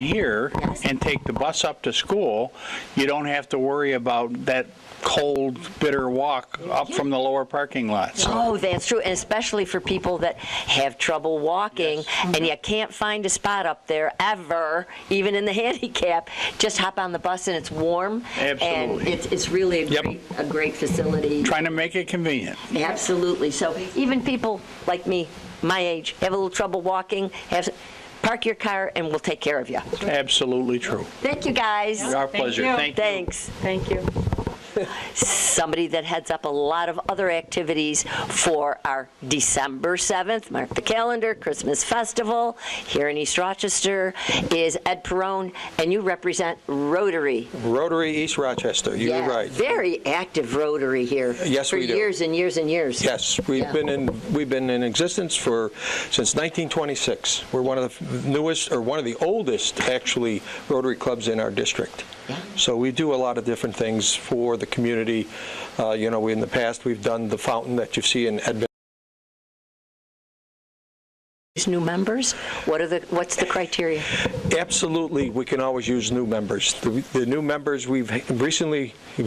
year and take the bus up to school, you don't have to worry about that cold, bitter walk up from the lower parking lot. So. Oh, that's true, and especially for people that have trouble walking, and you can't find a spot up there ever, even in the handicap. Just hop on the bus and it's warm. Absolutely. And it's really a great facility. Trying to make it convenient. Absolutely. So even people like me, my age, have a little trouble walking, park your car and we'll take care of you. Absolutely true. Thank you, guys. Our pleasure. Thank you. Thanks. Thank you. Somebody that heads up a lot of other activities for our December 7th, mark the calendar, Christmas Festival here in East Rochester is Ed Perrone, and you represent Rotary. Rotary East Rochester, you're right. Very active Rotary here. Yes, we do. For years and years and years. Yes, we've been in existence since 1926. We're one of the newest, or one of the oldest, actually, Rotary clubs in our district. Yeah. So we do a lot of different things for the community. In the past we've done the fountain that you see in Edmond. New members? What's the criteria? Absolutely, we can always use new members. The new members, we've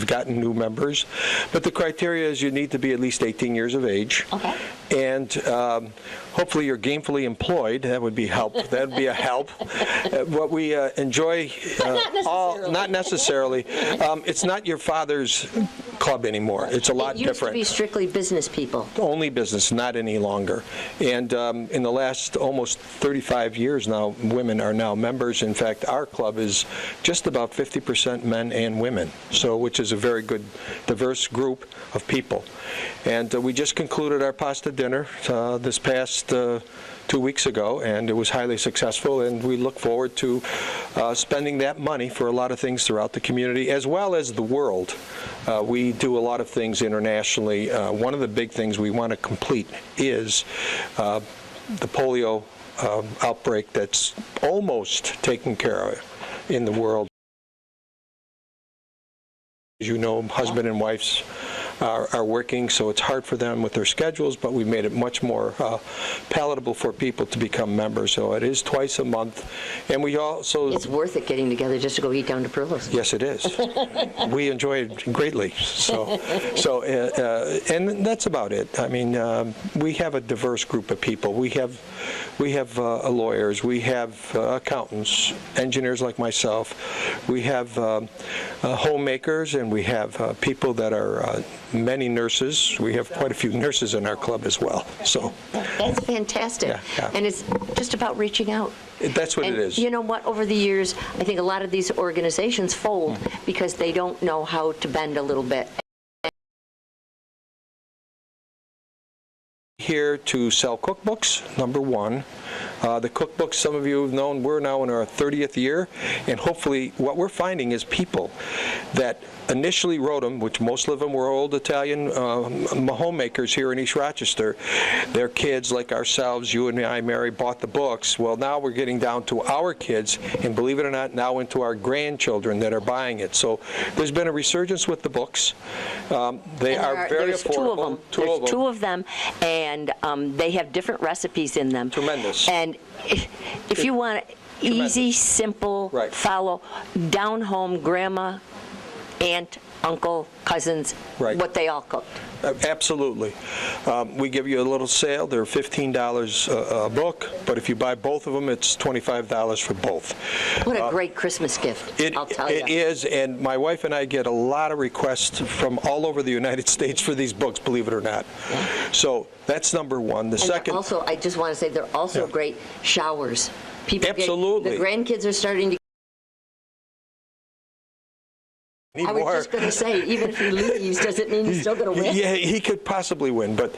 gotten new members, but the criteria is you need to be at least 18 years of age. Okay. And hopefully you're gainfully employed. That would be help. That would be a help. What we enjoy, not necessarily. It's not your father's club anymore. It's a lot different. It used to be strictly business people. Only business, not any longer. And in the last almost 35 years now, women are now members. In fact, our club is just about 50% men and women, which is a very good, diverse group of people. And we just concluded our pasta dinner this past 2 weeks ago, and it was highly successful, and we look forward to spending that money for a lot of things throughout the community as well as the world. We do a lot of things internationally. One of the big things we want to complete is the polio outbreak that's almost taken care of in the world. As you know, husband and wives are working, so it's hard for them with their schedules, but we've made it much more palatable for people to become members. So it is twice a month, and we also... It's worth it getting together just to go eat down to Perillo's. Yes, it is. We enjoy it greatly. And that's about it. I mean, we have a diverse group of people. We have lawyers, we have accountants, engineers like myself, we have homemakers, and we have people that are many nurses. We have quite a few nurses in our club as well. So that's fantastic. Yeah. And it's just about reaching out. That's what it is. You know what? Over the years, I think a lot of these organizations fold because they don't know how to bend a little bit. Here to sell cookbooks, number one. The cookbooks, some of you have known, we're now in our 30th year, and hopefully what we're finding is people that initially wrote them, which most of them were old Italian homemakers here in East Rochester. Their kids, like ourselves, you and I, Mary, bought the books. Well, now we're getting down to our kids, and believe it or not, now into our grandchildren that are buying it. So there's been a resurgence with the books. They are very affordable. There's two of them, and they have different recipes in them. Tremendous. And if you want easy, simple, follow, down home, grandma, aunt, uncle, cousins, what they all cooked. Absolutely. We give you a little sale. They're $15 a book, but if you buy both of them, it's $25 for both. What a great Christmas gift, I'll tell you. It is, and my wife and I get a lot of requests from all over the United States for these books, believe it or not. Yeah. So that's number one. The second... Also, I just want to say they're also great showers. Absolutely. The grandkids are starting to... I was just going to say, even if he leaves, does it mean he's still going to win? Yeah, he could possibly win, but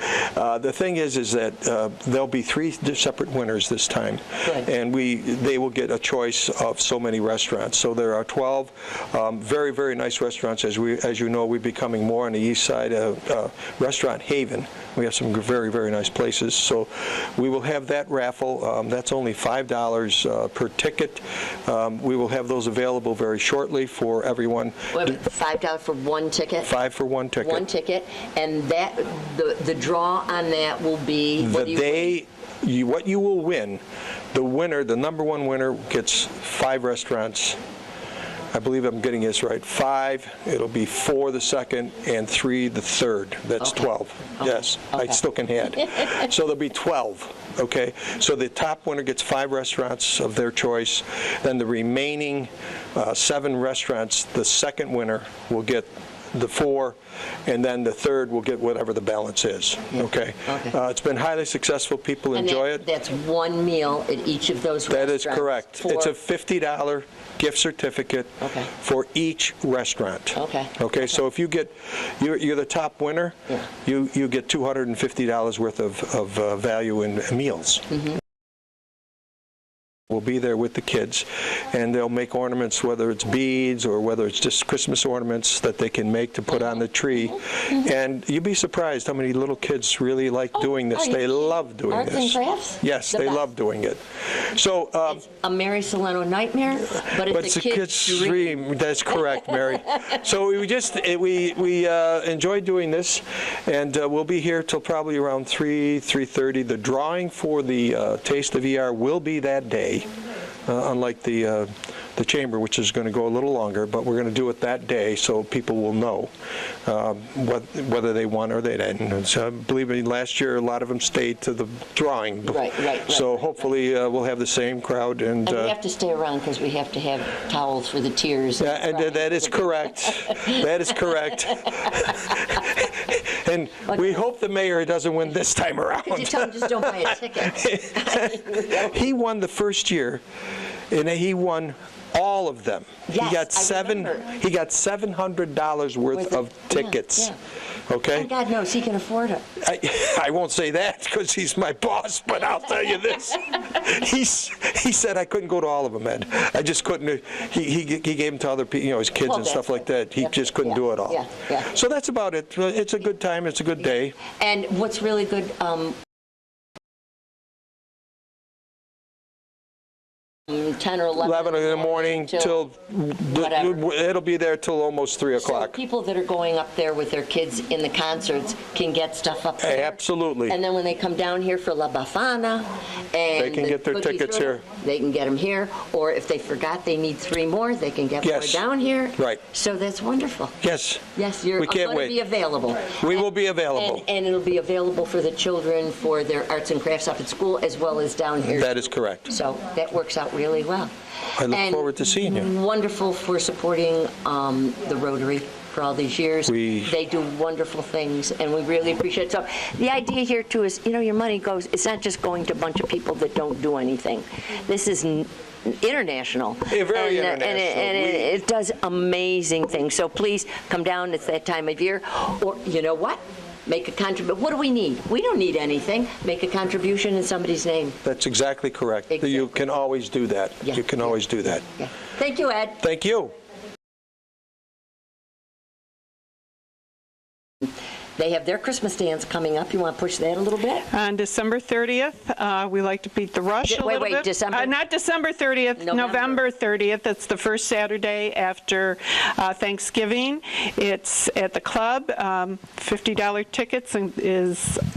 the thing is that there'll be 3 separate winners this time. Good. And they will get a choice of so many restaurants. So there are 12 very, very nice restaurants. As you know, we're becoming more on the east side of Restaurant Haven. We have some very, very nice places. So we will have that raffle. That's only $5 per ticket. We will have those available very shortly for everyone. $5 for one ticket? $5 for one ticket. One ticket, and that the draw on that will be what you will win, the winner, the number one winner, gets 5 restaurants. I believe I'm getting this right. 5, it'll be 4 the second, and 3 the third. That's 12. Yes, I still can add. So there'll be 12, okay? So the top winner gets 5 restaurants of their choice. Then the remaining 7 restaurants, the second winner will get the 4, and then the third will get whatever the balance is, okay? It's been highly successful. People enjoy it. That's one meal at each of those That restaurants. is correct. It's a $50 gift certificate for each restaurant. Okay, so if you get, you're the top winner, you get $250 worth of value in meals. We'll be there with the kids, and they'll make ornaments, whether it's beads or whether it's just Christmas ornaments that they can make to put on the tree. And you'd be surprised how many little kids really like doing this. They love doing this. Arts and crafts? Yes, they love doing it. So it's a Mary Solano nightmare, but it's a kid's dream. That's correct, Mary. So we enjoy doing this, and we'll be here till probably around 3:30. The drawing for the Taste of ER will be that day. Unlike the chamber, which is going to go a little longer, but we're going to do it that day so people will know whether they won or they didn't. And so, believe me, last year a lot of them stayed to the drawing. So hopefully we'll have the same crowd. And we have to stay around because we have to have towels for the tears. And that is correct. That is correct. And we hope the mayor doesn't win this time around. Could you tell him just don't buy a ticket? He won the first year, and he won all of them. Yes, he got $700 worth of tickets. Okay? And God knows he can afford it. I won't say that because he's my boss, but I'll tell you this. He said I couldn't go to all of them, Ed. I just couldn't. He gave them to other people, his kids and stuff like that. He just couldn't do it all. So that's about it. It's a good time. It's a good day. And what's really good, 10 or 11 in the morning till it'll be there till almost 3 o'clock. So people that are going up there with their kids in the concerts can get stuff up there. Absolutely. And then when they come down here for La Bafana, and they can get their tickets here. They can get them here, or if they forgot they need 3 more, they can get more down here. Right. So that's wonderful. Yes. Yes, you're going to be available. We will be available. And it'll be available for the children for their arts and crafts up at school as well as down here. That is correct. So that works out really well. I look forward to seeing you. Wonderful for supporting the Rotary for all these years. They do wonderful things, and we really appreciate it. So the idea here, too, is, your money goes, it's not just going to a bunch of people that don't do anything. This is international. Very international. And it does amazing things. So please come down. It's that time of year. Or, you know what? Make a contribution. What do we need? We don't need anything. Make a contribution in somebody's name. That's exactly correct. Exactly. You can always do that. You can always do that. Thank you, Ed. Thank you. They have their Christmas dance coming up. You want to push that a little bit? On December 30th, we like to beat the rush a little bit. December? Not December 30th, November 30th. That's the first Saturday after Thanksgiving. It's at the club. $50 tickets, and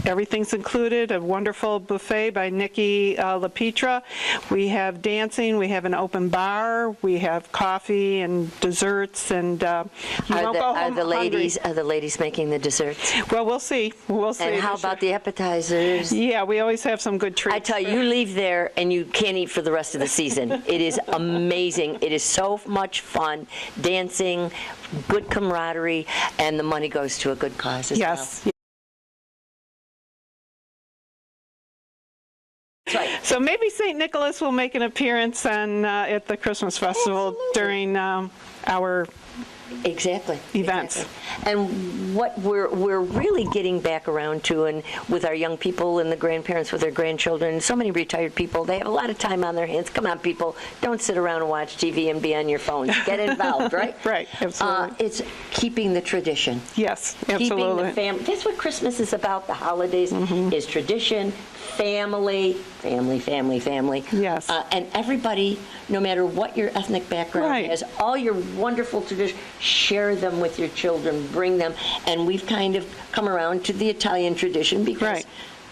everything's included. A wonderful buffet by Nikki LaPetra. We have dancing. We have an open bar. We have coffee and desserts. And Are the ladies making the desserts? Well, we'll see. We'll see. And how about the appetizers? Yeah, we always have some good treats. I tell you, you leave there and you can't eat for the rest of the season. It is amazing. It is so much fun. Dancing, good camaraderie, and the money goes to a good cause as well. Yes. Right. So maybe St. Nicholas will make an appearance at the Christmas Festival during our events. And what we're really getting back around to, and with our young people and the grandparents with their grandchildren, so many retired people, they have a lot of time on their hands. Come on, people, don't sit around and watch TV and be on your phones. Get involved, right? Right, absolutely. It's keeping the tradition. Yes, absolutely. Keeping the family. That's what Christmas is about. The holidays is tradition, family. Yes. And everybody, no matter what your ethnic background is, all your wonderful traditions, share them with your children, bring them. And we've kind of come around to the Italian tradition because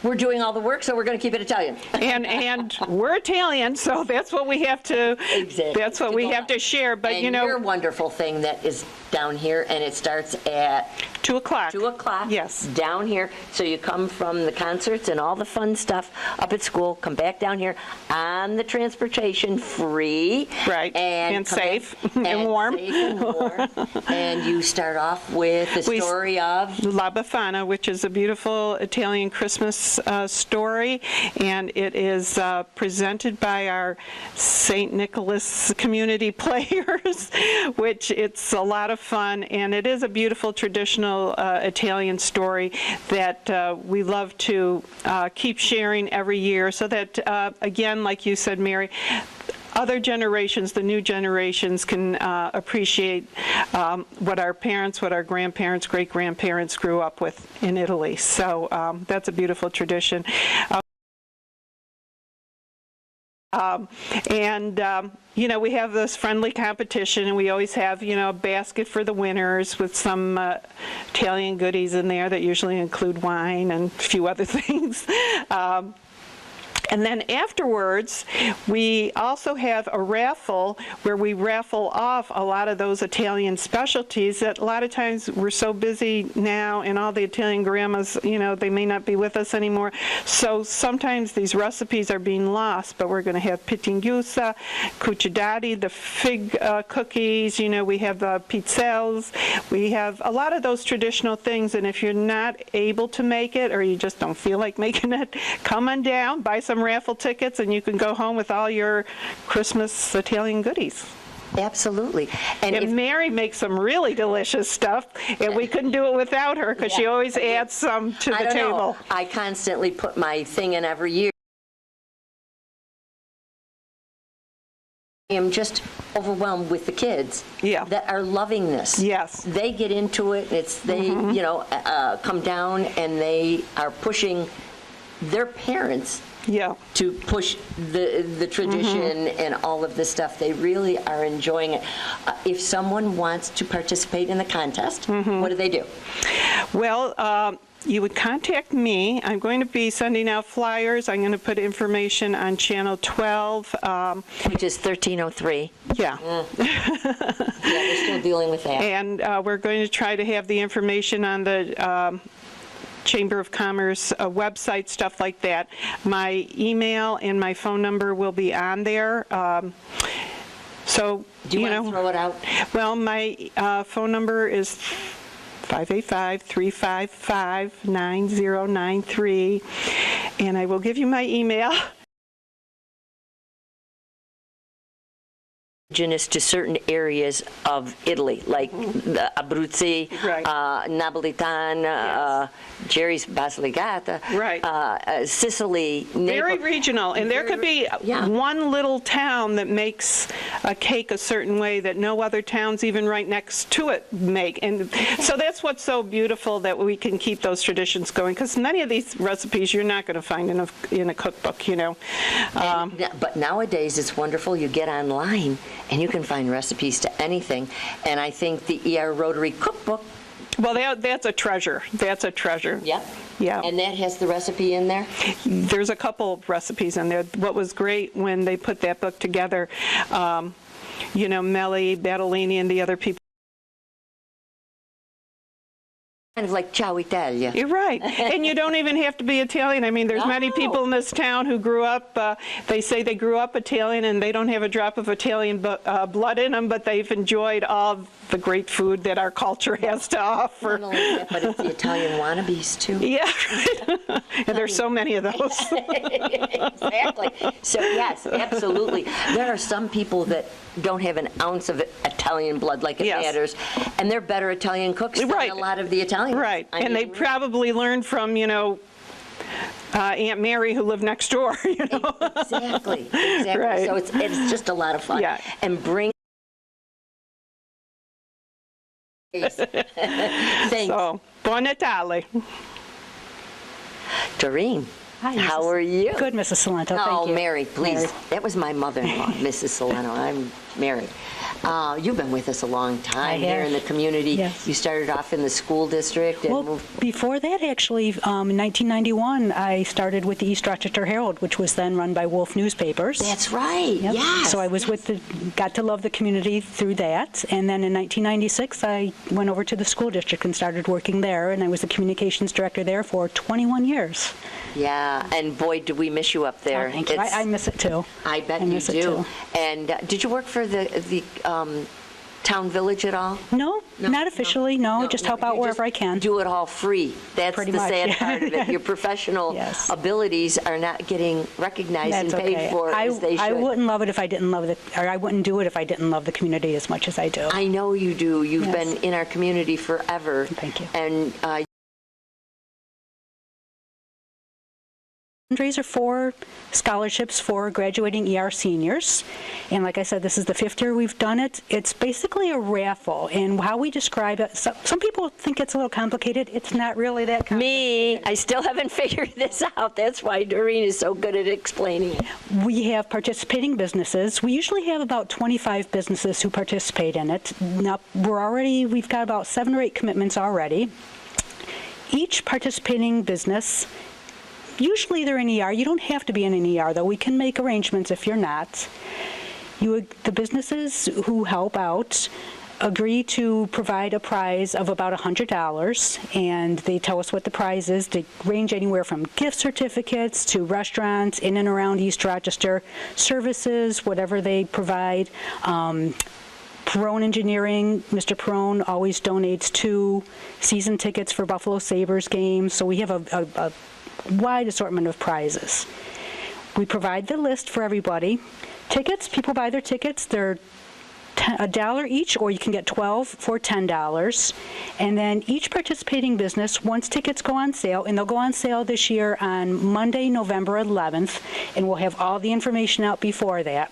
we're doing all the work, so we're going to keep it Italian. And we're Italian, so that's what we have to. Exactly. That's what we have to share. But And your wonderful thing that is down here, and it starts at 2 o'clock. 2 o'clock. Yes. Down here. So you come from the concerts and all the fun stuff up at school, come back down here on the transportation, free. Right. And come safe back, and warm. Safe and warm. And you start off with the story of La Befana, which is a beautiful Italian Christmas story, and it is presented by our St. Nicholas community players, which it's a lot of fun, and it is a beautiful traditional Italian story that we love to keep sharing every year, so that, again, like you said, Mary, other generations, the new generations, can appreciate what our parents, what our grandparents, great-grandparents grew up with in Italy. So that's a beautiful tradition. We have this friendly competition, and we always have, a basket for the winners with some Italian goodies in there that usually include wine and a few other things. And then afterwards, we also have a raffle where we raffle off a lot of those Italian specialties that a lot of times we're so busy now, and all the Italian grandmas, they may not be with us anymore. So sometimes these recipes are being lost, but we're going to have pittingusa, cucciadati, the fig cookies, we have the pizzelles. We have a lot of those traditional things, and if you're not able to make it or you just don't feel like making it, come on down, buy some raffle tickets, and you can go home with all your Christmas Italian goodies. Absolutely. And Mary makes some really delicious stuff, and we couldn't do it without her because she always adds some to the table. I constantly put my thing in every year. I am just overwhelmed with the kids that are loving this. Yes. They get into it. They come down, and they are pushing their parents to push the tradition and all of this stuff. They really are enjoying it. If someone wants to participate in the contest, what do they do? Well, you would contact me. I'm going to be sending out flyers. I'm going to put information on Channel 12. Which is 1303. Yeah. We're still dealing with that. And we're going to try to have the information on the Chamber of Commerce website, stuff like that. My email and my phone number will be on there. So, do you want to throw it out? Well, my phone number is 585-355-9093, and I will give you my email. Indigenous to certain areas of Italy, like the Abruzzi, Napolitan, Jerry's Basilicata, Sicily. Very regional, and there could be one little town that makes a cake a certain way that no other towns even right next to it make. And so that's what's so beautiful, that we can keep those traditions going, because many of these recipes you're not going to find in a cookbook, But nowadays it's wonderful. You get online and you can find recipes to anything. And I think the ER Rotary Cookbook. Well, that's a treasure. That's a treasure. Yep. Yeah. And that has the recipe in there? There's a couple of recipes in there. What was great when they put that book together, Melly, Battolini, and the other people. Kind of like Ciao Italia. You're right. And you don't even have to be Italian. I mean, there's many people in this town who grew up, they say they grew up Italian and they don't have a drop of Italian blood in them, but they've enjoyed all the great food that our culture has to offer. Not only that, but it's the Italian wannabes, too. Yeah, right. And there's so many of those. Exactly. So, yes, absolutely. There are some people that don't have an ounce of Italian blood like it matters, and they're better Italian cooks than a lot of the Italians. Right, and they probably learned from, Aunt Mary who lived next door, Exactly. Right. So it's just a lot of fun. Yeah. And bring Thanks. So, Buon Natale. Doreen. Hi, How Mrs. are you? Good, Mrs. Salento. Thank Oh, you. Mary, please. Mary. That was my mother-in-law, Mrs. Solano. I'm Mary. You've been with us a long time I here in the have. community. Yes. You started off in the school district and Well, moved. before that, actually, in 1991, I started with the East Rochester Herald, which was then run by Wolf Newspapers. That's right. Yep. Yes. So I was got to love the community through that. And then in 1996, I went over to the school district and started working there. And I was the communications director there for 21 years. Yeah, and boy, do we miss you up there. Oh, thank you. I miss it too. I bet I you miss it do. too. And did you work for the town village at all? No, not officially. No, just help out You wherever I can. Do it all free. That's Pretty the much, sad yeah. part of it. Your professional Yes. abilities are not getting recognized That's and paid okay. for as they should. I wouldn't love it if I didn't love it, or I wouldn't do it if I didn't love the community as much as I do. I know you do. You've Yes. been in our community forever. Thank you. And Fundraiser for scholarships for graduating ER seniors. And like I said, this is the 5th year we've done it. It's basically a raffle. And how we describe it, some people think it's a little complicated. It's not really that complicated. I still haven't figured this out. That's why Doreen is so good at explaining it. We have participating businesses. We usually have about 25 businesses who participate in it. Now, we've got about 7 or 8 commitments already. Each participating business, usually they're in ER. You don't have to be in an ER, though. We can make arrangements if you're not. The businesses who help out agree to provide a prize of about $100, and they tell us what the prize is. They range anywhere from gift certificates to restaurants in and around East Rochester, services, whatever they provide. Perone Engineering, Mr. Perone always donates 2 season tickets for Buffalo Sabres games, so we have a wide assortment of prizes. We provide the list for everybody. Tickets, people buy their tickets. They're $1 each, or you can get 12 for $10. And then each participating business, once tickets go on sale, and they'll go on sale this year on Monday, November 11th, and we'll have all the information out before that.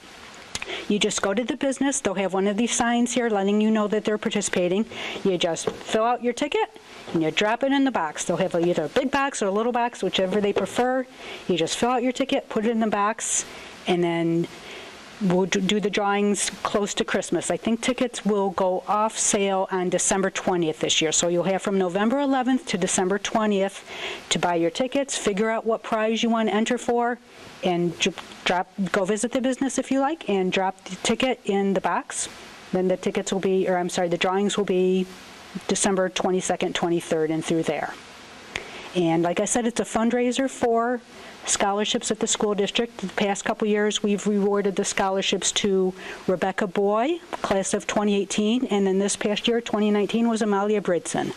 You just go to the business. They'll have one of these signs here letting you know that they're participating. You just fill out your ticket, and you drop it in the box. They'll have either a big box or a little box, whichever they prefer. You just fill out your ticket, put it in the box, and then we'll do the drawings close to Christmas. I think tickets will go off sale on December 20th this year. So you'll have from November 11th to December 20th to buy your tickets, figure out what prize you want to enter for, and go visit the business if you like, and drop the ticket in the box. Then the the drawings will be December 22nd, 23rd, and through there. And like I said, it's a fundraiser for scholarships at the school district. The past couple years, we've rewarded the scholarships to Rebecca Boy, class of 2018, and then this past year, 2019, was Amalia Bridson.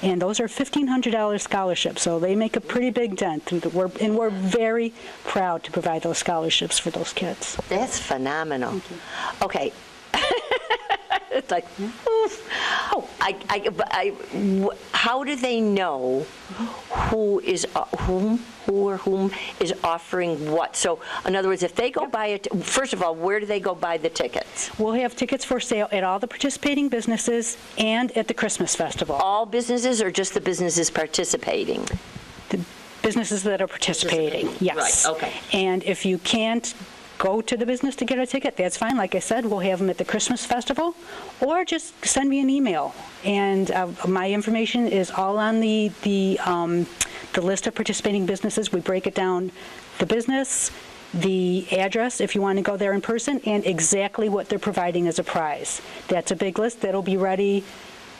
And those are $1,500 scholarships, so they make a pretty big dent. And we're very proud to provide those scholarships for those kids. That's phenomenal. Okay. It's like, how do they know whom is offering what? So, in other words, if they go buy it, first of all, where do they go buy the tickets? We'll have tickets for sale at all the participating businesses and at the Christmas Festival. All businesses, or just the businesses participating? The businesses that are participating, yes. Right, okay. And if you can't go to the business to get a ticket, that's fine. Like I said, we'll have them at the Christmas Festival, or just send me an email. And my information is all on the list of participating businesses. We break it down, the business, the address if you want to go there in person, and exactly what they're providing as a prize. That's a big list. That'll be ready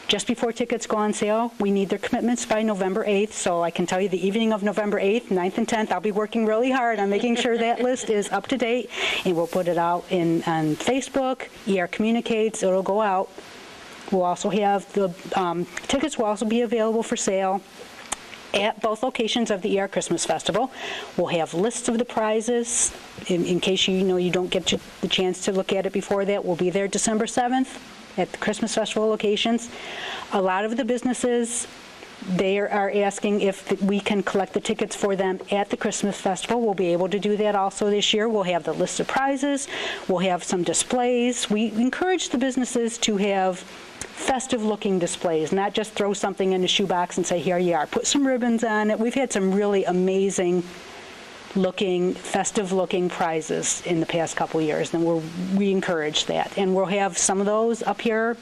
just before tickets go on sale. We need their commitments by November 8th, so I can tell you the evening of November 8th, 9th, and 10th, I'll be working really hard on making sure that list is up to date, and we'll put it out on Facebook, ER Communicates, it'll go out. We'll also have the tickets will also be available for sale at both locations of the ER Christmas Festival. We'll have lists of the prizes in case you don't get the chance to look at it before that. We'll be there December 7th. At the Christmas Festival locations. A lot of the businesses, they are asking if we can collect the tickets for them at the Christmas Festival. We'll be able to do that also this year. We'll have the list of prizes. We'll have some displays. We encourage the businesses to have festive-looking displays, not just throw something in a shoebox and say, here you are. Put some ribbons on it. We've had some really amazing festive-looking prizes in the past couple years, and we encourage that. And we'll have some of those up here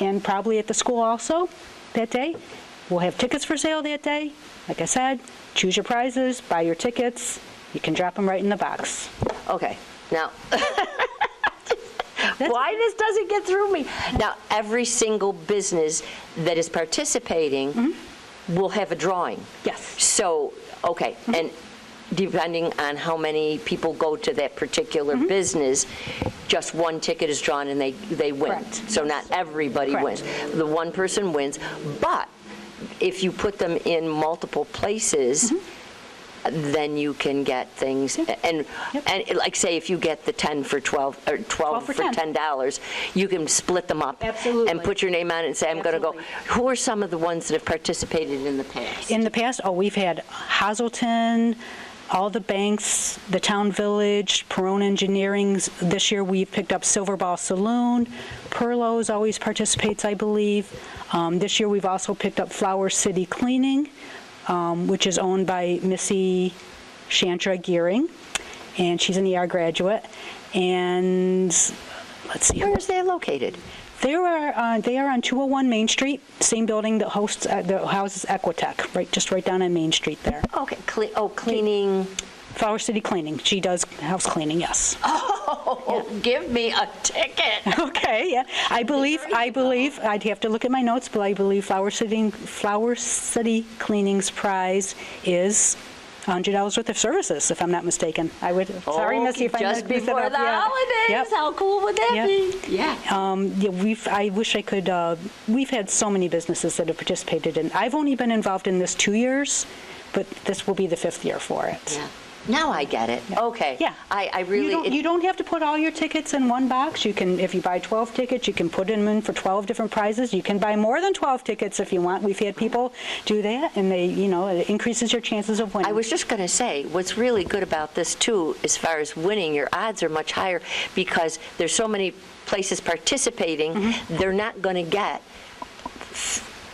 and probably at the school also that day. We'll have tickets for sale that day. Like I said, choose your prizes, buy your tickets. You can drop them right in the box. Okay, now, why this doesn't get through me? Now, every single business that is participating will have a drawing. Yes. So, okay, and depending on how many people go to that particular business, just one ticket is drawn and they win. Correct. So not everybody Correct. wins. The one person wins, but if you put them in multiple places, then you can get things, and like say if you get the 10 for 12, or 12 for $10, you can split them up. Absolutely. And put your name on it and say, I'm going to go. Absolutely. Who are some of the ones that have participated in the past? In the past, we've had Hazelton, all the banks, the Town Village, Perone Engineering. This year we picked up Silverball Saloon. Perlo's always participates, I believe. This year we've also picked up Flower City Cleaning, which is owned by Missy Shantra Gearing, and she's an ER graduate. And let's see. Where is that located? They are on 201 Main Street, same building that houses Equitech, just right down on Main Street there. Okay, cleaning. Flower City Cleaning. She does house cleaning, yes. Oh, give me a ticket. Okay, yeah. I believe, I'd have to look at my notes, but I believe Flower City Cleaning's prize is $100 worth of services, if I'm not mistaken. Sorry, Missy, if I just messed it before up. the Yeah. holidays. Yep. How cool would that Yep. be? Yeah. I wish I could, we've had so many businesses that have participated in. I've only been involved in this 2 years, but this will be the 5th year for it. Yeah. Now I get it. Okay. Yeah. I really. You don't have to put all your tickets in one box. You can, if you buy 12 tickets, you can put them in for 12 different prizes. You can buy more than 12 tickets if you want. We've had people do that, and it increases your chances of winning. I was just going to say, what's really good about this too, as far as winning, your odds are much higher because there's so many places participating. They're not going to get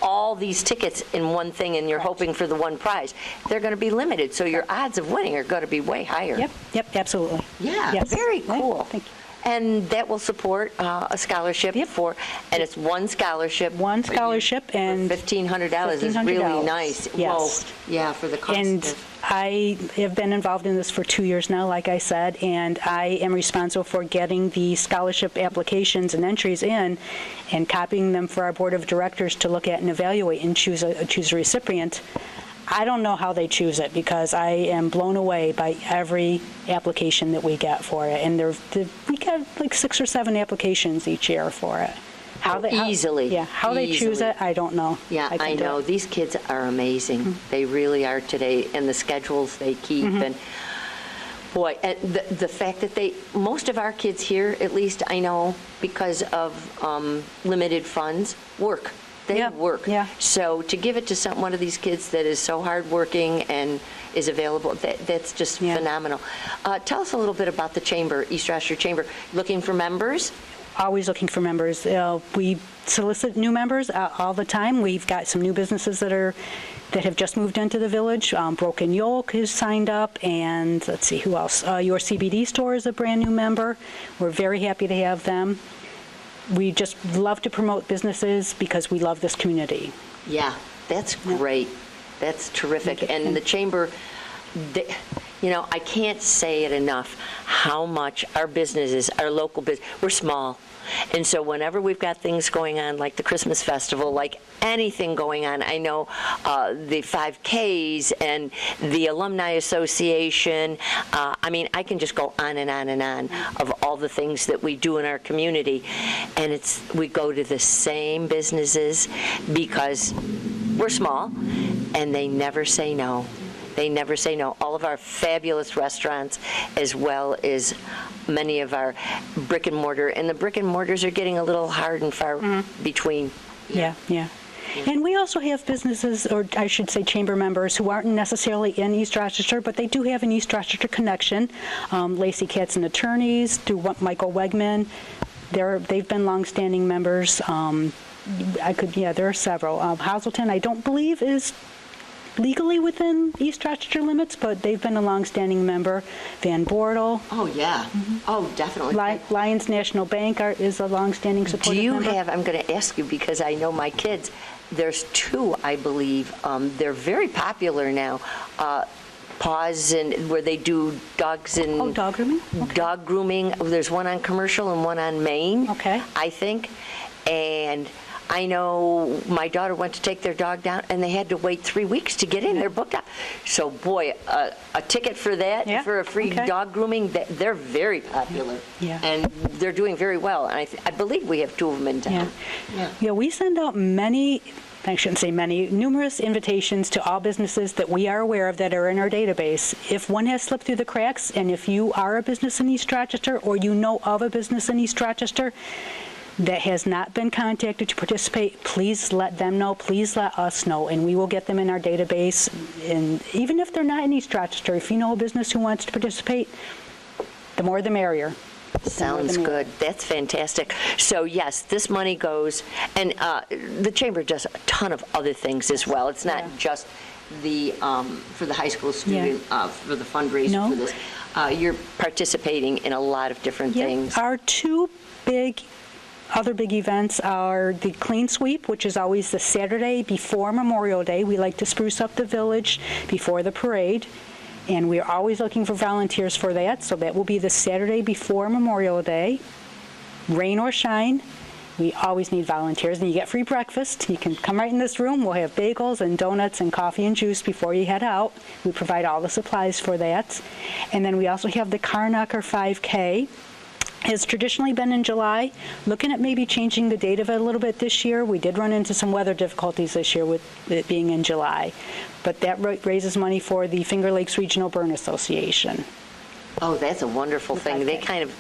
all these tickets in one thing and you're hoping for the one prize. They're going to be limited, so your odds of winning are going to be way higher. Yep, absolutely. Yeah, Yes. very cool. Yeah, thank you. And that will support a scholarship and it's one scholarship. One scholarship and $1,500 is really $1,500. nice. Yes. Whoa. Yeah, for the cost. And I have been involved in this for 2 years now, like I said, and I am responsible for getting the scholarship applications and entries in and copying them for our board of directors to look at and evaluate and choose a recipient. I don't know how they choose it because I am blown away by every application that we get for it, and we get like 6 or 7 applications each year for it. How they choose it, I don't know. Yeah, I know. These kids are amazing. They really are today, and the schedules they keep. And boy, and the fact that most of our kids here, at least I know, because of limited funds, work. They work. Yeah. So to give it to one of these kids that is so hardworking and is available, that's just phenomenal. Tell us a little bit about the Chamber, East Rochester Chamber. Looking for members? Always looking for members. We solicit new members all the time. We've got some new businesses that have just moved into the village. Broken Yolk has signed up, and let's see, who else? Your CBD store is a brand new member. We're very happy to have them. We just love to promote businesses because we love this community. Yeah, that's great. That's terrific. And the Chamber, I can't say it enough how much our businesses, our local business, we're small. And so whenever we've got things going on, like the Christmas Festival, like anything going on, I know the 5Ks and the Alumni Association, I can just go on and on and on of all the things that we do in our community. And we go to the same businesses because we're small, and they never say no. They never say no. All of our fabulous restaurants, as well as many of our brick and mortar, and the brick and mortars are getting a little hard and far between. Yeah. And we also have businesses, or I should say chamber members, who aren't necessarily in East Rochester, but they do have an East Rochester connection. Lacey Katz and Attorneys, through Michael Wegman. They've been longstanding members. There are several. Hazelton, I don't believe, is legally within East Rochester limits, but they've been a longstanding member. Van Bortle, Oh, yeah. Oh, definitely. Lions National Bank is a longstanding Do supportive you member. have, I'm going to ask you because I know my kids, there's two, I believe, they're very popular now. Paws and where they do dogs and Oh, dog grooming? Okay. dog grooming. There's one on Commercial and one on Main. Okay. I think. And I know my daughter went to take their dog down, and they had to wait 3 weeks to get in. They're booked up. So, boy, a ticket for that, Yeah, for a free okay. dog grooming, they're very popular. Yeah. And they're doing very well. And I believe we have two of them in Yeah. town. Yeah, we send out I shouldn't say many, numerous invitations to all businesses that we are aware of that are in our database. If one has slipped through the cracks, and if you are a business in East Rochester or you know of a business in East Rochester that has not been contacted to participate, please let them know, please let us know, and we will get them in our database. And even if they're not in East Rochester, if you know a business who wants to participate, the more the merrier. Sounds good. That's fantastic. So, yes, this money goes, and the Chamber does a ton of other things as well. It's not just the, for the high school student, for the fundraiser No. for this. You're participating in a lot of different things. Our two other big events are the Clean Sweep, which is always the Saturday before Memorial Day. We like to spruce up the village before the parade, and we're always looking for volunteers for that, so that will be the Saturday before Memorial Day. Rain or shine, we always need volunteers, and you get free breakfast. You can come right in this room. We'll have bagels and donuts and coffee and juice before you head out. We provide all the supplies for that. And then we also have the Carknocker 5K. Has traditionally been in July. Looking at maybe changing the date of it a little bit this year. We did run into some weather difficulties this year with it being in July. But that raises money for the Finger Lakes Regional Burn Association. Oh, that's a wonderful thing. They kind of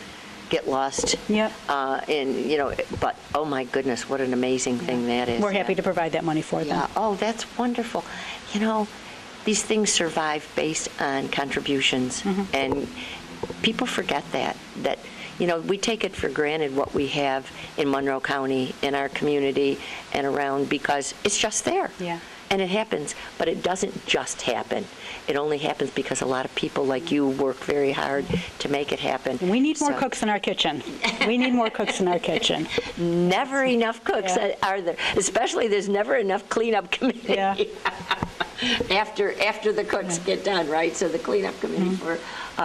get lost. Yep. But, oh, my goodness, what an amazing thing that is. We're happy to provide that money for them. Yeah. Oh, that's wonderful. These things survive based on contributions, and people forget that we take it for granted what we have in Monroe County, in our community, and around because it's just there. Yeah. And it happens, but it doesn't just happen. It only happens because a lot of people like you work very hard to make it happen. We need more cooks in our kitchen. We need more cooks in our kitchen. Never enough cooks, are there? Especially there's never enough cleanup committee. Yeah. After the cooks get done, right? So the cleanup committee for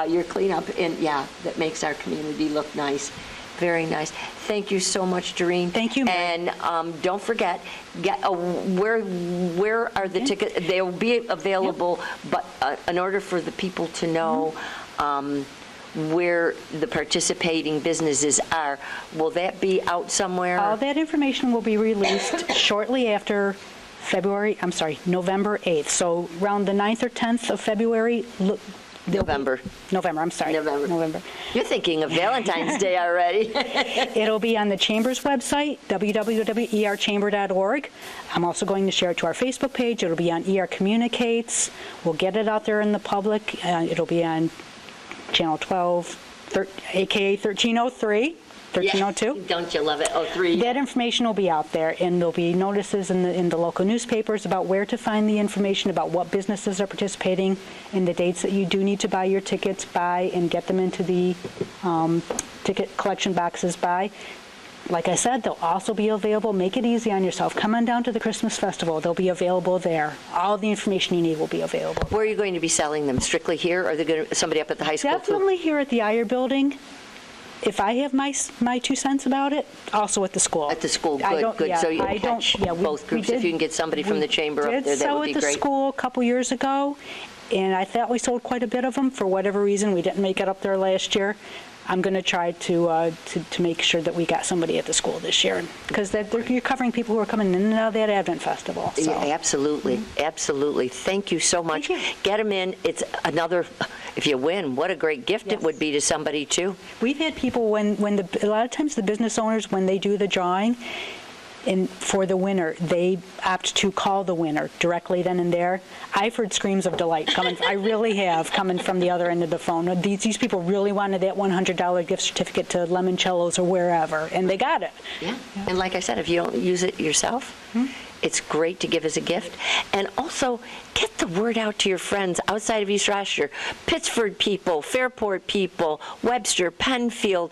your cleanup, and that makes our community look nice. Very nice. Thank you so much, Doreen. Thank you, Mary. And don't forget, where are the tickets? They'll be available, but in order for the people to know where the participating businesses are, will that be out somewhere? All that information will be released shortly after November 8th. So around the 9th or 10th of February. November, I'm sorry. November. You're thinking of Valentine's Day already. It'll be on the Chamber's website, www.erchamber.org. I'm also going to share it to our Facebook page. It'll be on ER Communicates. We'll get it out there in the public. It'll be on Channel 12, aka 1303. 1302. Yeah. Don't you love it? 03. That information will be out there, and there'll be notices in the local newspapers about where to find the information about what businesses are participating and the dates that you do need to buy your tickets by and get them into the ticket collection boxes by. Like I said, they'll also be available. Make it easy on yourself. Come on down to the Christmas Festival. They'll be available there. All the information you need will be available. Where are you going to be selling them? Strictly here, or are they going to somebody up at the high school too? Definitely here at the Iyer Building. If I have my 2 cents about it, also at the school. At the school, good. Yeah, So you can catch both groups. If you can get somebody from the chamber up there, that would be We did sell at the great. school a couple years ago, and I thought we sold quite a bit of them. For whatever reason, we didn't make it up there last year. I'm going to try to make sure that we got somebody at the school this year, because you're covering people who are coming in and out of that Advent Festival. So. Yeah, absolutely. Absolutely. Thank you so much. Thank you. Get them in. It's another, if you win, what a great gift it would be to somebody, too. We've had people a lot of times the business owners, when they do the drawing, and for the winner, they opt to call the winner directly then and there. I've heard screams of delight coming. I really have, coming from the other end of the phone. These people really wanted that $100 gift certificate to Limoncello's or wherever, and they got it. Yeah. And like I said, if you don't use it yourself, it's great to give as a gift. And also, get get the word out to your friends outside of East Rochester, Pittsford people, Fairport people, Webster, Penfield.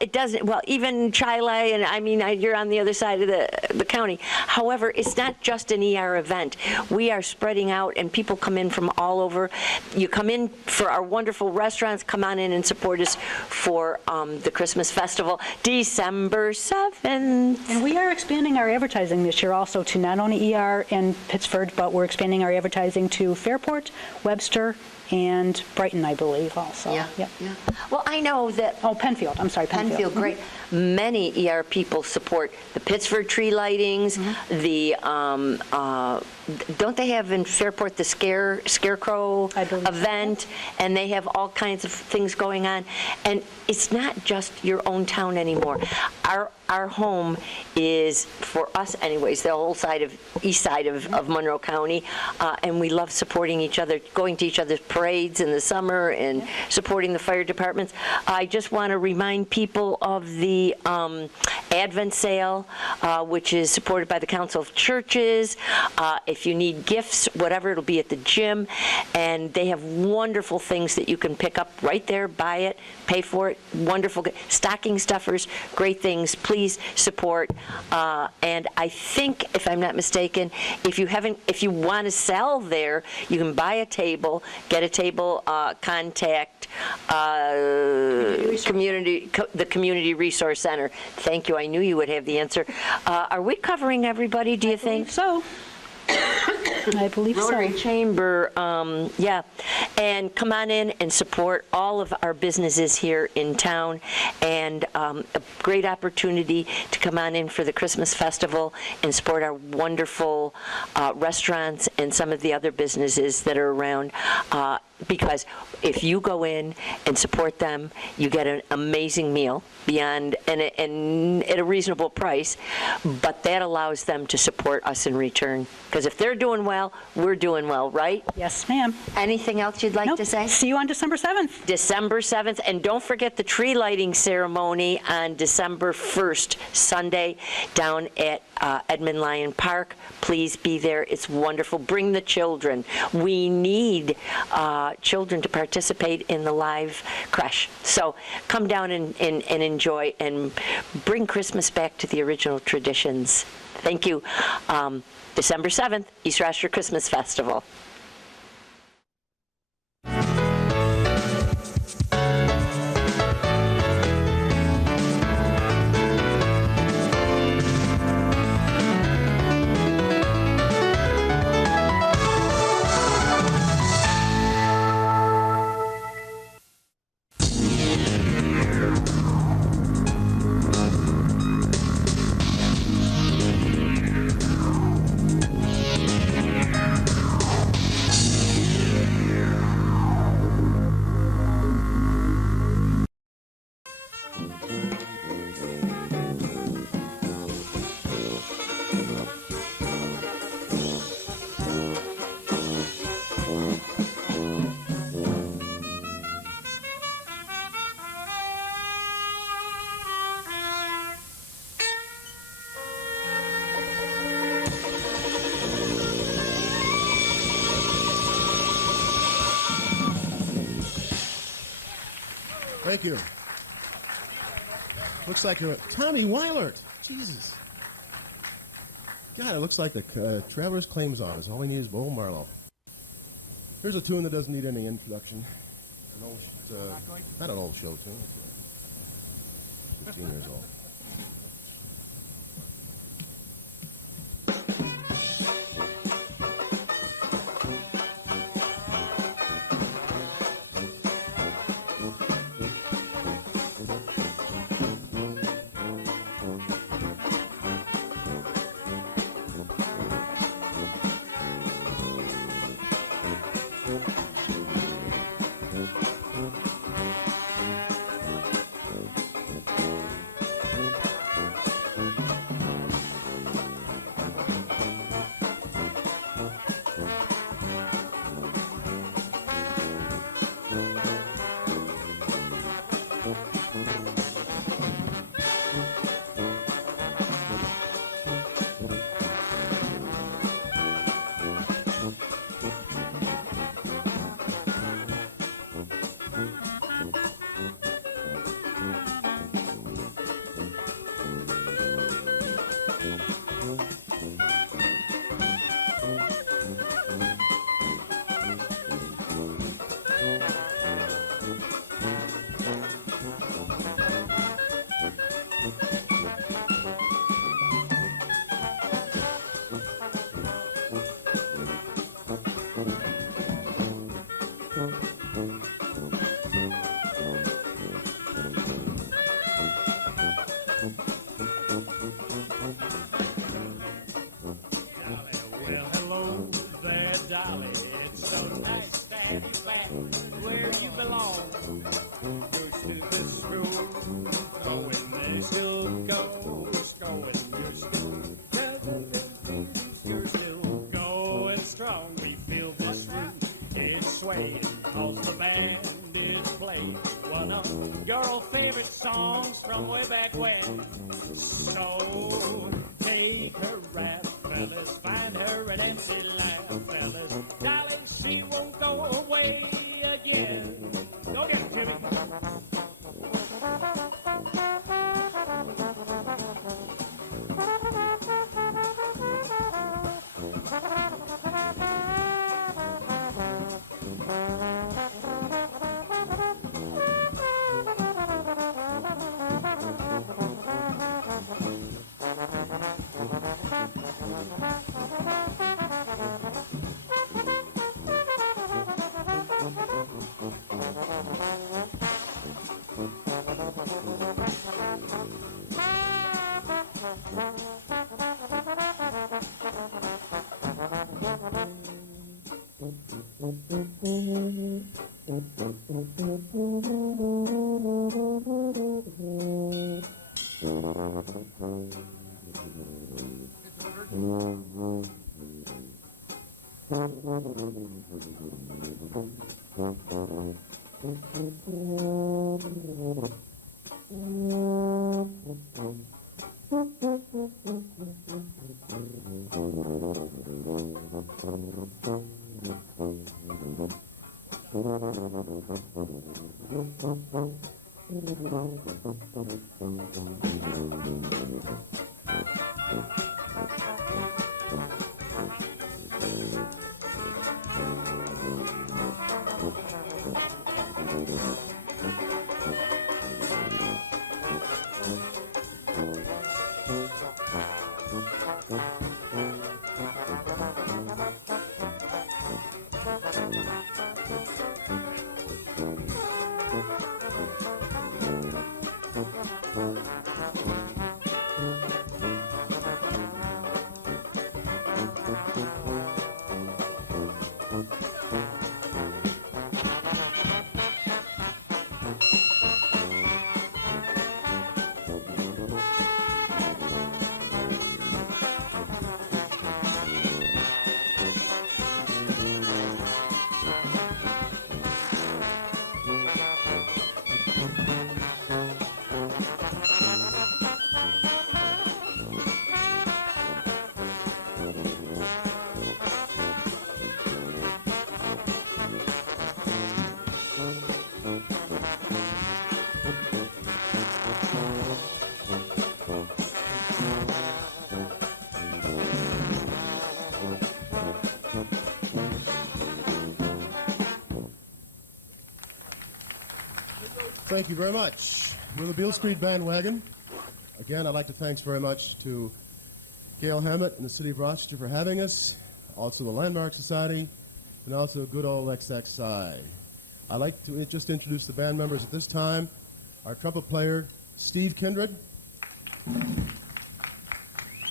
It doesn't, well, even Chile, and I mean, you're on the other side of the county. However, it's not just an ER event. We are spreading out, and people come in from all over. You come in for our wonderful restaurants, come on in and support us for the Christmas festival, December 7th. And we are expanding our advertising this year also to not only ER and Pittsford, but we're expanding our advertising to Fairport, Webster, and Brighton, I believe, also. Yeah. Yep. Yeah. Well, I know that Oh, Penfield. I'm sorry, Penfield. Penfield, great. Many ER people support the Pittsford tree lightings, the, don't they have in Fairport the Scarecrow I believe so. event? And they have all kinds of things going on. And it's not just your own town anymore. Our home is, for us anyways, the whole east side of Monroe County, and we love supporting each other, going to each other's parades in the summer and supporting the fire departments. I just want to remind people of the Advent sale, which is supported by the Council of Churches. If you need gifts, whatever, it'll be at the gym, and they have wonderful things that you can pick up right there, buy it, pay for it, wonderful stocking stuffers, great things. Please support. And I think, if I'm not mistaken, if you want to sell there, you can buy a table, get a table, contact the Community Resource Center. Thank you. I knew you would have the answer. Are we covering everybody, do you think? So, I believe so. Rotary Chamber, yeah. And come on in and support all of our businesses here in town, and a great opportunity to come on in for the Christmas festival and support our wonderful restaurants and some of the other businesses that are around. Because if you go in and support them, you get an amazing meal and at a reasonable price, but that allows them to support us in return. Because if they're doing well, we're doing well, right? Yes, ma'am. Anything else you'd like Nope. to say? See you on December 7th. December 7th, and don't forget the tree lighting ceremony on December 1st, Sunday, down at Edmund Lyon Park. Please be there. It's wonderful. Bring the children. We need children to participate in the live creche. So come down and enjoy and bring Christmas back to the original traditions. Thank you. December 7th, East Rochester Christmas Festival. Thank you. Looks like Tommy Weilert. Jesus. God, it looks like the Travelers Claims Office. All we need is Bo Marlowe. Here's a tune that doesn't need any introduction. An old, not an old show tune. 15 years old. Well, hello there, Dolly. It's so nice and flat where you belong. Goes to the school, going there, school goes, going to school. You're still going strong. We feel this room is swaying off the band is playing one of your old favorite songs from way back when. So take her rap, fellas, find her an empty laugh, fellas. Dolly, she won't go away again. Go get it, Jimmy. Thank you very much. We're the Beale Street Bandwagon. Again, I'd like to thanks very much to Gail Hammett and the City of Rochester for having us, also the Landmark Society, and also good old XXI. I'd like to just introduce the band members at this time. Our trumpet player, Steve Kindred.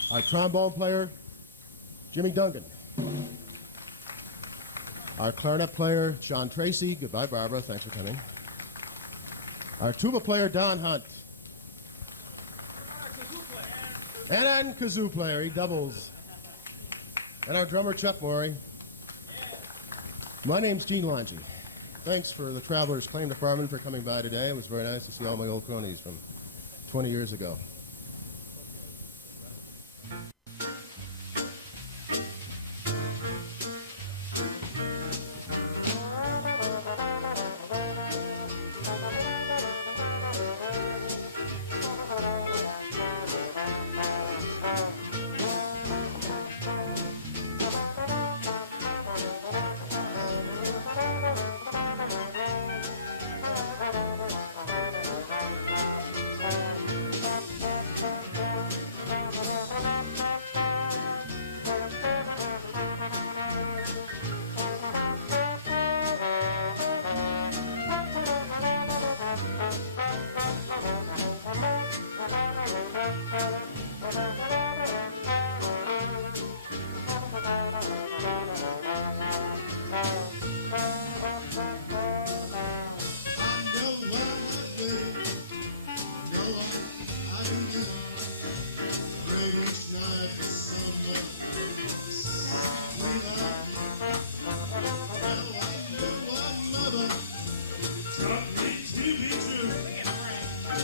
Our trombone player, Jimmy Duncan. Our clarinet player, Sean Tracy. Goodbye, Barbara. Thanks for coming. Our tuba player, Don Hunt. And kazoo player, he doubles. And our drummer, Chuck Morey. My name's Gene Lange. Thanks for the Travelers Claim Department for coming by today. It was very nice to see all my old cronies from 20 years ago.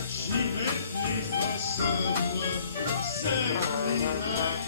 She met me for summer, set me right.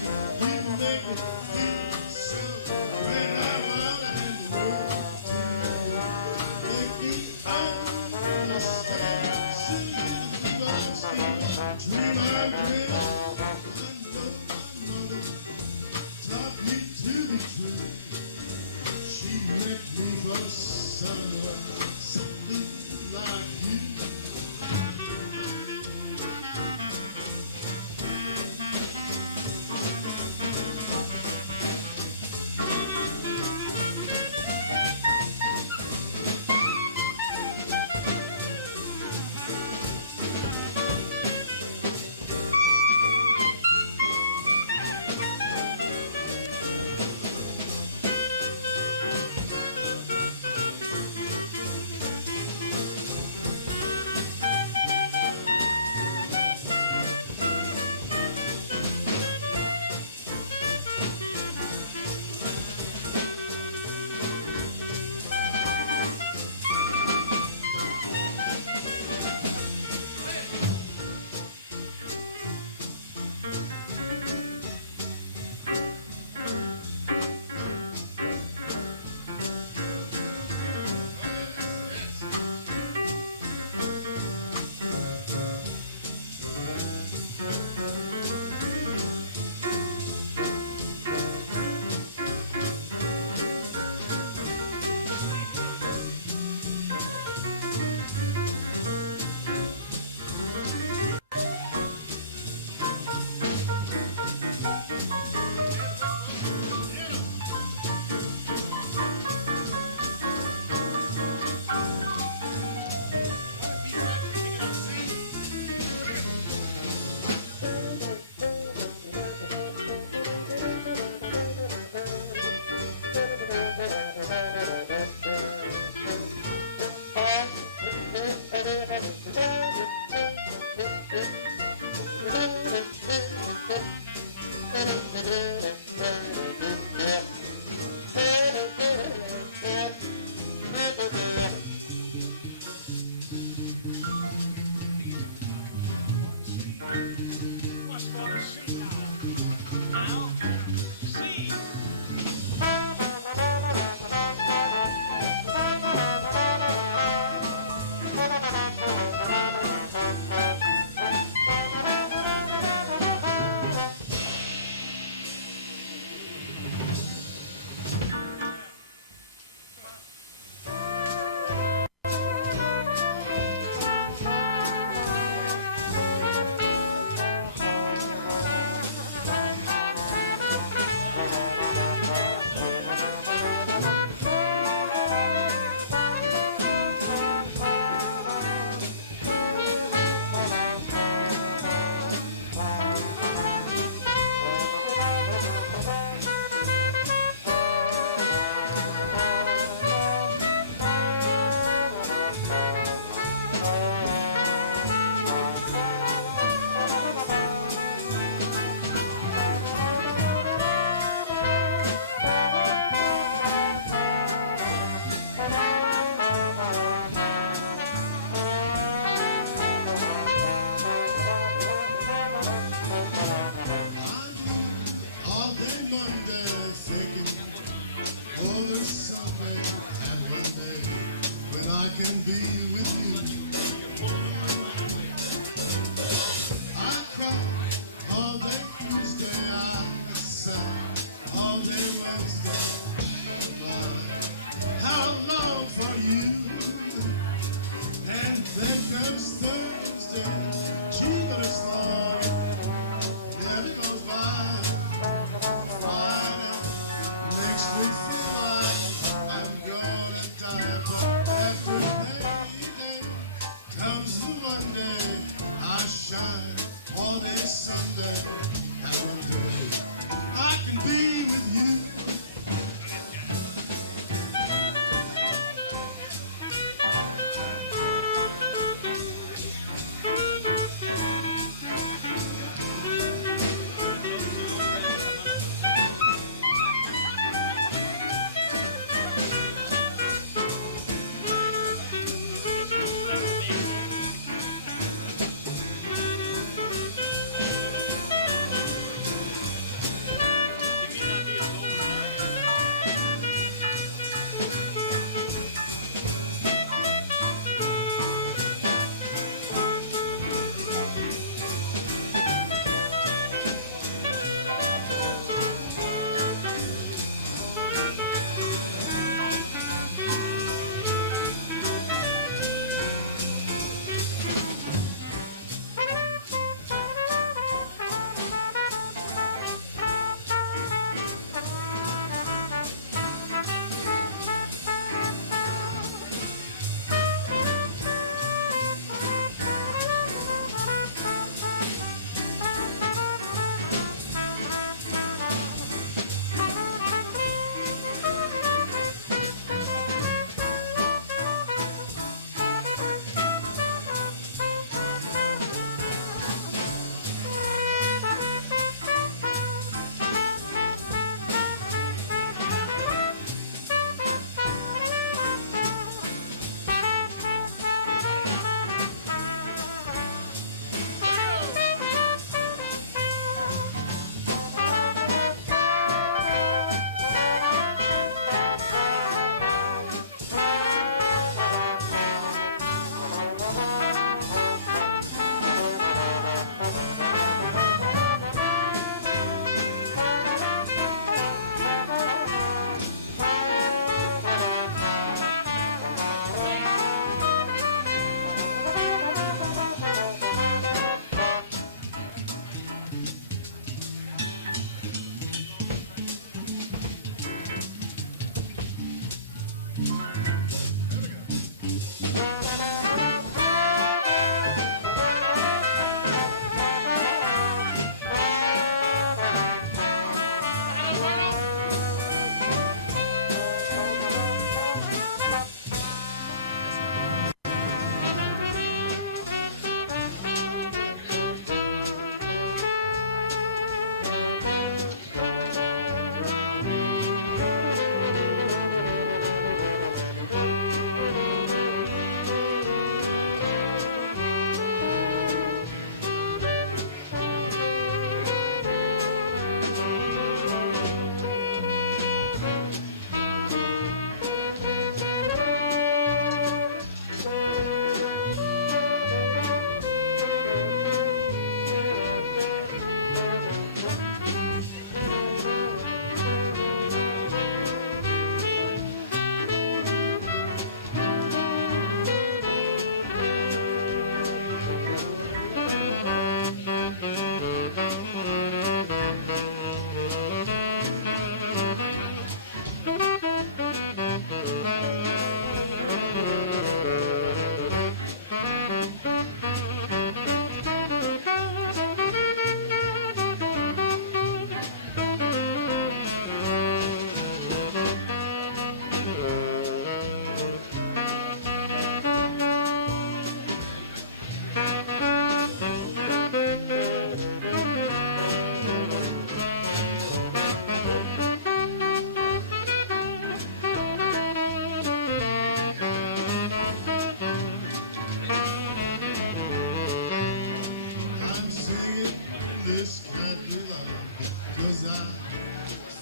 'cause I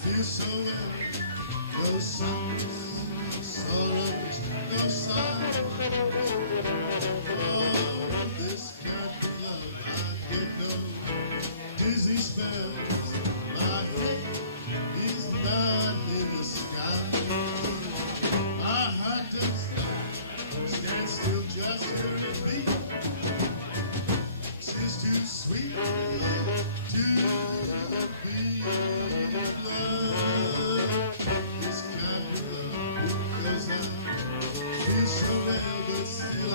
feel so well. No sorrows, no sorrows, no sorrow. Oh, this kind of love I get no dizzy spells. My head is not in the sky. My heart does stand still just to be. It's too sweet to be loved. This kind of love, 'cause I feel so never seen.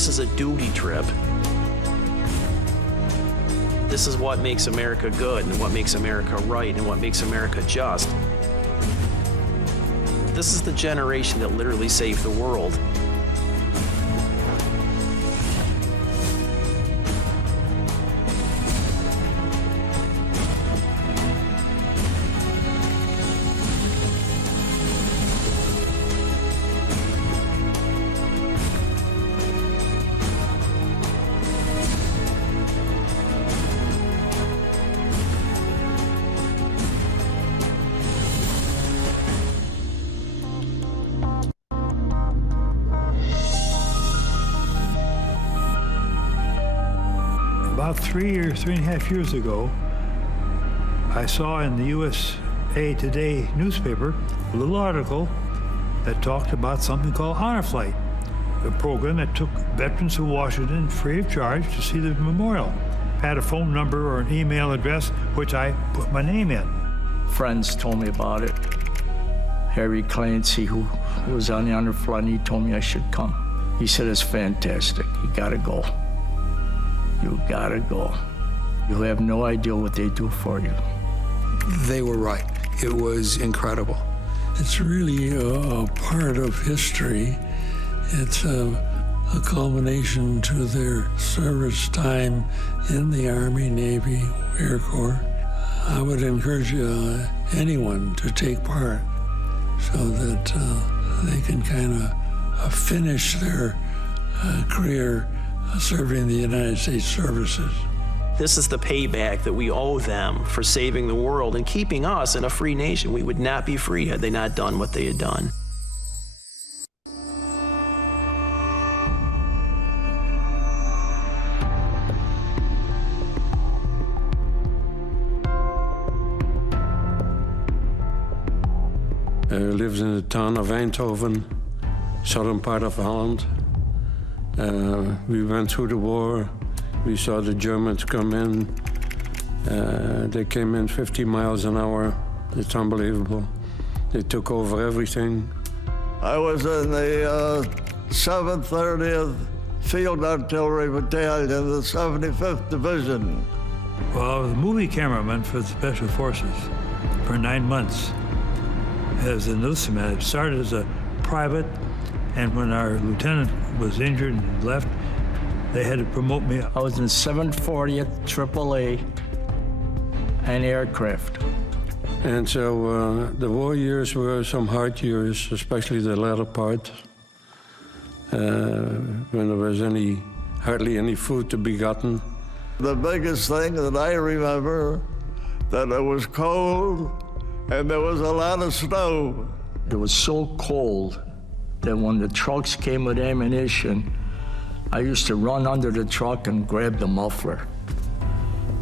This is a duty trip. This is what makes America good and what makes America right and what makes America just. This is the generation that literally saved the world. About 3.5 years ago, I saw in the USA Today newspaper a little article that talked about something called Honor Flight, a program that took veterans of Washington free of charge to see the memorial. Had a phone number or an email address, which I put my name in. Friends told me about it. Harry Clancy, who was on the Honor Flight, he told me I should come. He said, it's fantastic. You gotta go. You gotta go. You have no idea what they do for you. They were right. It was incredible. It's really a part of history. It's a culmination to their service time in the Army, Navy, Air Corps. I would encourage anyone to take part so that they can kind of finish their career serving the United States services. This is the payback that we owe them for saving the world and keeping us in a free nation. We would not be free had they not done what they had done. I lived in the town of Eindhoven, southern part of Holland. We went through the war. We saw the Germans come in. They came in 50 miles an hour. It's unbelievable. They took over everything. I was in the 730th Field Artillery Battalion, the 75th Division. Well, I was a movie cameraman for the Special Forces for 9 months as an enlistment. I started as a private, and when our lieutenant was injured and left, they had to promote me. I was in 740th AAA and aircraft. And so the war years were some hard years, especially the latter part, when there was hardly any food to be gotten. The biggest thing that I remember, that it was cold and there was a lot of snow. It was so cold that when the trucks came with ammunition, I used to run under the truck and grab the muffler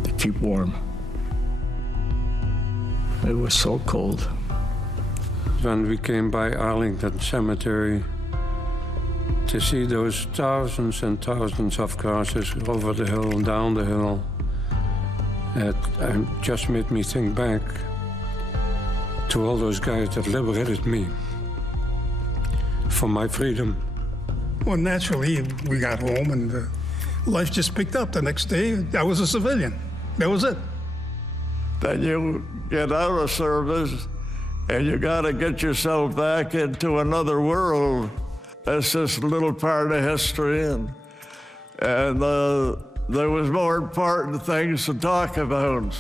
to keep warm. It was so cold. When we came by Arlington Cemetery, to see those thousands and thousands of crosses over the hill, down the hill, it just made me think back to all those guys that liberated me for my freedom. Well, naturally, we got home and life just picked up. The next day, I was a civilian. That was it. Then you get out of service and you got to get yourself back into another world. That's just a little part of history, and there was more important things to talk about.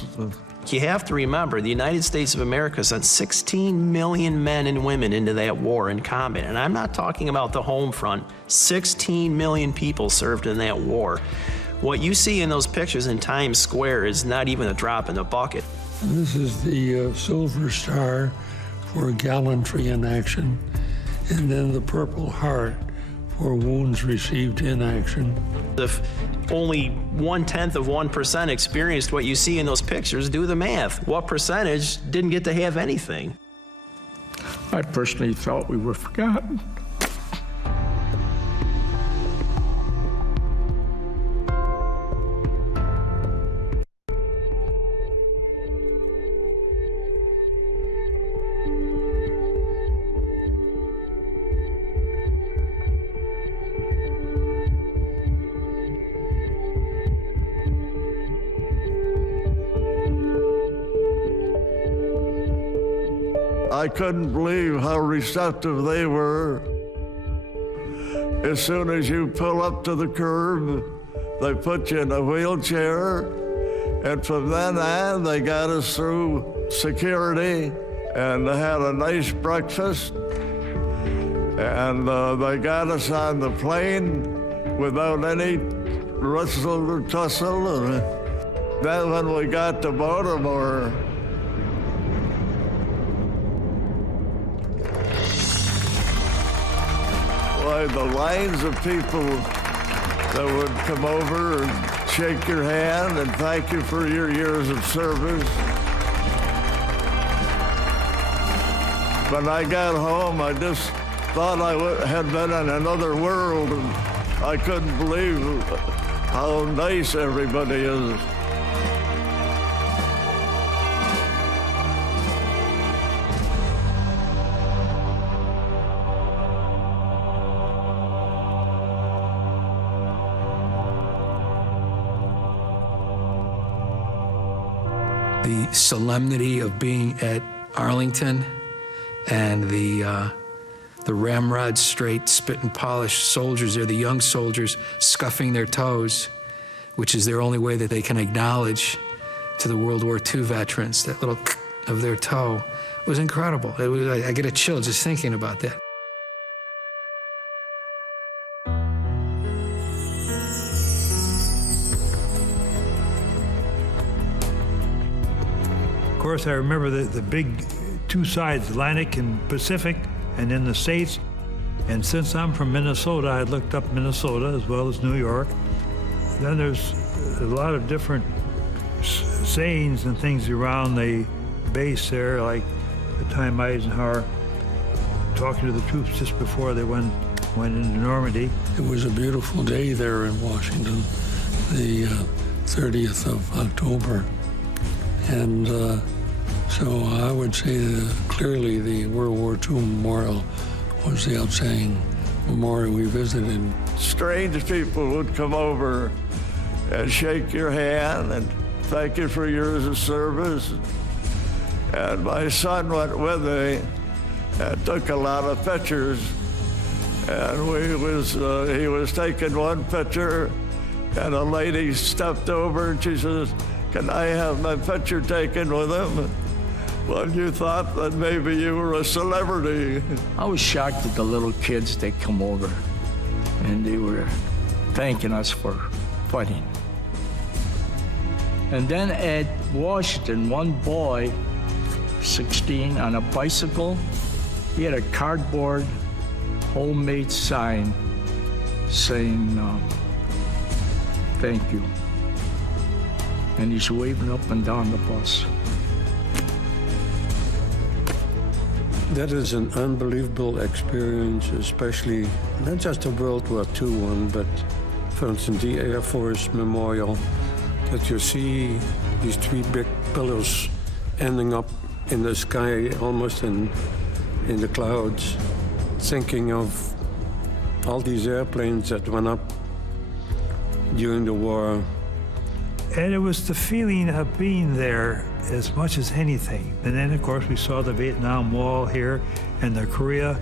You have to remember, the United States of America sent 16 million men and women into that war in combat. And I'm not talking about the home front. 16 million people served in that war. What you see in those pictures in Times Square is not even a drop in the bucket. This is the Silver Star for gallantry in action, and then the Purple Heart for wounds received in action. If only 1/10% experienced what you see in those pictures, do the math. What percentage didn't get to have anything? I personally thought we were forgotten. I couldn't believe how receptive they were. As soon as you pull up to the curb, they put you in a wheelchair, and from then on, they got us through security and had a nice breakfast, and they got us on the plane without any rustle or tussle. And then when we got to Baltimore, why, the lines of people that would come over and shake your hand and thank you for your years of service. When I got home, I just thought I had been in another world, and I couldn't believe how nice everybody is. The solemnity of being at Arlington and the ramrod straight, spit and polished soldiers there, the young soldiers scuffing their toes, which is their only way that they can acknowledge to the World War II veterans, that little of their toe, was incredible. I get a chill just thinking about that. Of course, I remember the big two sides, Atlantic and Pacific, and then the States. And since I'm from Minnesota, I looked up Minnesota as well as New York. Then there's a lot of different sayings and things around the base there, like the time Eisenhower talking to the troops just before they went into Normandy. It was a beautiful day there in Washington, the 30th of October. And so I would say that clearly the World War II Memorial was the outstanding memorial we visited. Strange people would come over and shake your hand and thank you for years of service. And my son went with me and took a lot of pictures. And he was taking one picture, and a lady stepped over and she says, "Can I have my picture taken with him?" Well, you thought that maybe you were a celebrity. I was shocked at the little kids that come over, and they were thanking us for fighting. And then at Washington, one boy, 16, on a bicycle, he had a cardboard homemade sign saying, "Thank you." And he's waving up and down the bus. That is an unbelievable experience, especially not just the World War II one, but for instance, the Air Force Memorial, that you see these three big pillars ending up in the sky, almost in the clouds, thinking of all these airplanes that went up during the war. And it was the feeling of being there as much as anything. And then, of course, we saw the Vietnam Wall here and the Korea,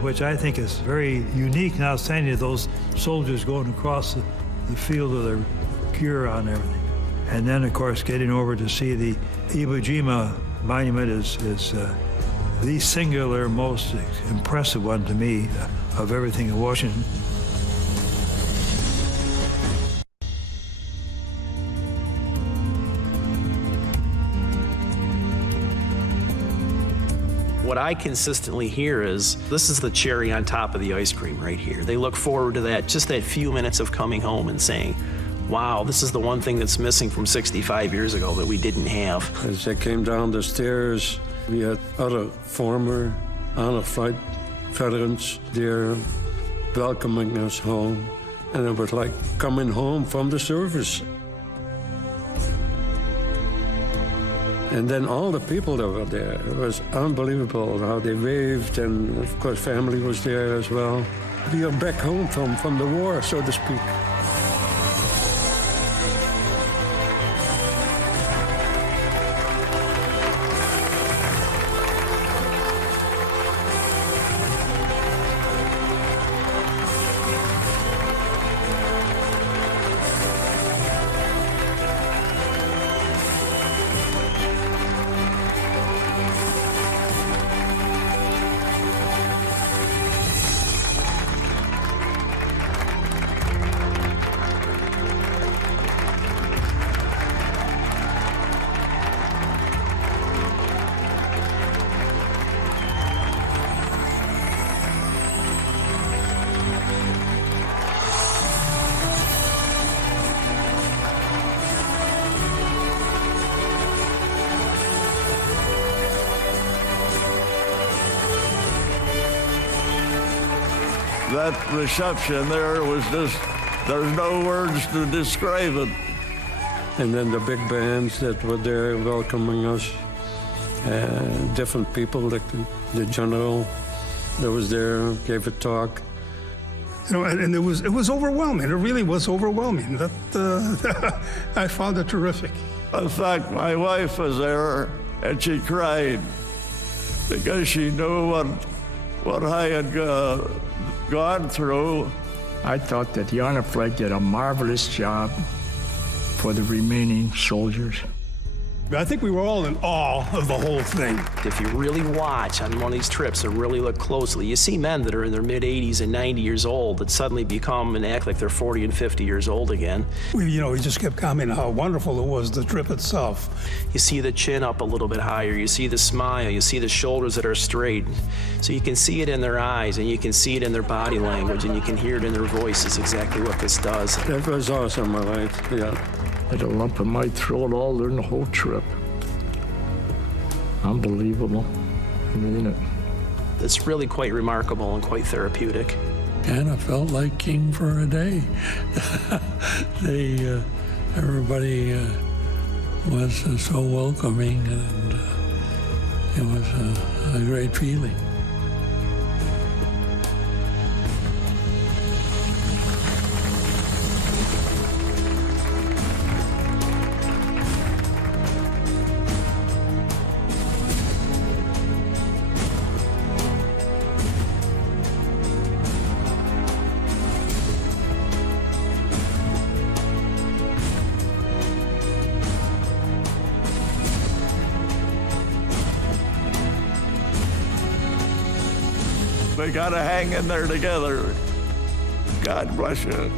which I think is very unique and outstanding, those soldiers going across the field with their gear on and everything. And then, of course, getting over to see the Iwo Jima monument is the singular, most impressive one to me of everything in Washington. What I consistently hear is, this is the cherry on top of the ice cream right here. They look forward to that, just that few minutes of coming home and saying, wow, this is the one thing that's missing from 65 years ago that we didn't have. As I came down the stairs, we had other former honor flight veterans there welcoming us home. And it was like coming home from the service. And then all the people that were there, it was unbelievable how they waved, and of course family was there as well. We are back home from the war, so to speak. that reception there was just, there's no words to describe it. And then the big bands that were there welcoming us, different people, like the general that was there, gave a talk. You know, and it was overwhelming. It really was overwhelming. That I found it terrific. In fact, my wife was there, and she cried because she knew what I had gone through. I thought that the honor flag did a marvelous job for the remaining soldiers. I think we were all in awe of the whole thing. If you really watch on one of these trips or really look closely, you see men that are in their mid-80s and 90 years old that suddenly become and act like they're 40 and 50 years old again. We just kept commenting how wonderful it was, the trip itself. You see the chin up a little bit higher, you see the smile, you see the shoulders that are straight. So you can see it in their eyes, and you can see it in their body language, and you can hear it in their voices exactly what this does. That was awesome, all right, yeah. I had a lump in my throat all during the whole trip. Unbelievable. I mean it. It's really quite remarkable and quite therapeutic. Kind of felt like king for a day. Everybody was so welcoming, and it was a great feeling. We gotta hang in there together. God bless you.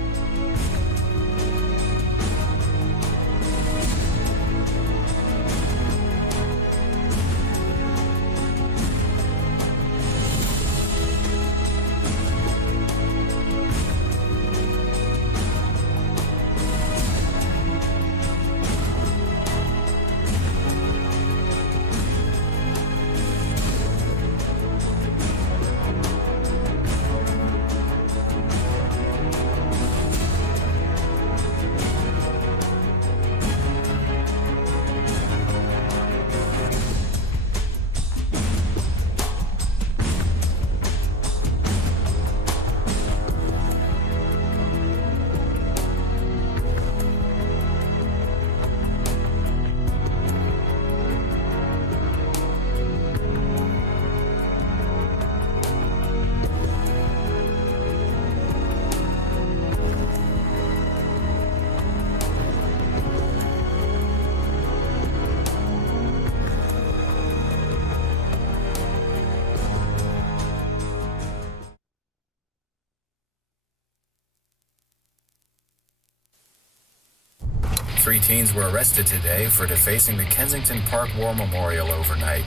Three teens were arrested today for defacing the Kensington Park War Memorial overnight.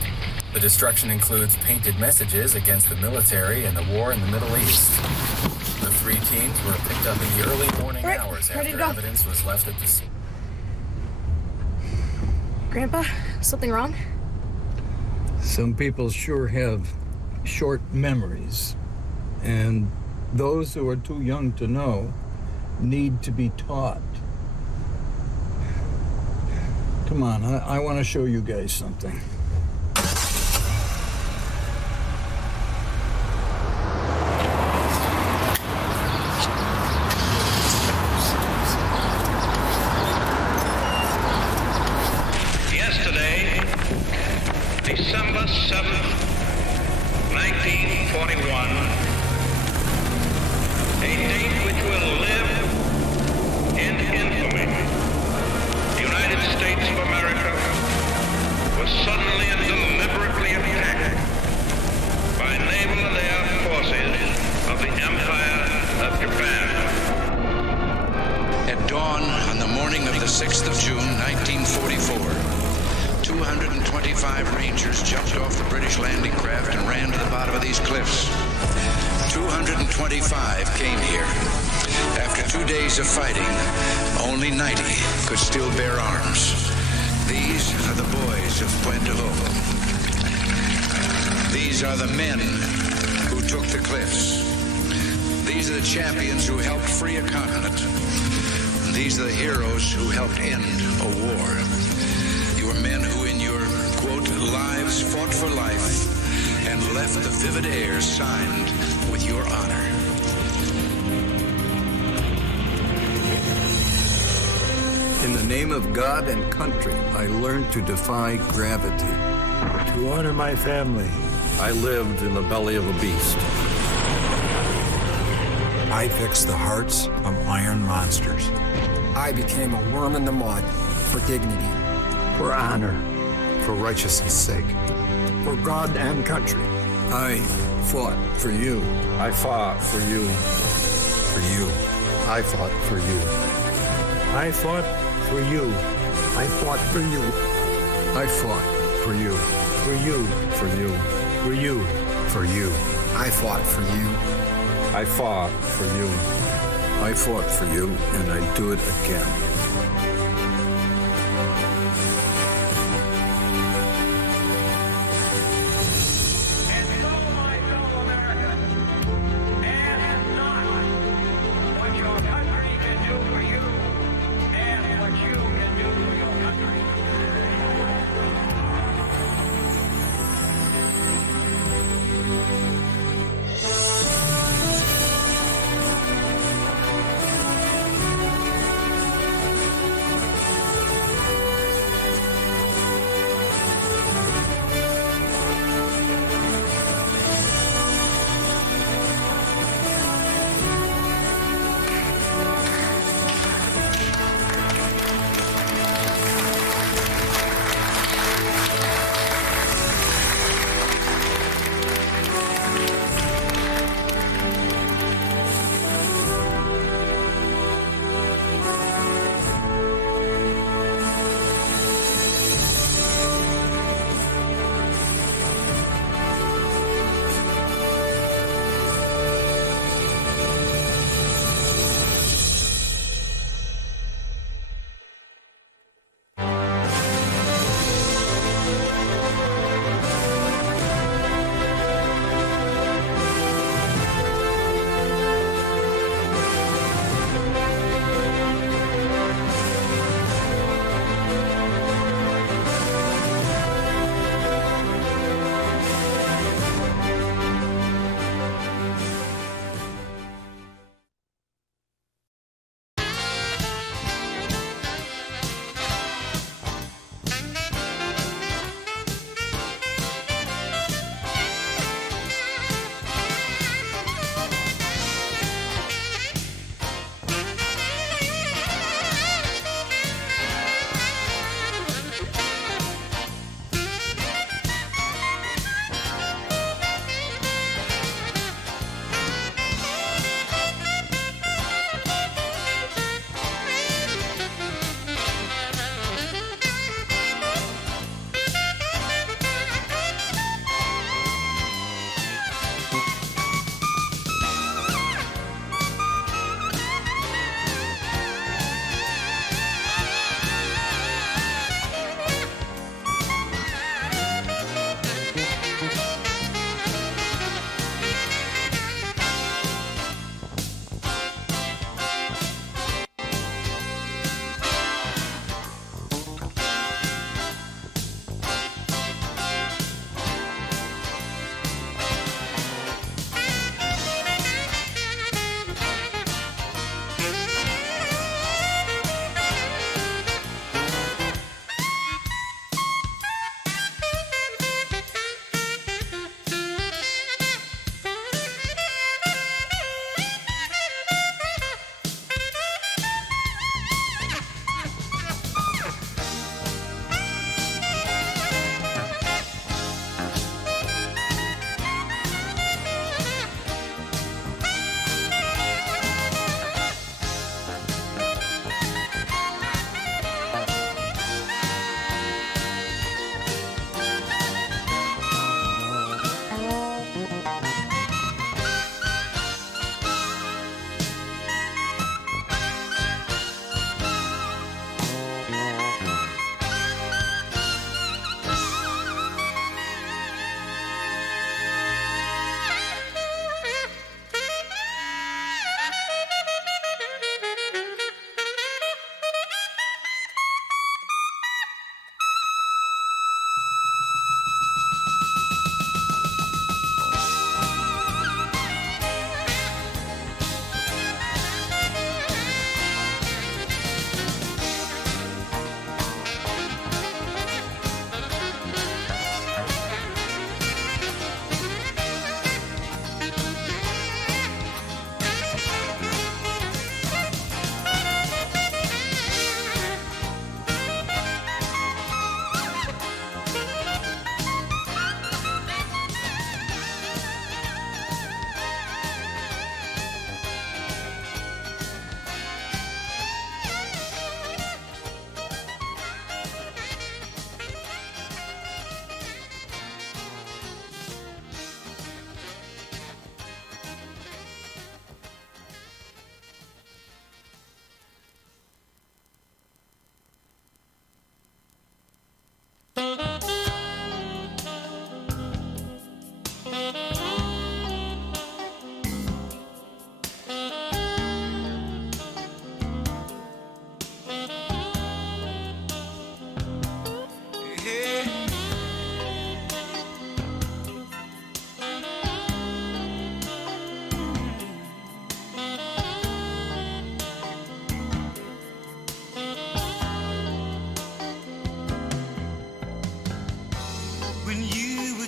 The destruction includes painted messages against the military and the war in the Middle East. The three teens were picked up in the early morning hours after evidence was left at the scene. Grandpa, something wrong? Some people sure have short memories, and those who are too young to know need to be taught. Come on, I want to show you guys something. Yesterday, December 7th, 1941, a date which will live in infamy. The United States of America was suddenly and deliberately attacked by naval and air forces of the Empire of Japan. At dawn on the morning of the 6th of June, 1944, 225 Rangers jumped off the British landing craft and ran to the bottom of these cliffs. 225 came here. After 2 days of fighting, only 90 could still bear arms. These are the boys of Pointe du Hoc. These are the men who took the cliffs. These are the champions who helped free a continent. And these are the heroes who helped end a war. You are men who in your, quote, lives fought for life and left the vivid air signed with your honor. In the name of God and country, I learned to defy gravity. To honor my family, I lived in the belly of a beast. I fixed the hearts of iron monsters. I became a worm in the mud for dignity, For honor. For righteousness' sake. for God and country. I fought for you. I fought for you. For you. I fought for you. I fought for you. I fought for you. I fought for you. For you. For you. For you. For you. I fought for you. I fought for you. I fought for you, and I do it again.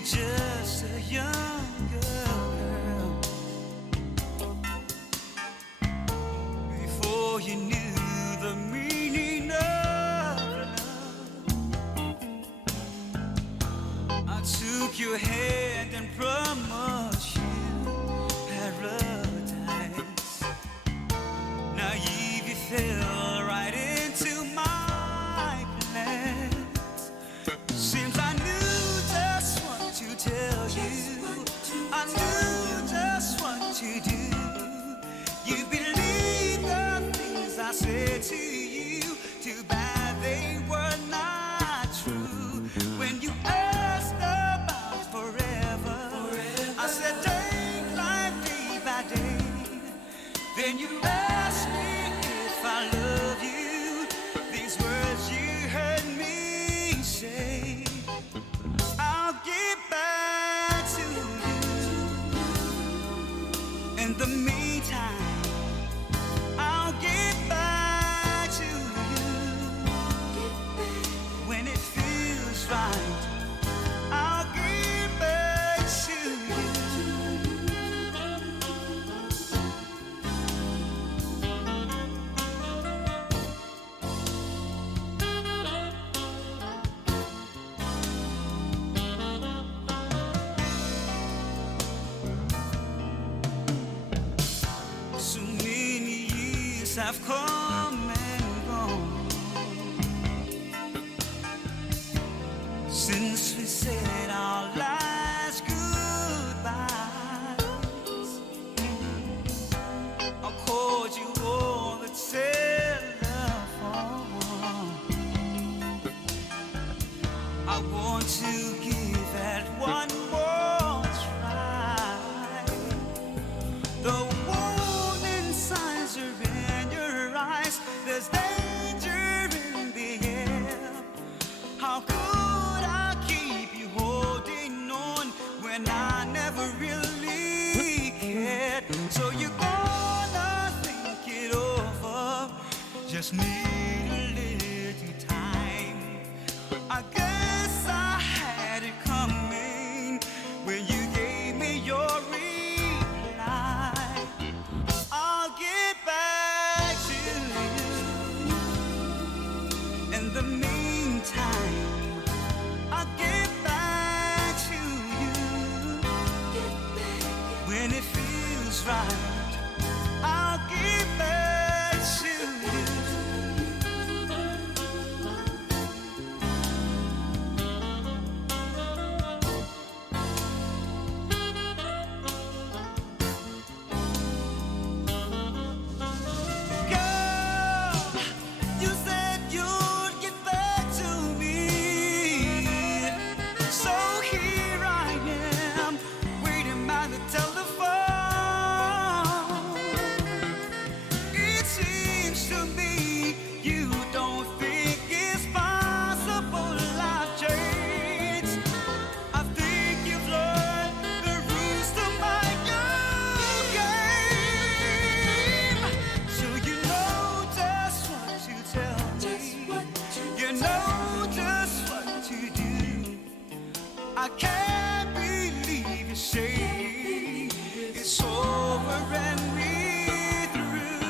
just a young girl before you knew the meaning of love. I took your hand and promised you paradise. Naive, you fell right into my plans. Seems I knew just what to tell you. I knew just what to do. You believed the things I said to you. Too bad they were not true. When you asked about forever, I said take life day by day. Then you asked me if I love you. These words you heard me say. I'll get back to you. In the meantime, I'll get back to you. When it feels right, I'll get back to you. So many years have come and gone since we said our last goodbyes. I called you on the telephone. I want to give that one more try. The warning signs are in your eyes. There's danger in the air. How could I keep you holding on when I never really cared? So you're gonna think it over. Just need a little time. I guess I had it coming when you gave me your reply. I'll get back to you. In the meantime, I'll get back to you. When it feels right, I'll get back to you. Girl, you said you'd get back to me. So here I am, waiting by the telephone. It seems to me you don't think it's possible I've changed. I think you've learned the rules to my new game. So you know just what to tell me. You know just what to do. I can't believe you say it's over and we're through.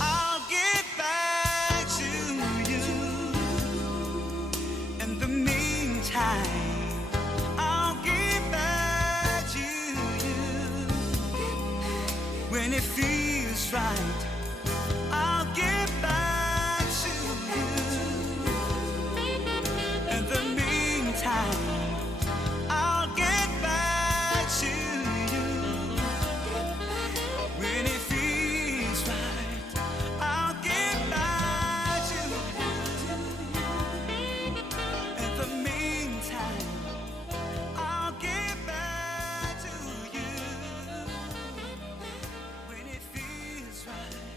I'll get back to you. In the meantime, I'll get back to you. When it feels right, I'll get back to you. In the meantime, I'll get back to you. When it feels right, I'll get back to you. In the meantime, I'll get back to you. When it feels right.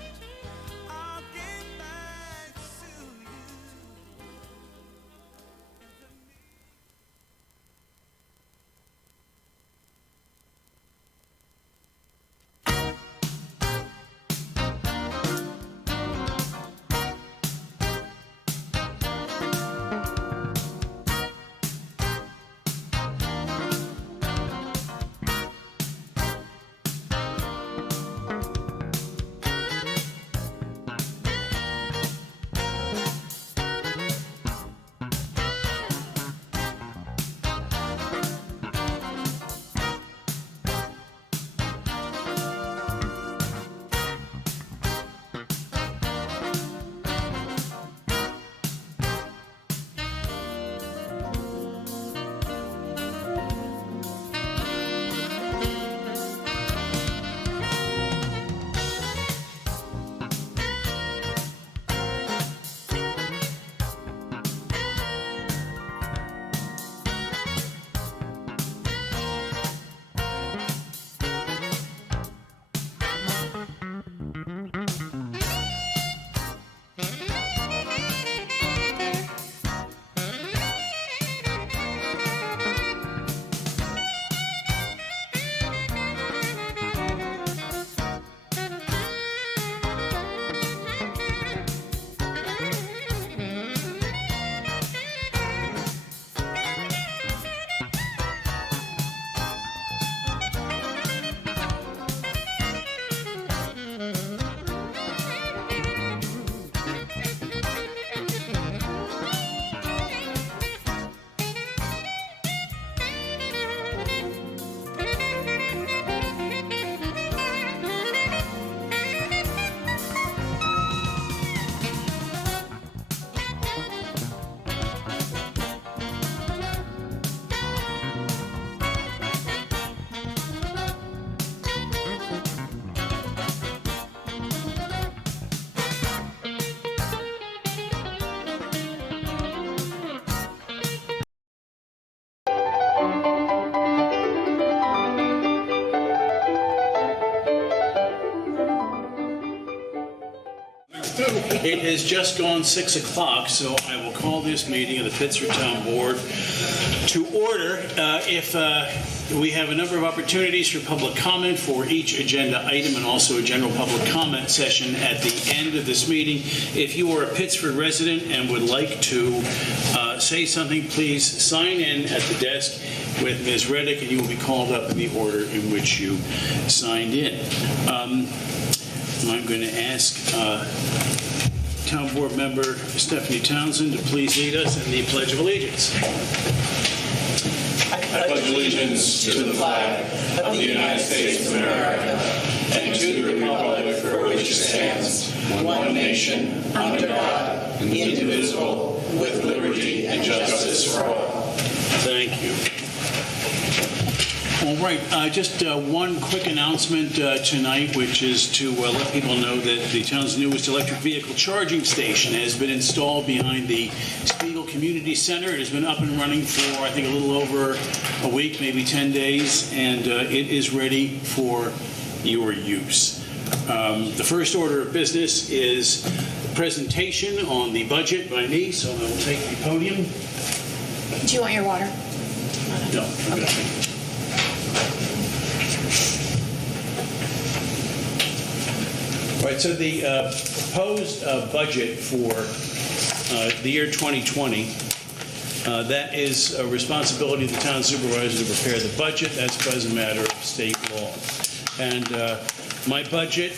It has just gone 6 o'clock, so I will call this meeting of the Pittsford Town Board to order. We have a number of opportunities for public comment for each agenda item and also a general public comment session at the end of this meeting. If you are a Pittsford resident and would like to say something, please sign in at the desk with Ms. Reddick, and you will be called up in the order in which you signed in. I'm going to ask Town Board Member Stephanie Townsend to please lead us in the Pledge of Allegiance. I pledge allegiance to the flag of the United States of America and to the republic for which it stands, one nation, under God, indivisible, with liberty and justice for all. Thank you. All right, just one quick announcement tonight, which is to let people know that the town's newest electric vehicle charging station has been installed behind the Spiegel Community Center. It has been up and running for, I think, a little over a week, maybe 10 days, and it is ready for your use. The first order of business is the presentation on the budget by me, so I will take the podium. Do you want your water? No. Okay. Right, so the proposed budget for the year 2020, that is a responsibility of the town supervisor to prepare the budget. That's as a matter of state law. And my budget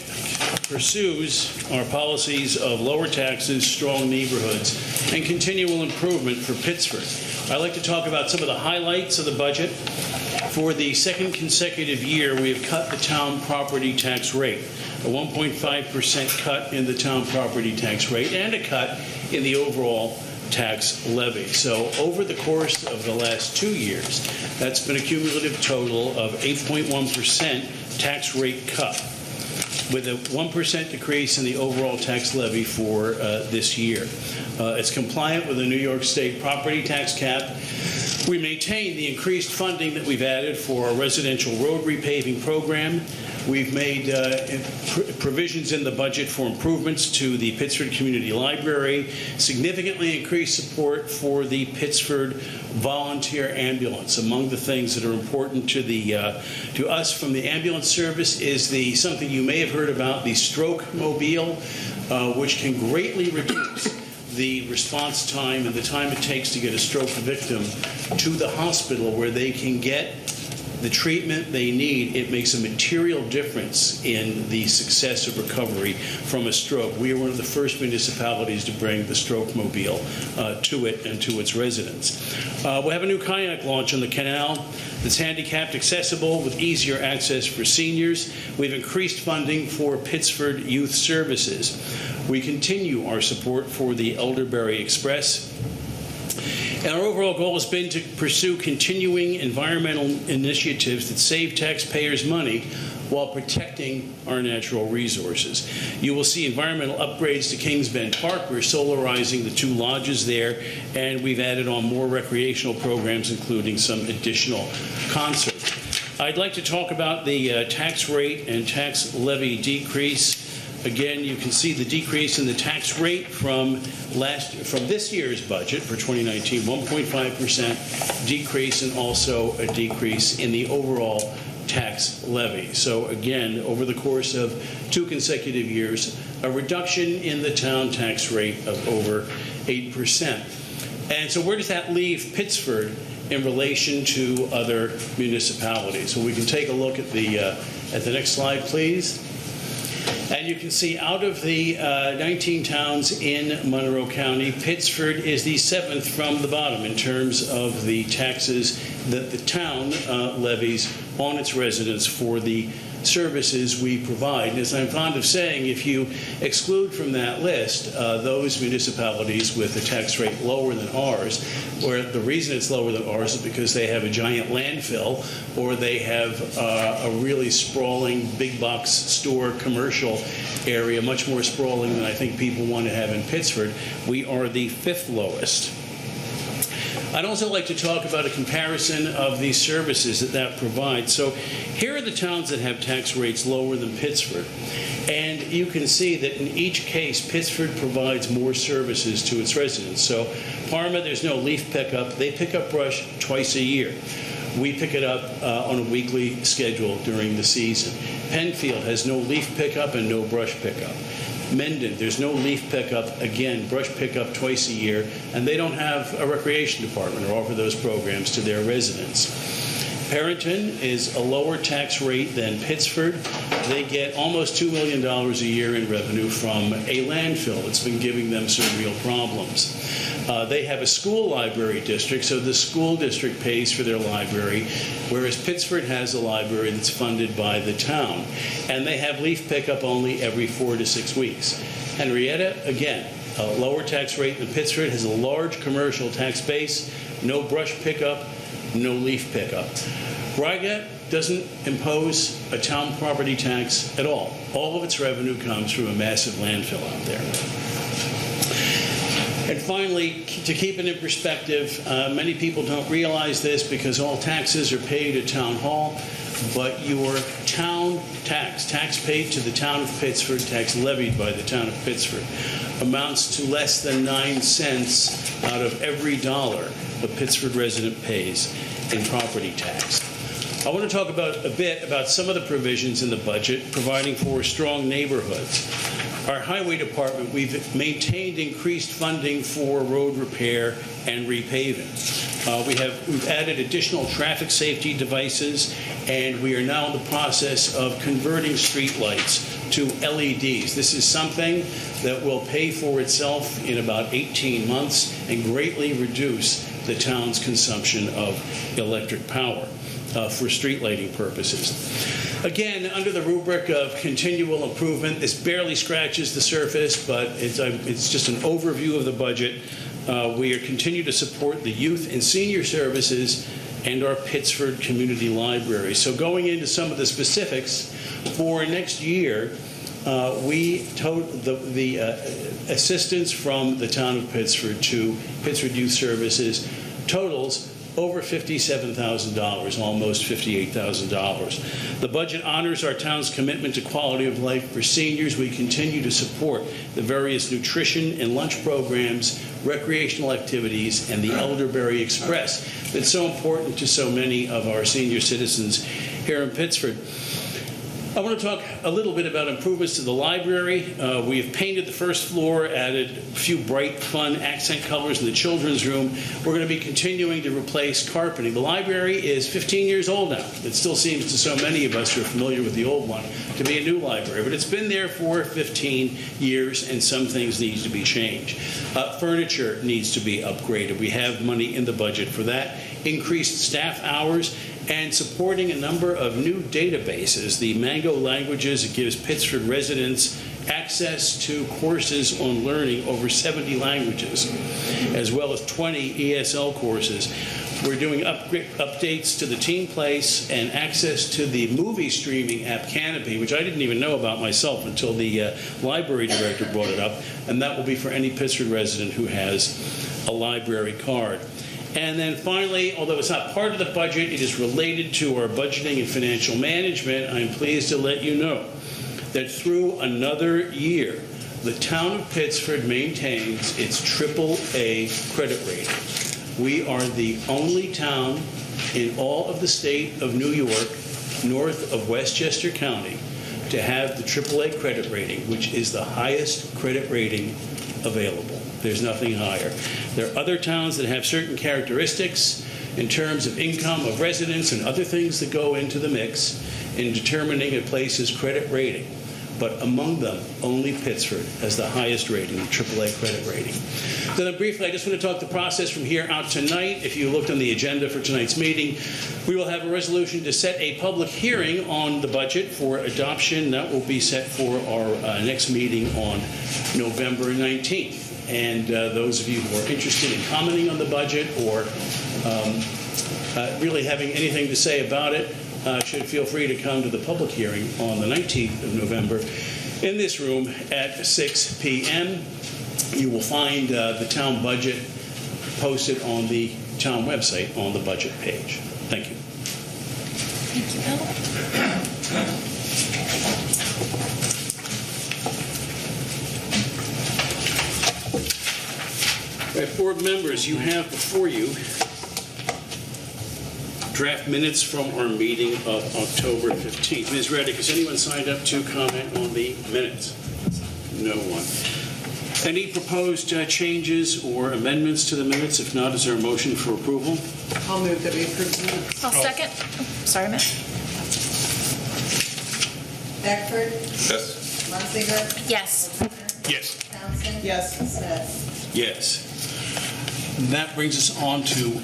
pursues our policies of lower taxes, strong neighborhoods, and continual improvement for Pittsford. I'd like to talk about some of the highlights of the budget. For the second consecutive year, we have cut the town property tax rate, a 1.5% cut in the town property tax rate, and a cut in the overall tax levy. So over the course of the last 2 years, that's been a cumulative total of 8.1% tax rate cut, with a 1% decrease in the overall tax levy for this year. It's compliant with the New York State property tax cap. We maintain the increased funding that we've added for our residential road repaving program. We've made provisions in the budget for improvements to the Pittsford Community Library, significantly increased support for the Pittsford Volunteer Ambulance. Among the things that are important to us from the ambulance service is something you may have heard about, the stroke mobile, which can greatly reduce the response time and the time it takes to get a stroke victim to the hospital where they can get the treatment they need. It makes a material difference in the success of recovery from a stroke. We are one of the first municipalities to bring the stroke mobile to it and to its residents. We'll have a new kayak launch on the canal that's handicapped accessible with easier access for seniors. We've increased funding for Pittsford Youth Services. We continue our support for the Elderberry Express. And our overall goal has been to pursue continuing environmental initiatives that save taxpayers money while protecting our natural resources. You will see environmental upgrades to Kings Bend Park. We're solarizing the 2 lodges there, and we've added on more recreational programs, including some additional concerts. I'd like to talk about the tax rate and tax levy decrease. Again, you can see the decrease in the tax rate from this year's budget for 2019, 1.5% decrease, and also a decrease in the overall tax levy. So again, over the course of 2 consecutive years, a reduction in the town tax rate of over 8%. And so where does that leave Pittsford in relation to other municipalities? So we can take a look at the next slide, please. And you can see out of the 19 towns in Monroe County, Pittsford is the 7th from the bottom in terms of the taxes that the town levies on its residents for the services we provide. And as I'm fond of saying, if you exclude from that list those municipalities with a tax rate lower than ours, or the reason it's lower than ours is because they have a giant landfill or they have a really sprawling big box store commercial area, much more sprawling than I think people want to have in Pittsford, we are the 5th lowest. I'd also like to talk about a comparison of these services that provides. So here are the towns that have tax rates lower than Pittsford. And you can see that in each case, Pittsford provides more services to its residents. So Parma, there's no leaf pickup. They pick up brush twice a year. We pick it up on a weekly schedule during the season. Penfield has no leaf pickup and no brush pickup. Mendon, there's no leaf pickup, again, brush pickup twice a year, and they don't have a recreation department or offer those programs to their residents. Perrington is a lower tax rate than Pittsford. They get almost $2 million a year in revenue from a landfill that's been giving them some real problems. They have a school library district, so the school district pays for their library, whereas Pittsford has a library that's funded by the town. And they have leaf pickup only every 4 to 6 weeks. Henrietta, again, a lower tax rate than Pittsford, has a large commercial tax base, no brush pickup, no leaf pickup. Rygat doesn't impose a town property tax at all. All of its revenue comes from a massive landfill out there. And finally, to keep it in perspective, many people don't realize this because all taxes are paid at Town Hall, but your town tax paid to the town of Pittsford, tax levied by the town of Pittsford, amounts to less than 9 cents out of every dollar a Pittsford resident pays in property tax. I want to talk a bit about some of the provisions in the budget providing for strong neighborhoods. Our highway department, we've maintained increased funding for road repair and repaving. We've added additional traffic safety devices, and we are now in the process of converting street lights to LEDs. This is something that will pay for itself in about 18 months and greatly reduce the town's consumption of electric power for street lighting purposes. Again, under the rubric of continual improvement, this barely scratches the surface, but it's just an overview of the budget. We continue to support the youth and senior services and our Pittsford Community Library. So going into some of the specifics, for next year, we told the assistance from the town of Pittsford to Pittsford Youth Services totals over $57,000, almost $58,000. The budget honors our town's commitment to quality of life for seniors. We continue to support the various nutrition and lunch programs, recreational activities, and the Elderberry Express that's so important to so many of our senior citizens here in Pittsford. I want to talk a little bit about improvements to the library. We have painted the first floor, added a few bright, fun accent colors in the children's room. We're going to be continuing to replace carpeting. The library is 15 years old now. It still seems to so many of us who are familiar with the old one to be a new library, but it's been there for 15 years, and some things need to be changed. Furniture needs to be upgraded. We have money in the budget for that. Increased staff hours, and supporting a number of new databases. The Mango Languages, it gives Pittsford residents access to courses on learning over 70 languages, as well as 20 ESL courses. We're doing updates to the Teen Place and access to the movie streaming app Canopy, which I didn't even know about myself until the library director brought it up, and that will be for any Pittsford resident who has a library card. And then finally, although it's not part of the budget, it is related to our budgeting and financial management, I'm pleased to let you know that through another year, the town of Pittsford maintains its AAA credit rating. We are the only town in all of the state of New York, north of Westchester County, to have the AAA credit rating, which is the highest credit rating available. There's nothing higher. There are other towns that have certain characteristics in terms of income of residents and other things that go into the mix in determining a place's credit rating. But among them, only Pittsford has the highest rating, the AAA credit rating. So then briefly, I just want to talk the process from here out tonight. If you looked on the agenda for tonight's meeting, we will have a resolution to set a public hearing on the budget for adoption. That will be set for our next meeting on November 19th. And those of you who are interested in commenting on the budget or really having anything to say about it should feel free to come to the public hearing on the 19th of November in this room at 6 p.m. You will find the town budget posted on the town website on the budget page. Thank you. Thank you, Bill. All right, board members, you have before you draft minutes from our meeting of October 15th. Ms. Reddick, has anyone signed up to comment on the minutes? No one. Any proposed changes or amendments to the minutes? If not, is there a motion for approval? I'll move that we approve the minutes. I'll second. Sorry, Matt. Beckford? Yes. Munsinger? Yes. Yes. Townsend? Yes. Smith? Yes. That brings us on to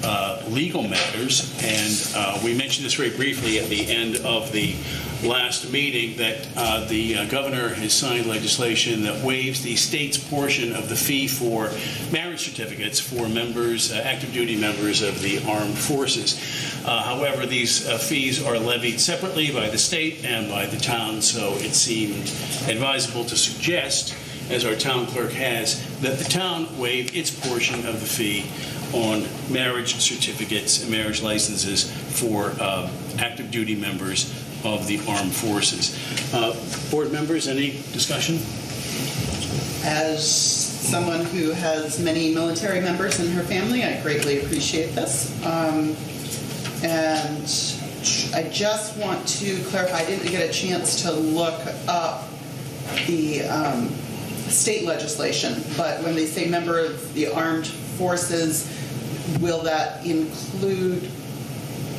legal matters, and we mentioned this very briefly at the end of the last meeting that the governor has signed legislation that waives the state's portion of the fee for marriage certificates for members, active duty members of the armed forces. However, these fees are levied separately by the state and by the town, so it seemed advisable to suggest, as our town clerk has, that the town waive its portion of the fee on marriage certificates and marriage licenses for active duty members of the armed forces. Board members, any discussion? As someone who has many military members in her family, I greatly appreciate this. And I just want to clarify, I didn't get a chance to look up the state legislation, but when they say member of the armed forces, will that include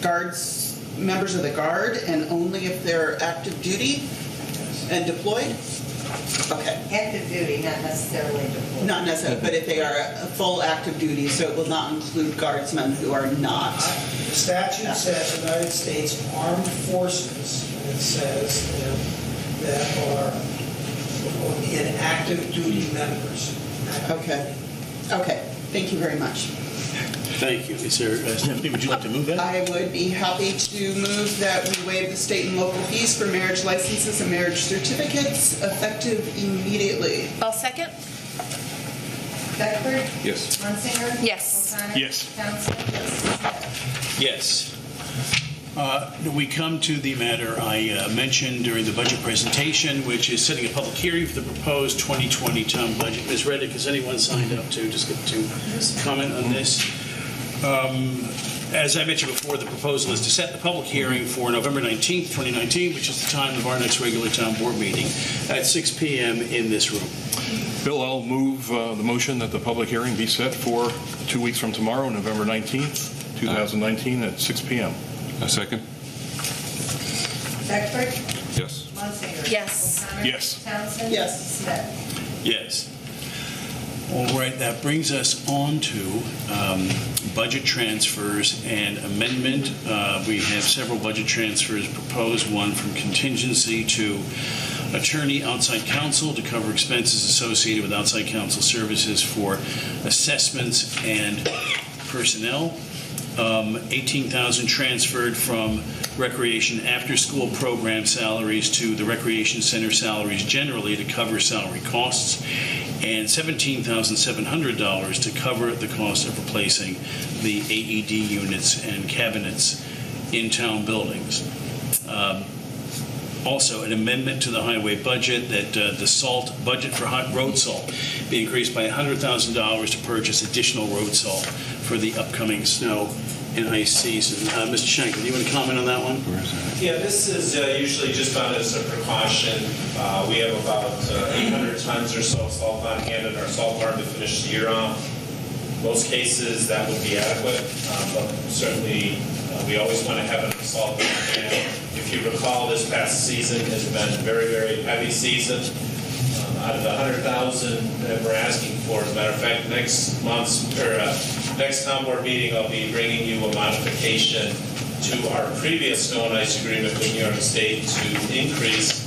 guards, members of the guard, and only if they're active duty and deployed? Okay. Active duty, not necessarily deployed. Not necessarily, but if they are a full active duty, so it will not include guardsmen who are not. The statute says United States Armed Forces, and it says that are inactive duty members. Okay. Okay. Thank you very much. Thank you. Is there, Stephanie, would you like to move that? I would be happy to move that we waive the state and local fees for marriage licenses and marriage certificates effective immediately. I'll second. Beckford? Yes. Munsinger? Yes. O'Connor? Yes. Townsend? Yes. We come to the matter I mentioned during the budget presentation, which is setting a public hearing for the proposed 2020 town budget. Ms. Reddick, has anyone signed up to just get to comment on this? As I mentioned before, the proposal is to set the public hearing for November 19th, 2019, which is the time of our next regular town board meeting at 6 p.m. in this room. Bill, I'll move the motion that the public hearing be set for 2 weeks from tomorrow, November 19th, 2019 at 6 p.m. A second. Beckford? Yes. Munsinger? Yes. O'Connor? Yes. Townsend? Yes. Smith? Yes. All right, that brings us on to budget transfers and amendment. We have several budget transfers proposed, one from contingency to attorney outside counsel to cover expenses associated with outside counsel services for assessments and personnel. 18,000 transferred from recreation after-school program salaries to the recreation center salaries generally to cover salary costs, and $17,700 to cover the cost of replacing the AED units and cabinets in town buildings. Also, an amendment to the highway budget that the salt budget for road salt be increased by $100,000 to purchase additional road salt for the upcoming snow and ice season. Mr. Schenker, do you want to comment on that one? Yeah, this is usually just done as a precaution. We have about 800 tons or so of salt on hand in our salt barn to finish the year off. Most cases that would be adequate, but certainly we always want to have enough salt on hand. If you recall, this past season has been a very, very heavy season. Out of the 100,000 that we're asking for, as a matter of fact, next town board meeting, I'll be bringing you a modification to our previous snow and ice agreement with New York State to increase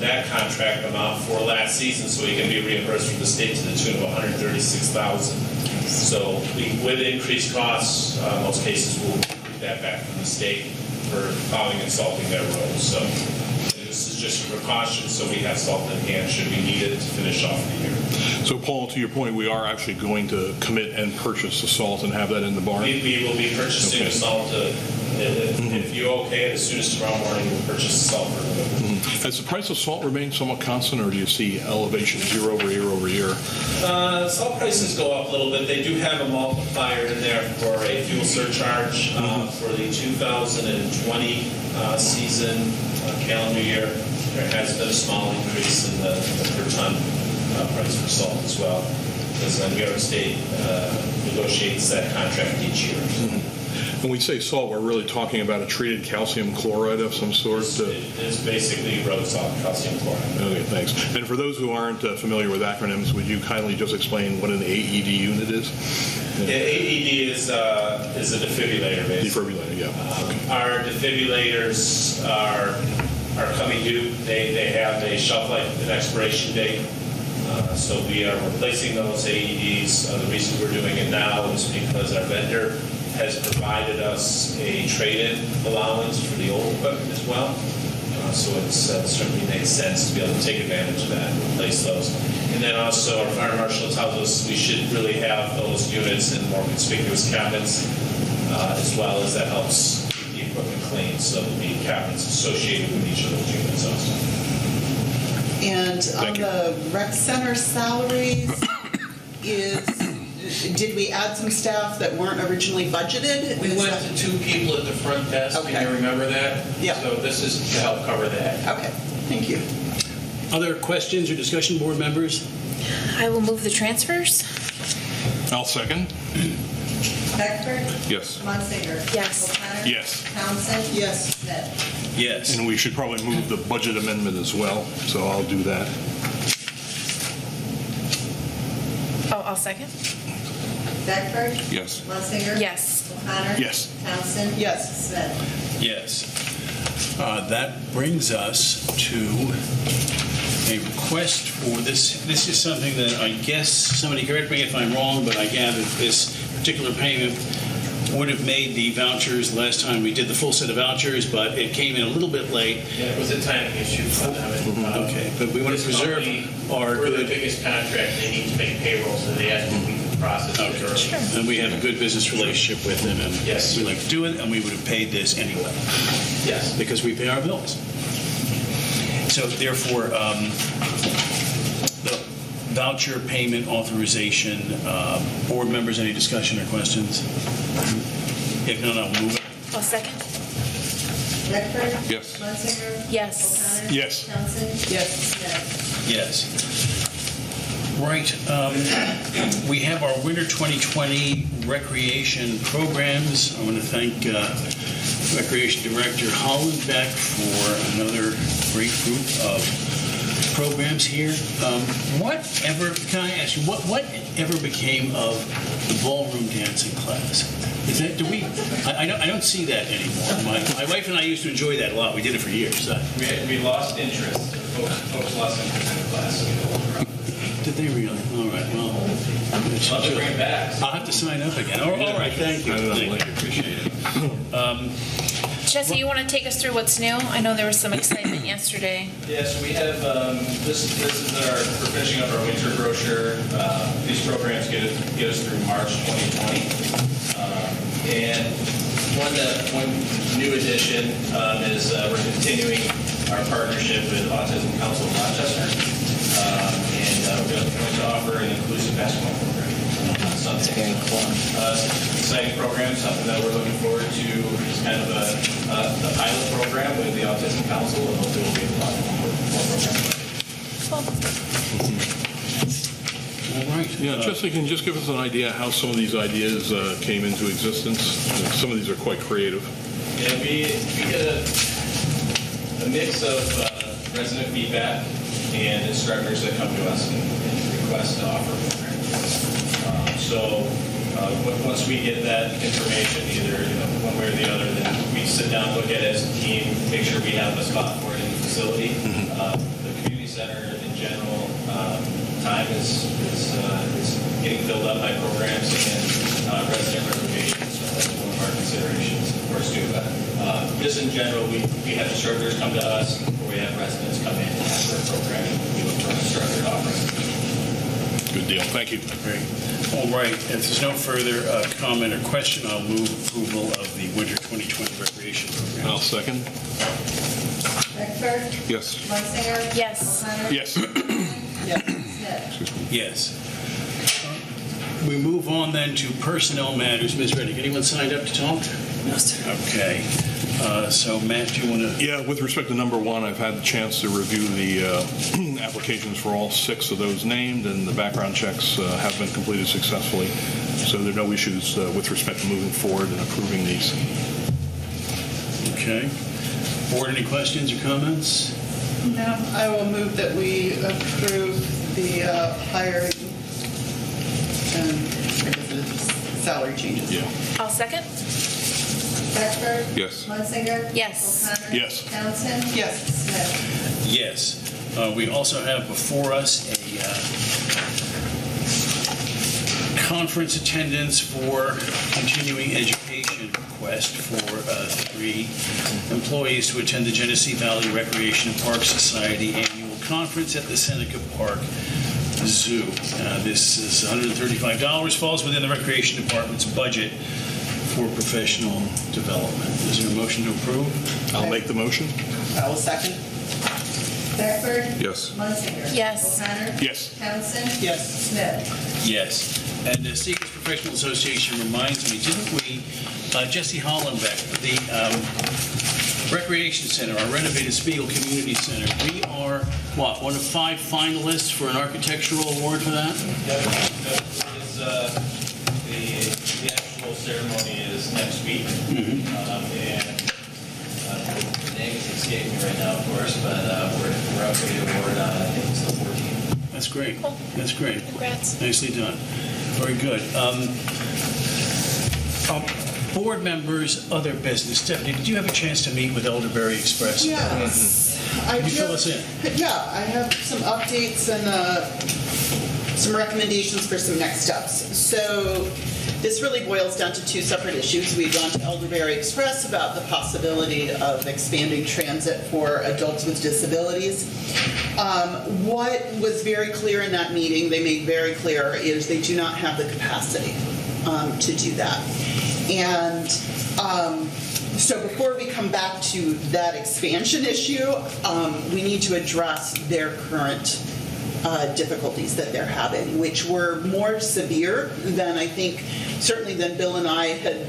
that contract amount for last season, so we can be reimbursed from the state to the tune of $136,000. So with increased costs, most cases we'll get that back from the state for plowing and salting their roads. So This is just a precaution, so we have salt in hand should we need it to finish off the year. So, Paul, to your point, we are actually going to commit and purchase the salt and have that in the barn? We will be purchasing the salt. If you okay it, as soon as tomorrow morning, we'll purchase the salt for delivery. Has the price of salt remained somewhat constant, or do you see elevations year over year over year? Salt prices go up a little bit. They do have a multiplier in there for a fuel surcharge for the 2020 season calendar year. There has been a small increase in the per ton price for salt as well, because New York State negotiates that contract each year. When we say salt, we're really talking about a treated calcium chloride of some sort? It's basically road salt, calcium chloride. Okay, thanks. And for those who aren't familiar with acronyms, would you kindly just explain what an AED unit is? Yeah, AED is a defibrillator, basically. Defibrillator, yeah. Our defibrillators are coming due. They have a shelf life and expiration date. So we are replacing those AEDs. The reason we're doing it now is because our vendor has provided us a trade-in allowance for the old equipment as well. So it certainly makes sense to be able to take advantage of that and replace those. And then also our fire marshal tells us we should really have those units in more conspicuous cabinets, as well as that helps keep the equipment clean. So there'll be cabinets associated with each of those units also. And on the rec center salaries, did we add some staff that weren't originally budgeted? We went to 2 people at the front desk. Okay. Can you remember that? Yeah. So this is to help cover that. Okay, thank you. Other questions or discussion, board members? I will move the transfers. I'll second. Beckford? Yes. Munsinger? Yes. O'Connor? Yes. Townsend? Yes. Smith? Yes. And we should probably move the budget amendment as well, so I'll do that. Oh, I'll second. Beckford? Yes. Munsinger? Yes. O'Connor? Yes. Townsend? Yes. Smith? Yes. That brings us to a request for this. This is something that I guess, somebody correct me if I'm wrong, but I gather this particular payment would have made the vouchers last time we did the full set of vouchers, but it came in a little bit late. Yeah, it was a timing issue for them. Okay, but we want to preserve our We're the good... biggest contract. They need to make payroll, so they have to complete the process. Okay. And we have a good business relationship with them, and Yes. we like to do it, and we would have paid this anyway. Yes. Because we pay our bills. So therefore, the voucher payment authorization, board members, any discussion or questions? If not, I'll move it. I'll second. Beckford? Yes. Munsinger? Yes. O'Connor? Yes. Townsend? Yes. Smith? Yes. Right. We have our Winter 2020 recreation programs. I want to thank Recreation Director Hollenbeck for another great group of programs here. Can I ask you, whatever became of the ballroom dancing class? Is that, I don't see that anymore. My wife and I used to enjoy that a lot. We did it for years. We lost interest. Folks lost interest in the class. Did they really? All right, well. Love to bring it back. I'll have to sign up again. All right, thank you. Thank you. Appreciate it. Jesse, you want to take us through what's new? I know there was some excitement yesterday. Yes, we have, this is we're finishing up our winter brochure. These programs get us through March 2020. And one new addition is we're continuing our partnership with Autism Council of Rochester. And we're going to offer an inclusive basketball program on Sunday. Very cool. Exciting program, something that we're looking forward to. It's kind of a pilot program with the Autism Council, and hopefully we'll be a lot more programs. All right. Yeah, Jesse, can you just give us an idea how some of these ideas came into existence? Some of these are quite creative. Yeah, we get a mix of resident feedback and instructors that come to us and request to offer programs. So once we get that information, either one way or the other, then we sit down, look at it as a team, make sure we have a spot for it in the facility. The community center in general, time is getting filled up by programs and resident reservations. So that's one of our considerations. Of course, too, Just in general, we have instructors come to us, or we have residents come in and ask for a program. We look for an instructor to offer. Good deal. Thank you. Great. All right. If there's no further comment or question, I'll move approval of the winter 2020 recreation program. I'll second. Beckford? Yes. Munsinger? Yes. O'Connor? Yes. Smith? Yes. We move on then to personnel matters. Ms. Reddick, anyone signed up to talk? No, sir. Okay. So, Matt, do you want to? Yeah, with respect to number one, I've had the chance to review the applications for all 6 of those named, and the background checks have been completed successfully. So there are no issues with respect to moving forward and approving these. Okay. Board, any questions or comments? No, I will move that we approve the hiring and I guess it's salary changes. Yeah. I'll second. Beckford? Yes. Munsinger? Yes. O'Connor? Yes. Townsend? Yes. Smith? Yes. We also have before us a conference attendance for continuing education request for 3 employees to attend the Genesee Valley Recreation and Park Society annual conference at the Seneca Park Zoo. This is $135, falls within the Recreation Department's budget for professional development. Is there a motion to approve? I'll make the motion. I will second. Beckford? Yes. Munsinger? Yes. O'Connor? Yes. Townsend? Yes. Smith? Yes. And the Seekers Professional Association reminds me, didn't we, Jesse Hollenbeck, the Recreation Center, our renovated Spiegel Community Center, we are, what, one of 5 finalists for an architectural award for that? The actual ceremony is next week. Mm-hmm. And the names escape me right now, of course, but we're up for the award on, I think it's the 14th. That's great. Cool. That's great. Congrats. Nicely done. Very good. Board members, other business. Stephanie, did you have a chance to meet with Elderberry Express? Yes. Can you fill us in? Yeah, I have some updates and some recommendations for some next steps. So this really boils down to 2 separate issues. We've gone to Elderberry Express about the possibility of expanding transit for adults with disabilities. What was very clear in that meeting, they made very clear, is they do not have the capacity to do that. And so before we come back to that expansion issue, we need to address their current difficulties that they're having, which were more severe than I think, certainly than Bill and I had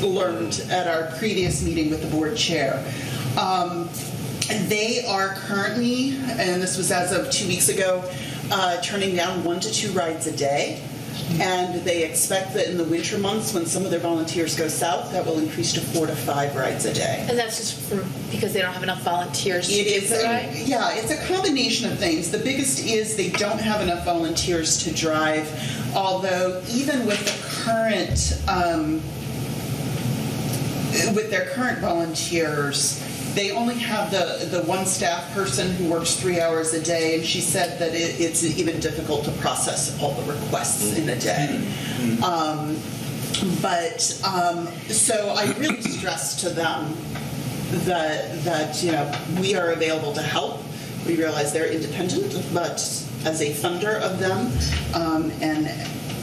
learned at our previous meeting with the board chair. They are currently, and this was as of 2 weeks ago, turning down 1 to 2 rides a day. And they expect that in the winter months, when some of their volunteers go south, that will increase to 4 to 5 rides a day. And that's just because they don't have enough volunteers to It is, give the ride? yeah, it's a combination of things. The biggest is they don't have enough volunteers to drive, although even with the current, with their current volunteers, they only have the 1 staff person who works 3 hours a day, and she said that it's even difficult to process all the requests in a day. So I really stressed to them that we are available to help. We realize they're independent, but as a funder of them, and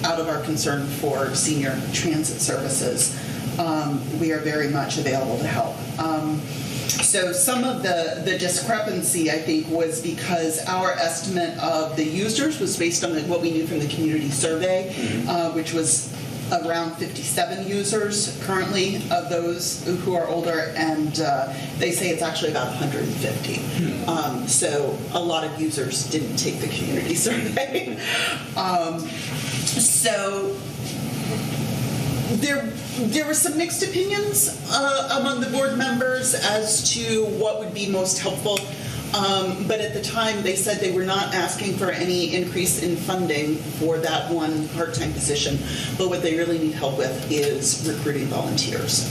out of our concern for senior transit services, we are very much available to help. So some of the discrepancy, I think, was because our estimate of the users was based on what we knew from the community survey, which was around 57 users currently of those who are older, and they say it's actually about 150. So a lot of users didn't take the community survey. So there were some mixed opinions among the board members as to what would be most helpful. But at the time, they said they were not asking for any increase in funding for that 1 part-time position. But what they really need help with is recruiting volunteers.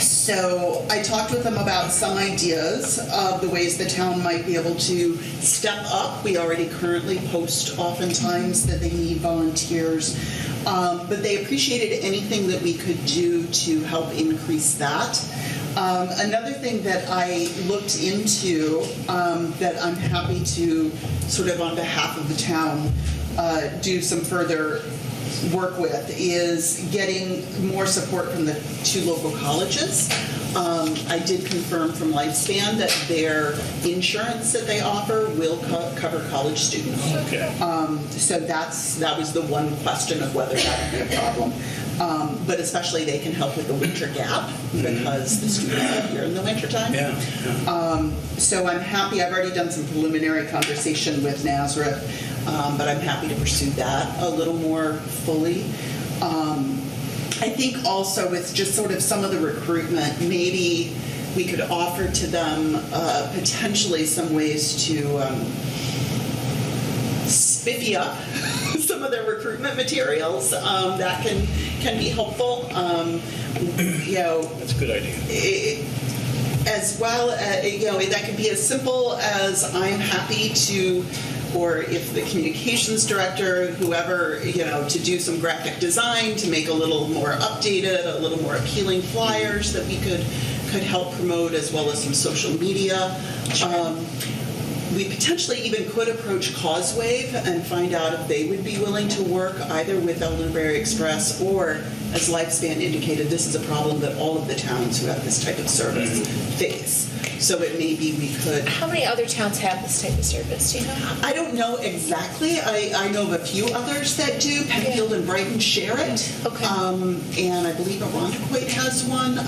So I talked with them about some ideas of the ways the town might be able to step up. We already currently post oftentimes that they need volunteers, but they appreciated anything that we could do to help increase that. Another thing that I looked into that I'm happy to sort of on behalf of the town do some further work with is getting more support from the 2 local colleges. I did confirm from Lifespan that their insurance that they offer will cover college students. Okay. So that was the one question of whether that would be a problem. But especially they can help with the winter gap because the students are here in the wintertime. Yeah. So I'm happy. I've already done some preliminary conversation with Nazareth, but I'm happy to pursue that a little more fully. I think also with just sort of some of the recruitment, maybe we could offer to them potentially some ways to spiffy up some of their recruitment materials that can be helpful. That's a good idea. As well, that can be as simple as I'm happy to, or if the communications director, whoever, to do some graphic design to make a little more updated, a little more appealing flyers that we could help promote, as well as some social media. We potentially even could approach Causewave and find out if they would be willing to work either with the Newberry Express or, as Lifespan indicated, this is a problem that all of the towns who have this type of service face. So it may be we could... How many other towns have this type of service, do you know? I don't know exactly. I know of a few others that do. Penfield and Brighton share it. Okay. And I believe Arundequoit has one.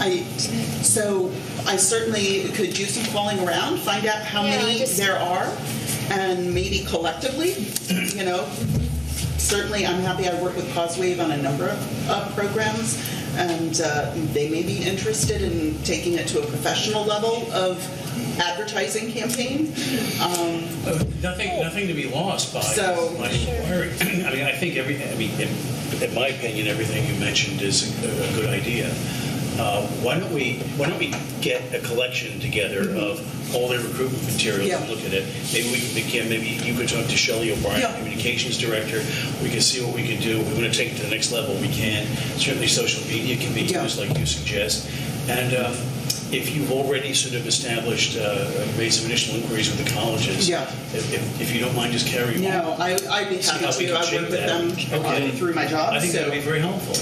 So I certainly could do some calling around, find out how many there are, and maybe collectively, certainly I'm happy. I work with Causewave on a number of programs, and they may be interested in taking it to a professional level of advertising campaign. Nothing to be lost by my inquiry. I think in my opinion, everything you mentioned is a good idea. Why don't we get a collection together of all their recruitment materials and look at it? Maybe we can begin. Maybe you could talk to Shelley O'Brien, communications director. We can see what we can do. We're going to take it to the next level. We can. Certainly, social media can be used, like you suggest. And if you've already sort of established, made some initial inquiries with the colleges, if you don't mind, just carry on. No, I'd be happy to. I work with them through my job. I think that would be very helpful.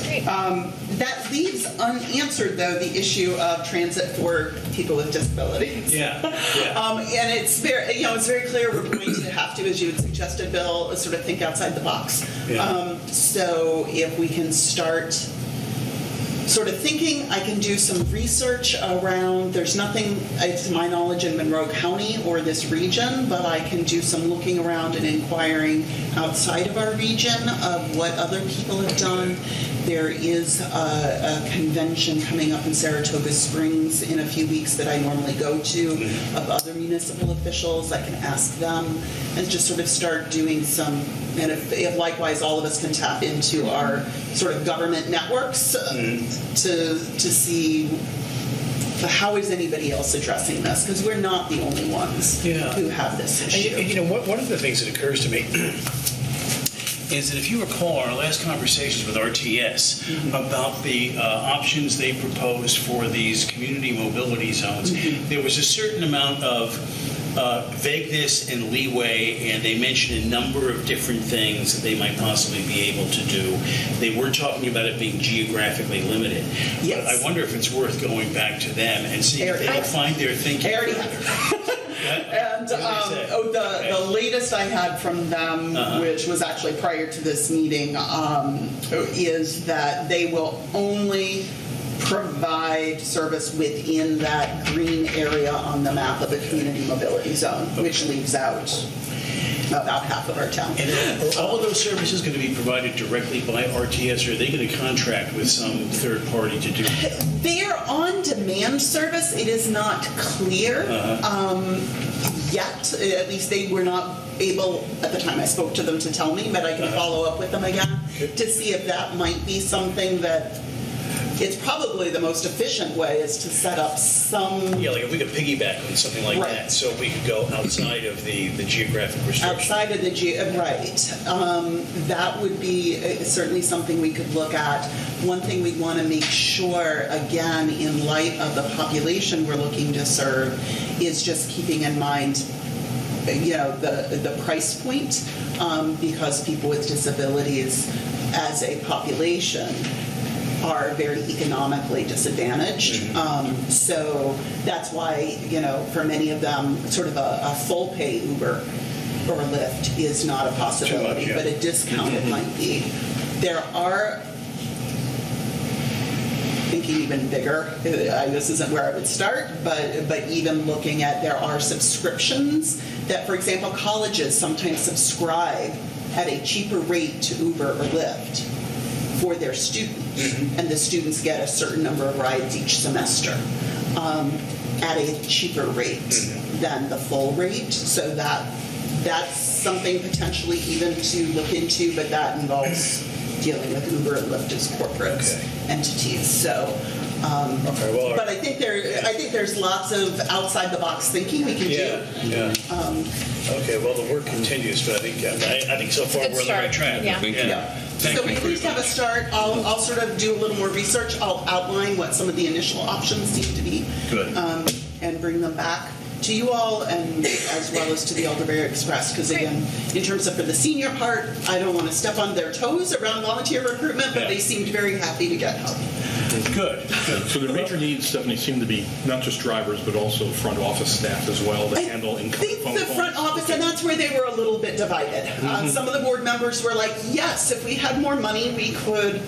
That leaves unanswered, though, the issue of transit for people with disabilities. And it's very clear we're going to have to, as you had suggested, Bill, sort of think outside the box. So if we can start sort of thinking, I can do some research around, there's nothing, to my knowledge, in Monroe County or this region, but I can do some looking around and inquiring outside of our region of what other people have done. There is a convention coming up in Saratoga Springs in a few weeks that I normally go to of other municipal officials. I can ask them and just sort of start doing some, and if likewise all of us can tap into our sort of government networks to see how is anybody else addressing this, because we're not the only ones who have this issue. One of the things that occurs to me is that if you recall our last conversations with RTS about the options they proposed for these community mobility zones, there was a certain amount of vagueness and leeway, and they mentioned a number of different things that they might possibly be able to do. They were talking about it being geographically limited. But I wonder if it's worth going back to them and seeing if they'll find their thinking. And the latest I had from them, which was actually prior to this meeting, is that they will only provide service within that green area on the map of the community mobility zone, which leaves out about half of our town. And are all of those services going to be provided directly by RTS, or are they going to contract with some third party to do it? They're on-demand service. It is not clear yet. At least they were not able, at the time I spoke to them, to tell me, but I can follow up with them again to see if that might be something that it's probably the most efficient way is to set up some. Yeah, like if we could piggyback on something like Right. that, so we could go outside of the geographic restriction. Outside of the right. That would be certainly something we could look at. One thing we'd want to make sure, again, in light of the population we're looking to serve, is just keeping in mind, the price point, because people with disabilities as a population are very economically disadvantaged. So that's why, for many of them, sort of a full pay Uber or Lyft is not a possibility, Too much, yeah. but a discounted might be. There are, thinking even bigger, this isn't where I would start, but even looking at, there are subscriptions that, for example, colleges sometimes subscribe at a cheaper rate to Uber or Lyft for their students, and the students get a certain number of rides each semester at a cheaper rate than the full rate. So that's something potentially even to look into, but that involves dealing with Uber and Lyft as corporate entities. So, but I think there's lots of outside the box thinking we can do. Yeah. Okay. Well, the work continues, but I think so far we're on the right track. Yeah. So we at least have a start. I'll sort of do a little more research. I'll outline what some of the initial options seem to be. Good. And bring them back to you all, and as well as to the Elderberry Express, because again, in terms of for the senior part, I don't want to step on their toes around volunteer recruitment, but they seemed very happy to get help. Good. So the major needs, Stephanie, seem to be not just drivers, but also front office staff as well to handle incoming phone calls. The front office, and that's where they were a little bit divided. Some of the board members were like, yes, if we had more money, we could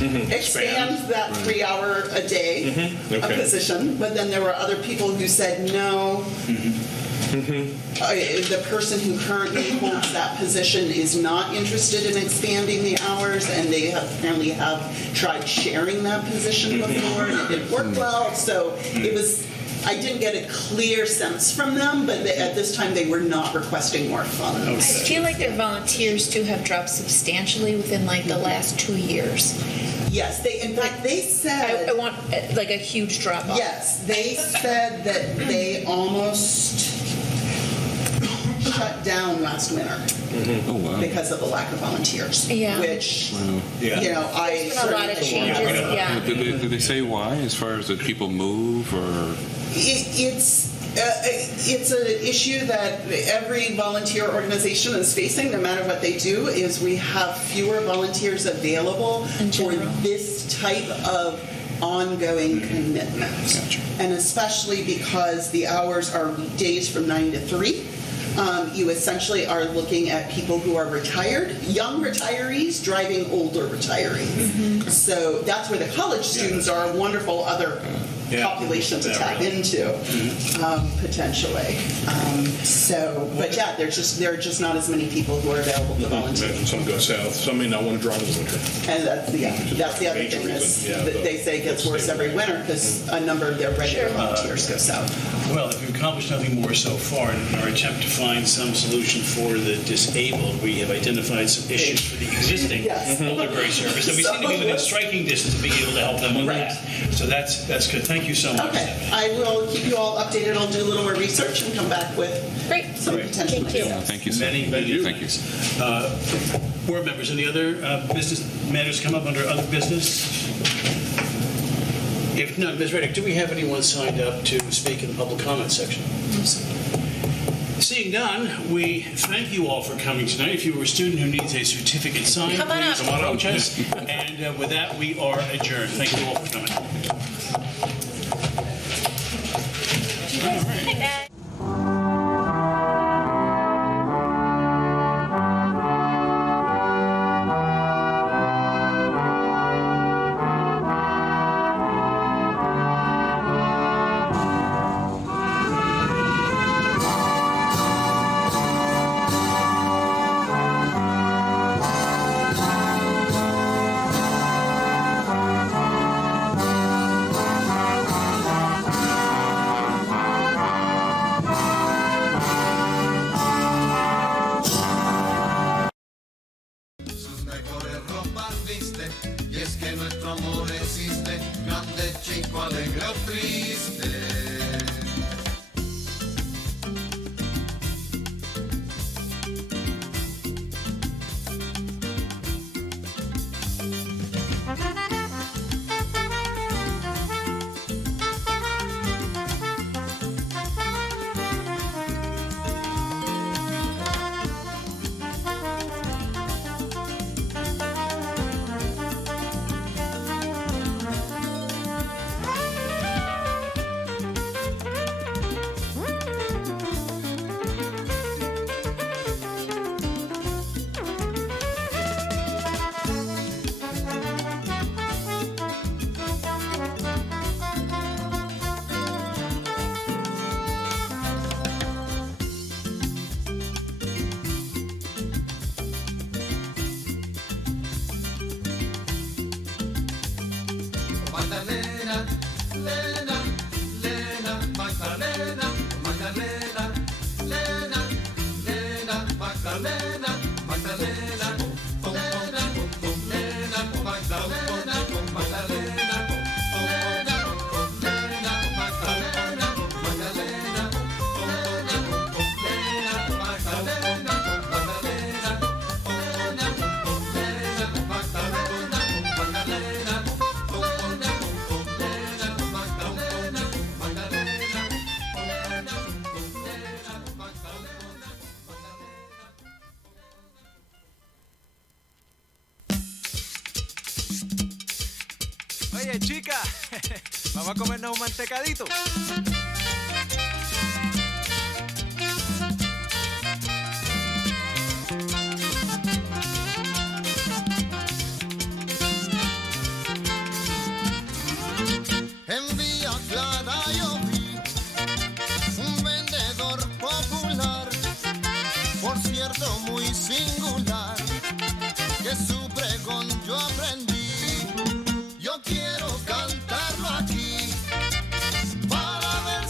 expand that 3 hour a day position. But then there were other people who said, no, the person who currently holds that position is not interested in expanding the hours, and they apparently have tried sharing that position before, and it didn't work well. So it was, I didn't get a clear sense from them, but at this time they were not requesting more funds. I feel like their volunteers too have dropped substantially within the last 2 years. Yes, in fact, they said... I want a huge drop off. Yes, they said that they almost shut down last winter because of the lack of volunteers. Yeah. Which, There's been a lot of changes, yeah. Did they say why, as far as that people move, or...? It's an issue that every volunteer organization is facing, no matter what they do, is we have fewer volunteers available for this type of ongoing commitment. Gotcha. And especially because the hours are weekdays from 9 to 3. You essentially are looking at people who are retired, young retirees driving older retirees. So that's where the college students are a wonderful other population to tap into, potentially. But there are just not as many people who are available to volunteer. Some go south. Some may not want to drive in the winter. And that's the other thing is that they say it gets worse every winter because a number of their regular volunteers go south. Well, if we've accomplished nothing more so far in our attempt to find some solution for the disabled, we have identified some issues for the existing Elderberry service, and we seem to be within striking distance of being able to help them with that. So that's good. Thank you so much. Okay, I will keep you all updated. I'll do a little more research and come back with some potential ideas. Thank you, sir. Thank you. Board members, any other business matters come up under other business? If not, Ms. Reddick, do we have anyone signed up to speak in the public comment section? Seeing none, we thank you all for coming tonight. If you were a student who needs a certificate signed, Come on please up. approach us. And with that, we are adjourned. Thank you all for coming. Hey, guys. no existe, grande, chico, alegre o triste. Magdalena, Lena, Lena, Magdalena, Magdalena, Lena, Lena, Magdalena, Magdalena, Lena, Lena, Magdalena, Magdalena, Lena, Lena, Magdalena, Magdalena, Lena, Lena, Magdalena, Magdalena, Lena, Oye, chica, vamos a comernos un mantecadito. En Villa Clara yo vi un vendedor popular, por cierto muy singular, que su pregón yo aprendí. Yo quiero cantarlo aquí para ver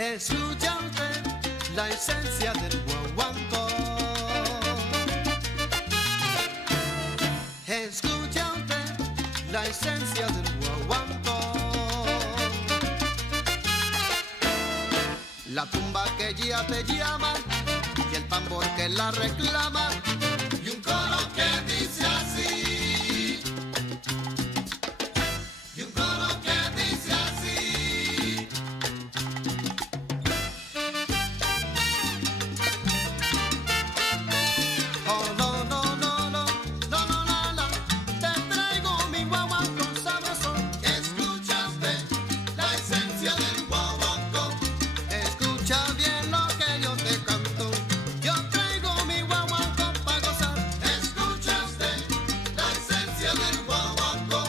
Escucha usted la esencia del guaguancó. Escucha usted la esencia del guaguancó. La tumba que ya te llama y el tambor que la reclama y un coro que dice así. Y un coro que dice así. Oh, no, no, no, no, no, no, no, no. Te traigo mi guaguancó sabroso. Escucha usted la esencia del guaguancó. Escucha bien lo que yo te canto. Yo traigo mi guaguancó para gozar. Escucha usted la esencia del guaguancó.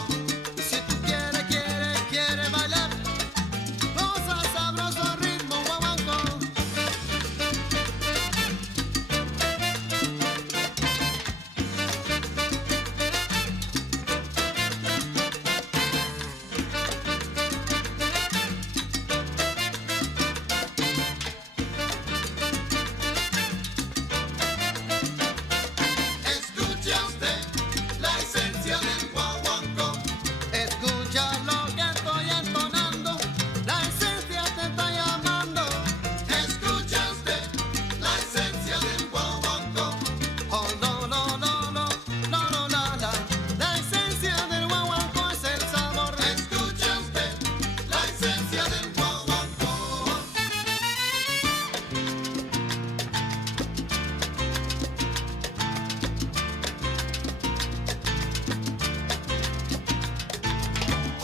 Y si tú quieres bailar, goza sabroso ritmo guaguancó. Escucha usted la esencia del guaguancó. Escucha lo que estoy entonando. La esencia te está llamando. Escucha usted la esencia del guaguancó. Oh, no, no, no, no, no, no, no, no. La esencia del guaguancó es el sabor. Escucha usted la esencia del guaguancó.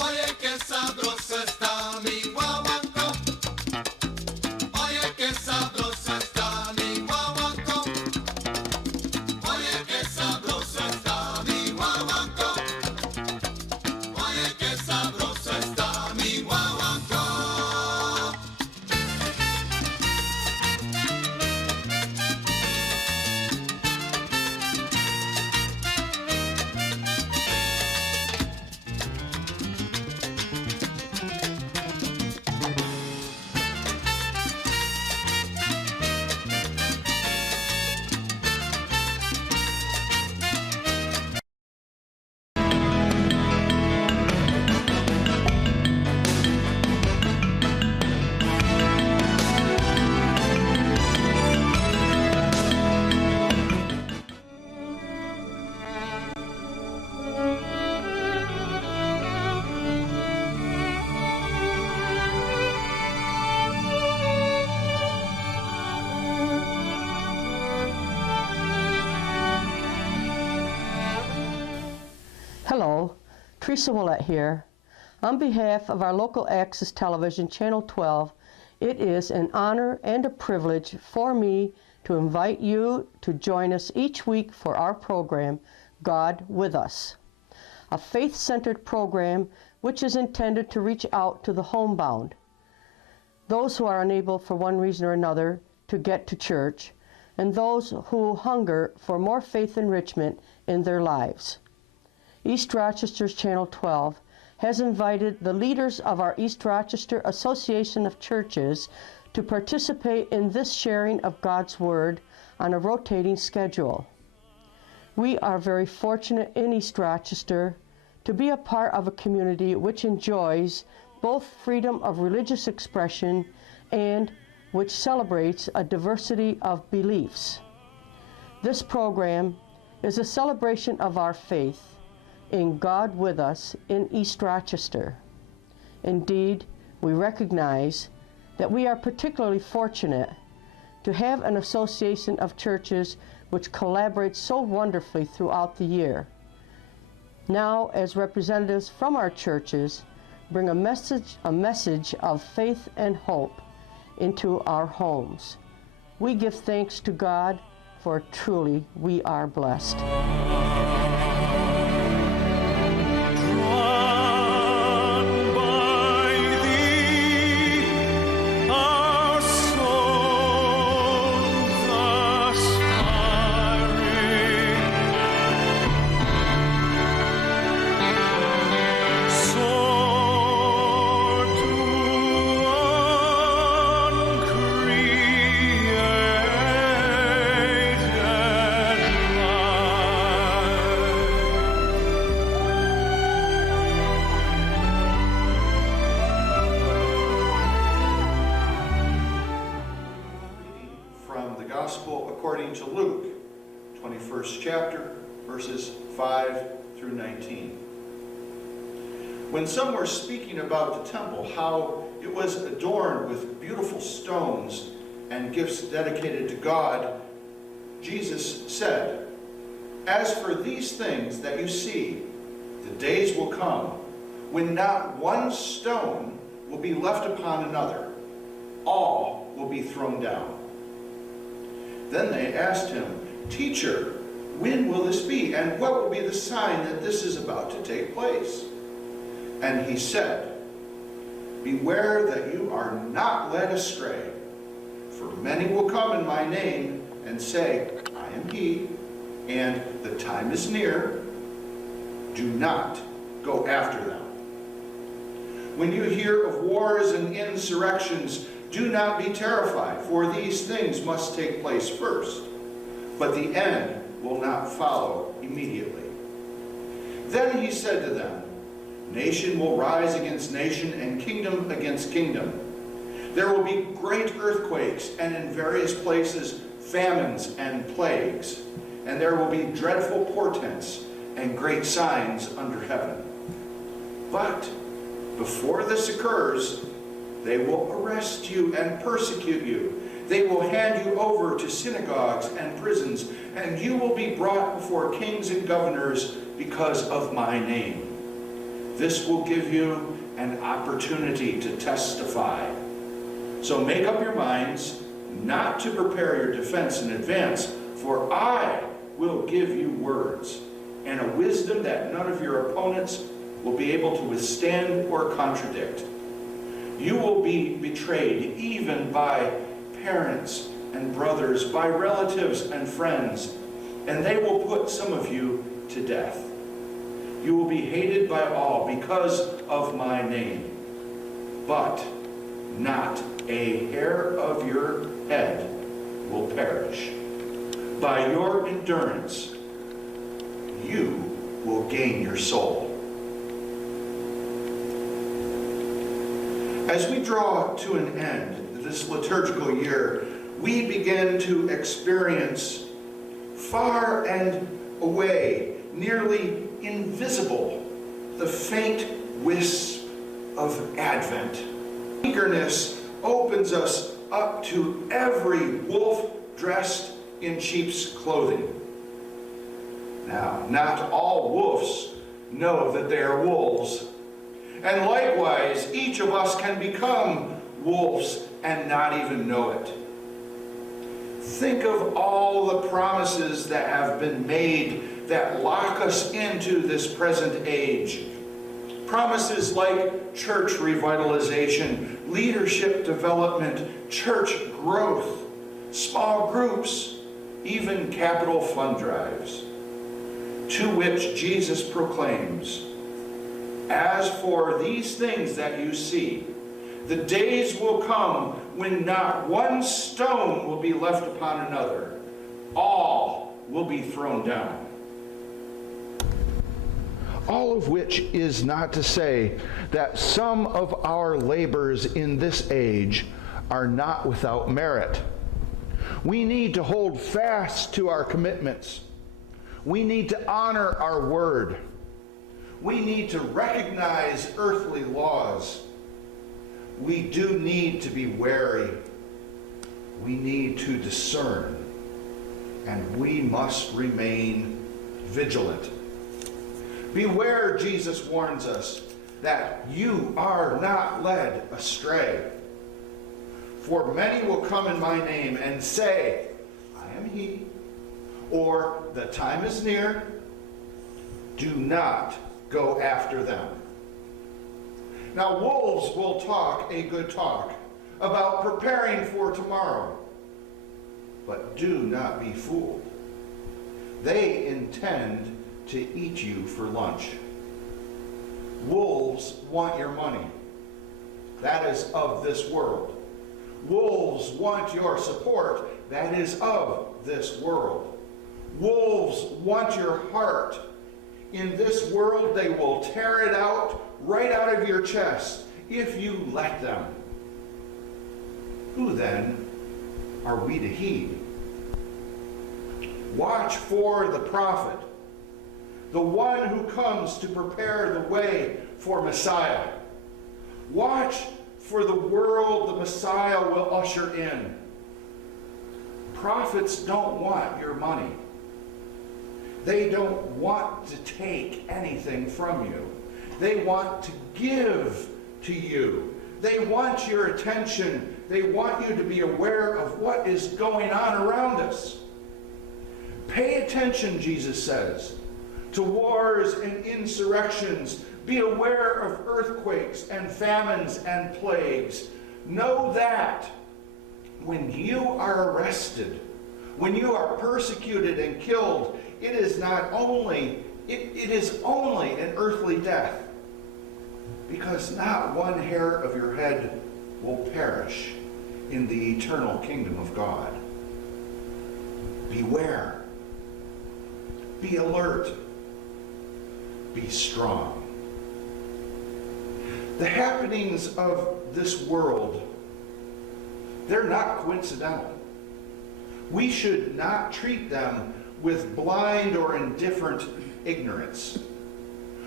Oye, qué sabroso está mi guaguancó. Oye, qué sabroso está mi guaguancó. Oye, qué sabroso está mi guaguancó. Oye, qué sabroso está mi guaguancó. Hello, Teresa Willett here. On behalf of our local access television, Channel 12, it is an honor and a privilege for me to invite you to join us each week for our program, God with Us, a faith-centered program which is intended to reach out to the homebound, those who are unable for one reason or another to get to church, and those who hunger for more faith enrichment in their lives. East Rochester's Channel 12 has invited the leaders of our East Rochester Association of Churches to participate in this sharing of God's Word on a rotating schedule. We are very fortunate in East Rochester to be a part of a community which enjoys both freedom of religious expression and which celebrates a diversity of beliefs. This program is a celebration of our faith in God with Us in East Rochester. Indeed, we recognize that we are particularly fortunate to have an association of churches which collaborates so wonderfully throughout the year. Now, as representatives from our churches, bring a message of faith and hope into our homes. We give thanks to God, for truly we are blessed. So 1st chapter, verses 5 through 19. When some were speaking about the temple, how it was adorned with beautiful stones and gifts dedicated to God, Jesus said, "As for these things that you see, the days will come when not one stone will be left upon another. All will be thrown down." Then they asked him, "Teacher, when will this be? And what will be the sign that this is about to take place?" And he said, "Beware that you are not led astray. For many will come in my name and say, 'I am he,' and 'the time is near.' Do not go after them. When you hear of wars and insurrections, do not be terrified, for these things must take place first, but the end will not follow immediately." Then he said to them, "Nation will rise against nation and kingdom against kingdom. There will be great earthquakes, and in various places famines and plagues, and there will be dreadful portents and great signs under heaven. But before this occurs, they will arrest you and persecute you. They will hand you over to synagogues and prisons, and you will be brought before kings and governors because of my name. This will give you an opportunity to testify. So make up your minds not to prepare your defense in advance, for I will give you words and a wisdom that none of your opponents will be able to withstand or contradict. You will be betrayed even by parents and brothers, by relatives and friends, and they will put some of you to death. You will be hated by all because of my name, but not a hair of your head will perish. By your endurance, you will gain your soul." As we draw to an end this liturgical year, we begin to experience far and away, nearly invisible, the faint wisp of Advent. Eagerness opens us up to every wolf dressed in sheep's clothing. Now, not all wolves know that they are wolves. And likewise, each of us can become wolves and not even know it. Think of all the promises that have been made that lock us into this present age. Promises like church revitalization, leadership development, church growth, small groups, even capital fund drives. To which Jesus proclaims, "As for these things that you see, the days will come when not one stone will be left upon another. All will be thrown down." All of which is not to say that some of our labors in this age are not without merit. We need to hold fast to our commitments. We need to honor our word. We need to recognize earthly laws. We do need to be wary. We need to discern. And we must remain vigilant. Beware, Jesus warns us, that you are not led astray. For many will come in my name and say, "I am he," or "the time is near." Do not go after them. Now, wolves will talk a good talk about preparing for tomorrow, but do not be fooled. They intend to eat you for lunch. Wolves want your money. That is of this world. Wolves want your support. That is of this world. Wolves want your heart. In this world, they will tear it out, right out of your chest, if you let them. Who then are we to heed? Watch for the prophet, the one who comes to prepare the way for Messiah. Watch for the world the Messiah will usher in. Prophets don't want your money. They don't want to take anything from you. They want to give to you. They want your attention. They want you to be aware of what is going on around us. Pay attention, Jesus says, to wars and insurrections. Be aware of earthquakes and famines and plagues. Know that when you are arrested, when you are persecuted and killed, it is only an earthly death, because not one hair of your head will perish in the eternal kingdom of God. Beware. Be alert. Be strong. The happenings of this world, they're not coincidental. We should not treat them with blind or indifferent ignorance.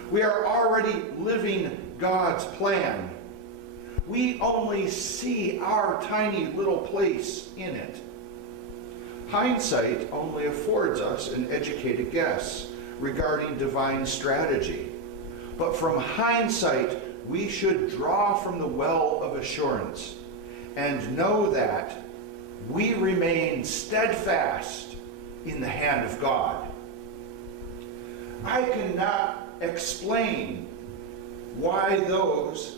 We are already living God's plan. We only see our tiny little place in it. Hindsight only affords us an educated guess regarding divine strategy. But from hindsight, we should draw from the well of assurance and know that we remain steadfast in the hand of God. I cannot explain why those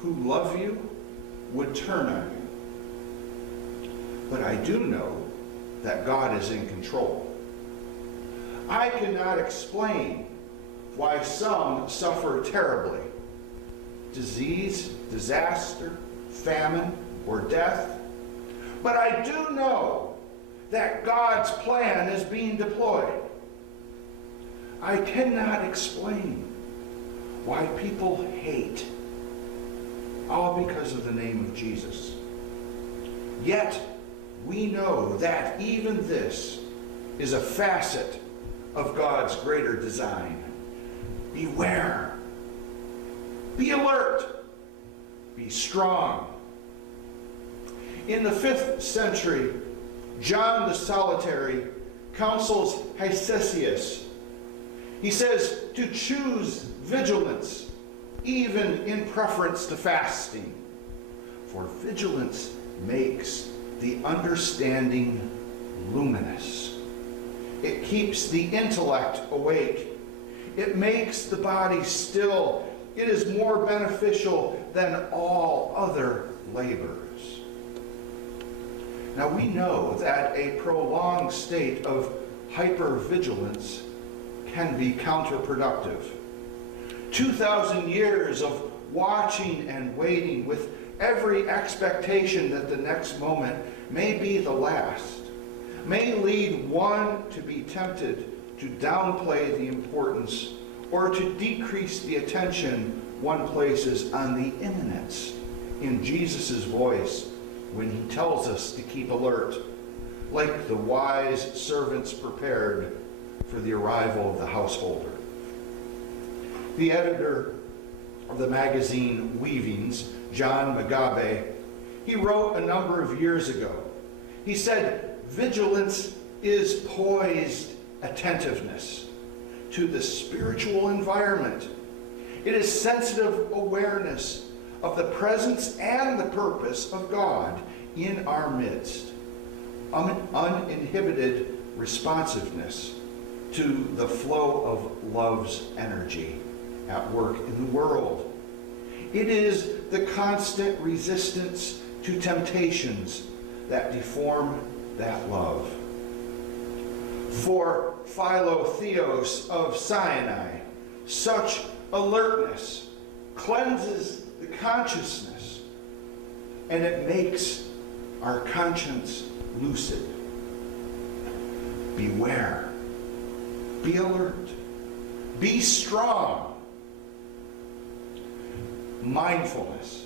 who love you would turn on you. But I do know that God is in control. I cannot explain why some suffer terribly. Disease, disaster, famine, or death. But I do know that God's plan is being deployed. I cannot explain why people hate, all because of the name of Jesus. Yet, we know that even this is a facet of God's greater design. Beware. Be alert. Be strong. In the 5th century, John the Solitary counsels Hesychius. He says to choose vigilance, even in preference to fasting. For vigilance makes the understanding luminous. It keeps the intellect awake. It makes the body still. It is more beneficial than all other labors. Now we know that a prolonged state of hypervigilance can be counterproductive. 2,000 years of watching and waiting with every expectation that the next moment may be the last may lead one to be tempted to downplay the importance or to decrease the attention one places on the imminence in Jesus' voice when he tells us to keep alert, like the wise servants prepared for the arrival of the householder. The editor of the magazine Weavings, John Mugabe, he wrote a number of years ago. He said, vigilance is poised attentiveness to the spiritual environment. It is sensitive awareness of the presence and the purpose of God in our midst. Uninhibited responsiveness to the flow of love's energy at work in the world. It is the constant resistance to temptations that deform that love. For Philotheos of Sinai, such alertness cleanses the consciousness and it makes our conscience lucid. Beware. Be alert. Be strong. Mindfulness.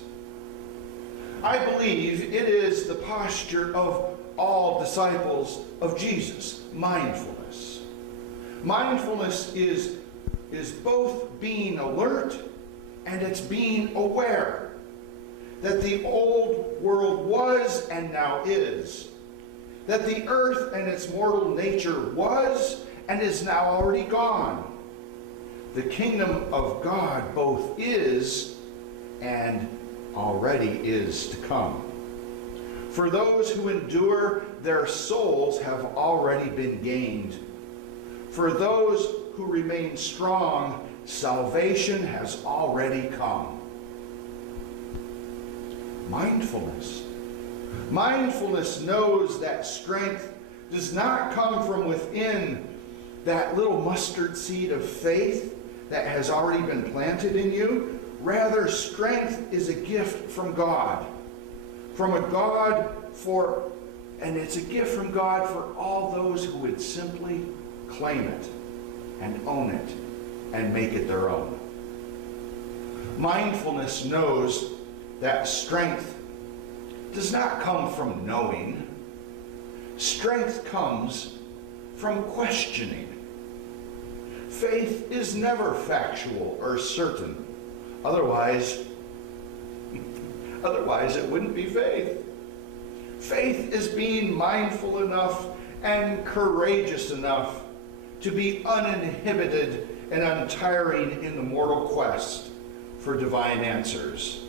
I believe it is the posture of all disciples of Jesus, mindfulness. Mindfulness is both being alert and it's being aware that the old world was and now is, that the earth and its mortal nature was and is now already gone. The kingdom of God both is and already is to come. For those who endure, their souls have already been gained. For those who remain strong, salvation has already come. Mindfulness. Mindfulness knows that strength does not come from within that little mustard seed of faith that has already been planted in you. Rather, strength is a gift from God. And it's a gift from God for all those who would simply claim it and own it and make it their own. Mindfulness knows that strength does not come from knowing. Strength comes from questioning. Faith is never factual or certain. Otherwise it wouldn't be faith. Faith is being mindful enough and courageous enough to be uninhibited and untiring in the mortal quest for divine answers.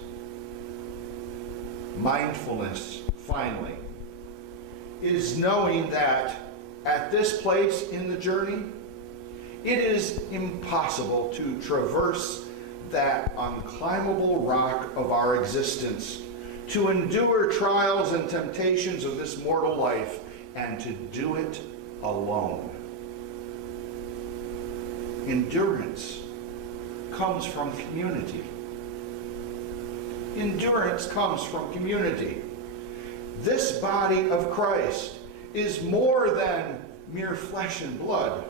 Mindfulness, finally, is knowing that at this place in the journey, it is impossible to traverse that unclimbable rock of our existence, to endure trials and temptations of this mortal life, and to do it alone. Endurance comes from community. Endurance comes from community. This body of Christ is more than mere flesh and blood.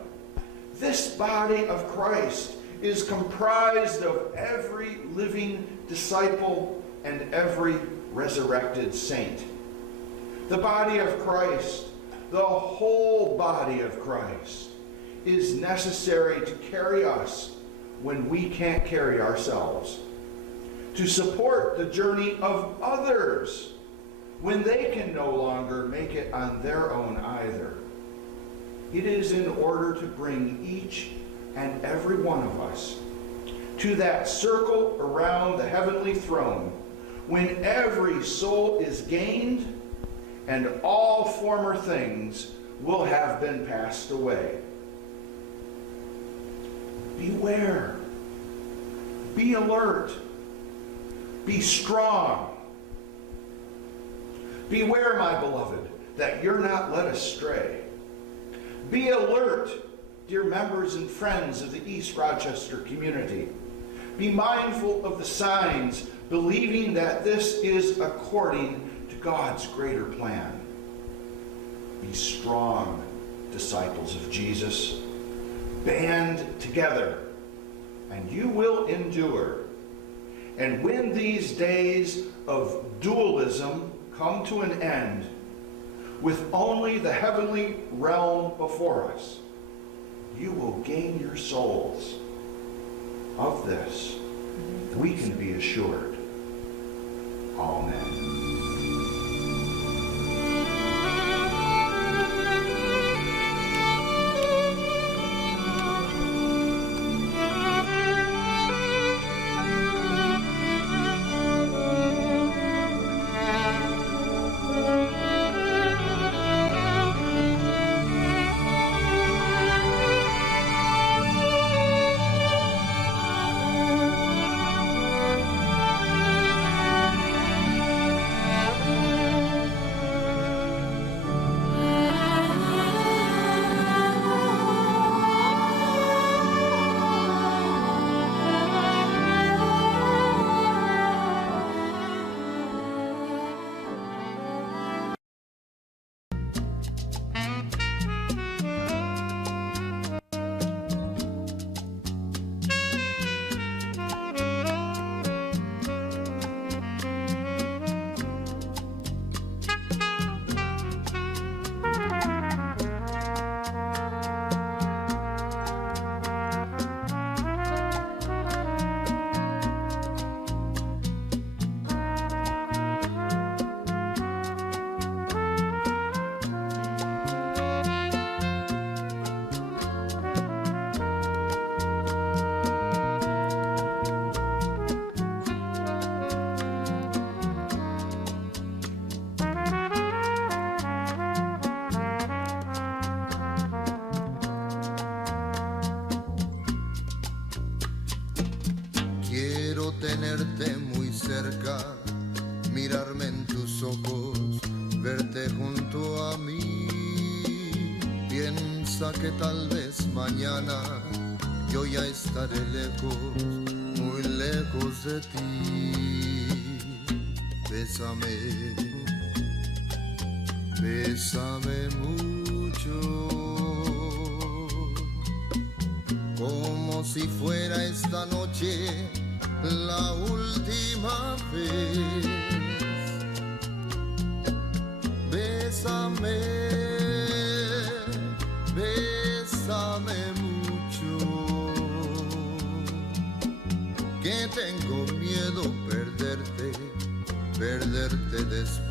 This body of Christ is comprised of every living disciple and every resurrected saint. The body of Christ, the whole body of Christ, is necessary to carry us when we can't carry ourselves, to support the journey of others when they can no longer make it on their own either. It is in order to bring each and every one of us to that circle around the heavenly throne when every soul is gained and all former things will have been passed away. Beware. Be alert. Be strong. Beware, my beloved, that you're not led astray. Be alert, dear members and friends of the East Rochester community. Be mindful of the signs, believing that this is according to God's greater plan. Be strong, disciples of Jesus. Band together, and you will endure. And when these days of dualism come to an end, with only the heavenly realm before us, you will gain your souls. Of this, we can be assured. Amen. tenerte muy cerca, mirarme en tus ojos, verte junto a mí. Piensa que tal vez mañana yo ya estaré lejos, muy lejos de ti. Bésame, bésame mucho, como si fuera esta noche la última vez. Bésame, bésame mucho, que tengo miedo perderte, perderte después.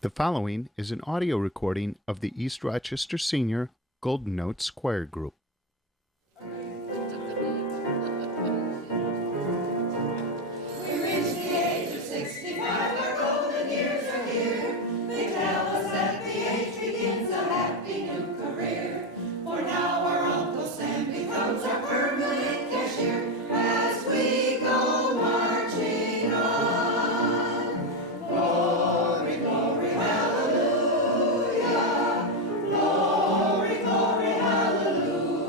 The following is an audio recording of the East Rochester Senior Golden Notes Choir Group. Glory, glory, hallelujah.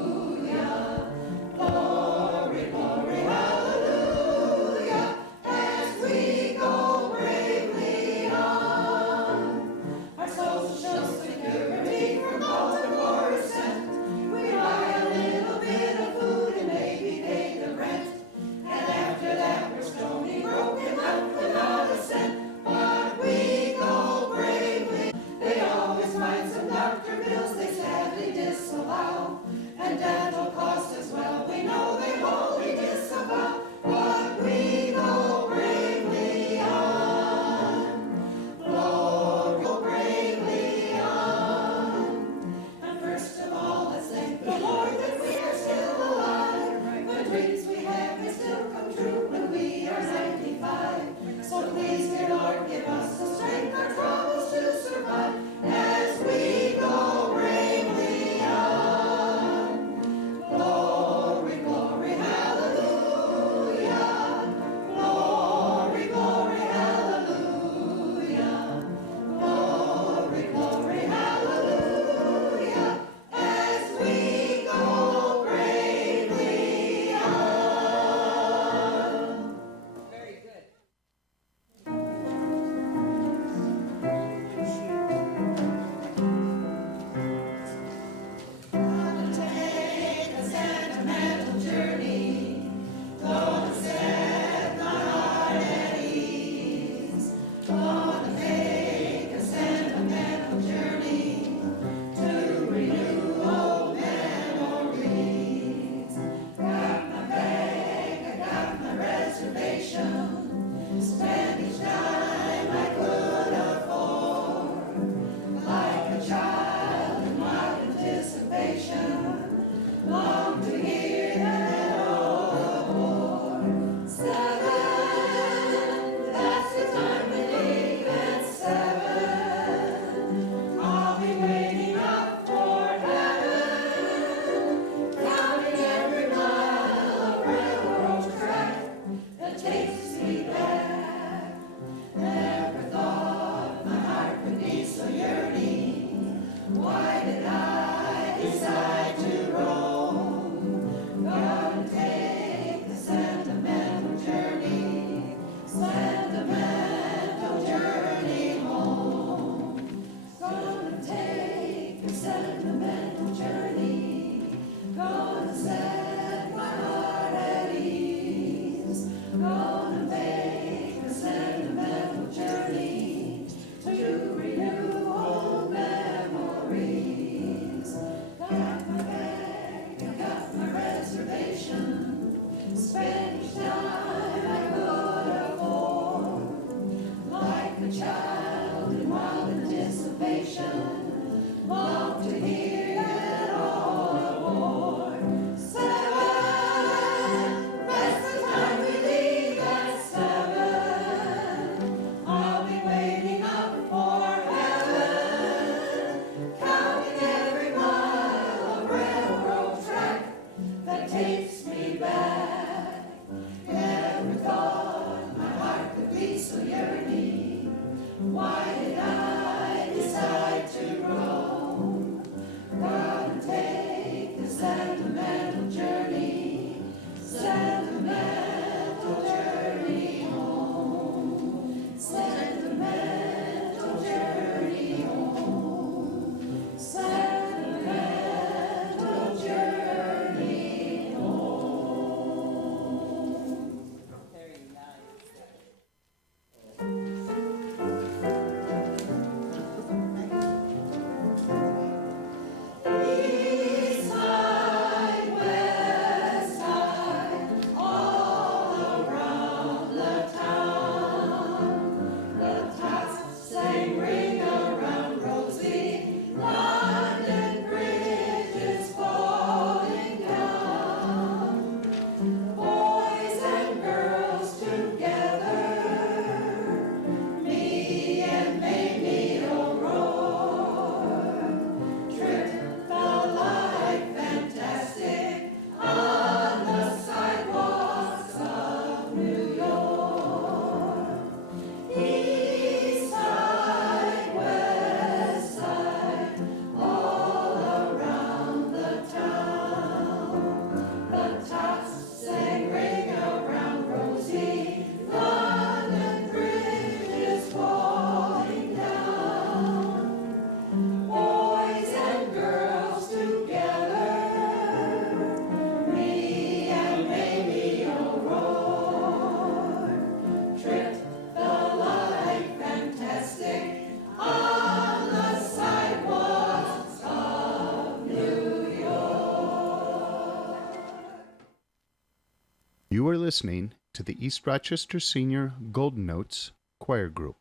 You are listening to the East Rochester Senior Golden Notes Choir Group.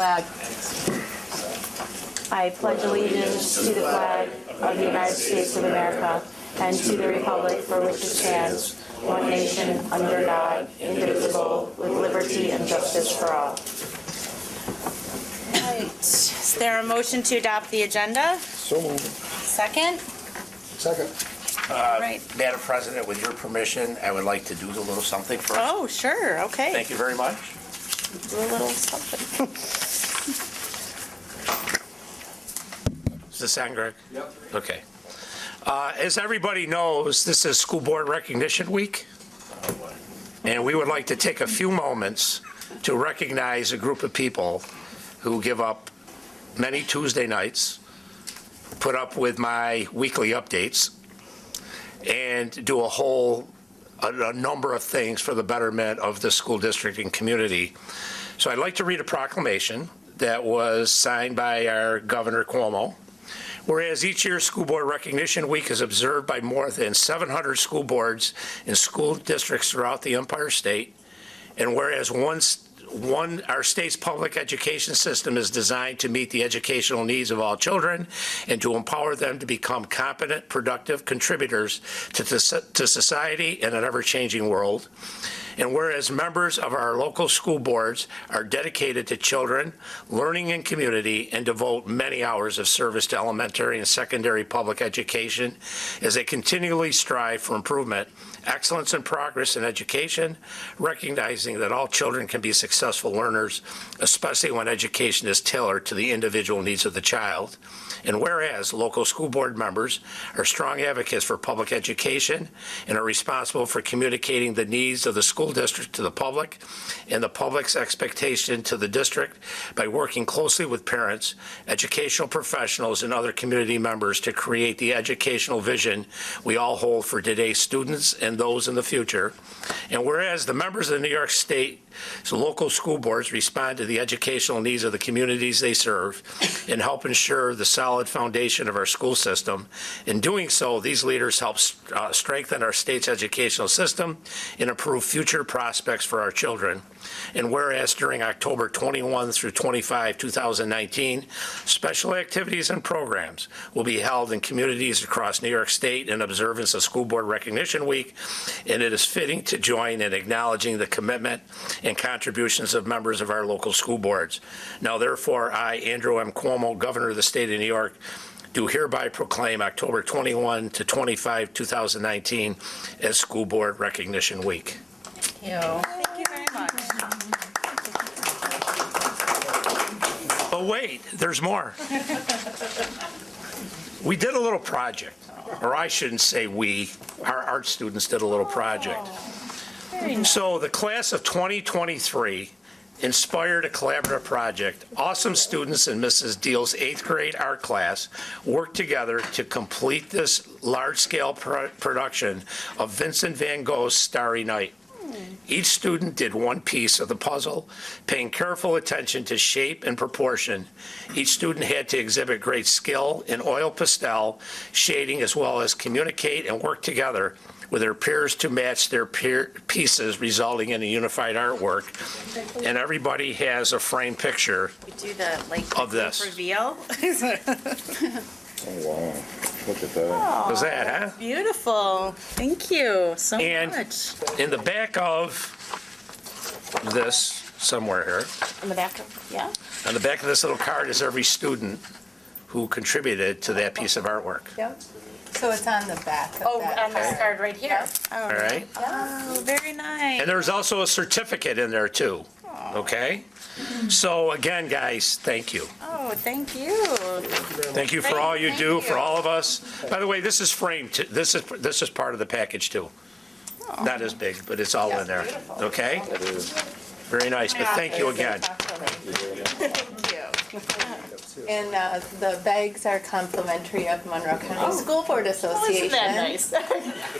Flag. I pledge allegiance to the flag of the United States of America and to the republic for which it stands, one nation, under God, indivisible, with liberty and justice for all. All right. Is there a motion to adopt the agenda? So moved. Second? Second. Right. Madam President, with your permission, I would like to do a little something first. Oh, sure. Okay. Thank you very much. Do a little something. Is this on, Greg? Yep. Okay. As everybody knows, this is School Board Recognition Week, and we would like to take a few moments to recognize a group of people who give up many Tuesday nights, put up with my weekly updates, and do a number of things for the betterment of the school district and community. So I'd like to read a proclamation that was signed by our Governor Cuomo. Whereas each year School Board Recognition Week is observed by more than 700 school boards in school districts throughout the Empire State, and whereas our state's public education system is designed to meet the educational needs of all children and to empower them to become competent, productive contributors to society in an ever-changing world. And whereas members of our local school boards are dedicated to children, learning and community, and devote many hours of service to elementary and secondary public education as they continually strive for improvement, excellence, and progress in education, recognizing that all children can be successful learners, especially when education is tailored to the individual needs of the child. And whereas local school board members are strong advocates for public education and are responsible for communicating the needs of the school district to the public and the public's expectation to the district by working closely with parents, educational professionals, and other community members to create the educational vision we all hold for today's students and those in the future. And whereas the members of the New York State local school boards respond to the educational needs of the communities they serve and help ensure the solid foundation of our school system. In doing so, these leaders help strengthen our state's educational system and improve future future prospects for our children. And whereas during October 21 through 25, 2019, special activities and programs will be held in communities across New York State in observance of School Board Recognition Week, and it is fitting to join in acknowledging the commitment and contributions of members of our local school boards. Now, therefore, I, Andrew M. Cuomo, Governor of the State of New York, do hereby proclaim October 21 to 25, 2019 as School Board Recognition Week. Thank you. Thank you very much. But wait, there's more. We did a little project, or I shouldn't say we, our art students did a little project. So the class of 2023 inspired a collaborative project. Awesome students in Mrs. Deal's 8th grade art class worked together to complete this large-scale production of Vincent van Gogh's Starry Night. Each student did one piece of the puzzle, paying careful attention to shape and proportion. Each student had to exhibit great skill in oil pastel, shading, as well as communicate and work together with their peers to match their pieces, resulting in a unified artwork. And everybody has a framed picture We do the of this. reveal. Oh, wow. Look at that. How's that, huh? Beautiful. Thank you so And much. in the back of this, somewhere here, In the back of, yeah? on the back of this little card is every student who contributed to that piece of artwork. Yep. So it's on the back of Oh, that on this card. card right here. All right? Oh, very nice. And there's also a certificate in there too, okay? So again, guys, thank you. Oh, thank you. Thank you for all you Thank do you. for all of us. By the way, this is framed, this is part of the package too. Not as big, but it's all in there, okay? Very nice, but thank you again. Thank you. And the bags are complimentary of Monroe County School Board Oh, Association. isn't that nice?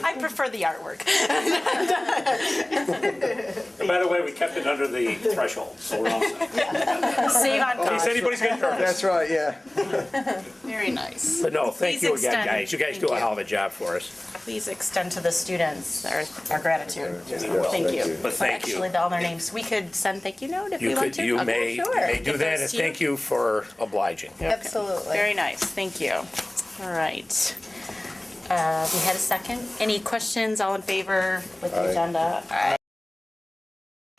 I prefer the artwork. And by the way, we kept it under the threshold, so we're all set. Save on In case cost. anybody's getting nervous. That's right, yeah. Very nice. But no, thank Please you again, extend- guys. You guys do a thank hell of a job for us. Please extend to the students our gratitude. Thank you. But thank you. Actually, all their names. We could send thank you note if You we want could, to. you Okay, may sure. do If that, those and two- thank you for obliging. Absolutely. Very nice. Thank you. All right. We had a second. Any questions? All in favor with the agenda? All right.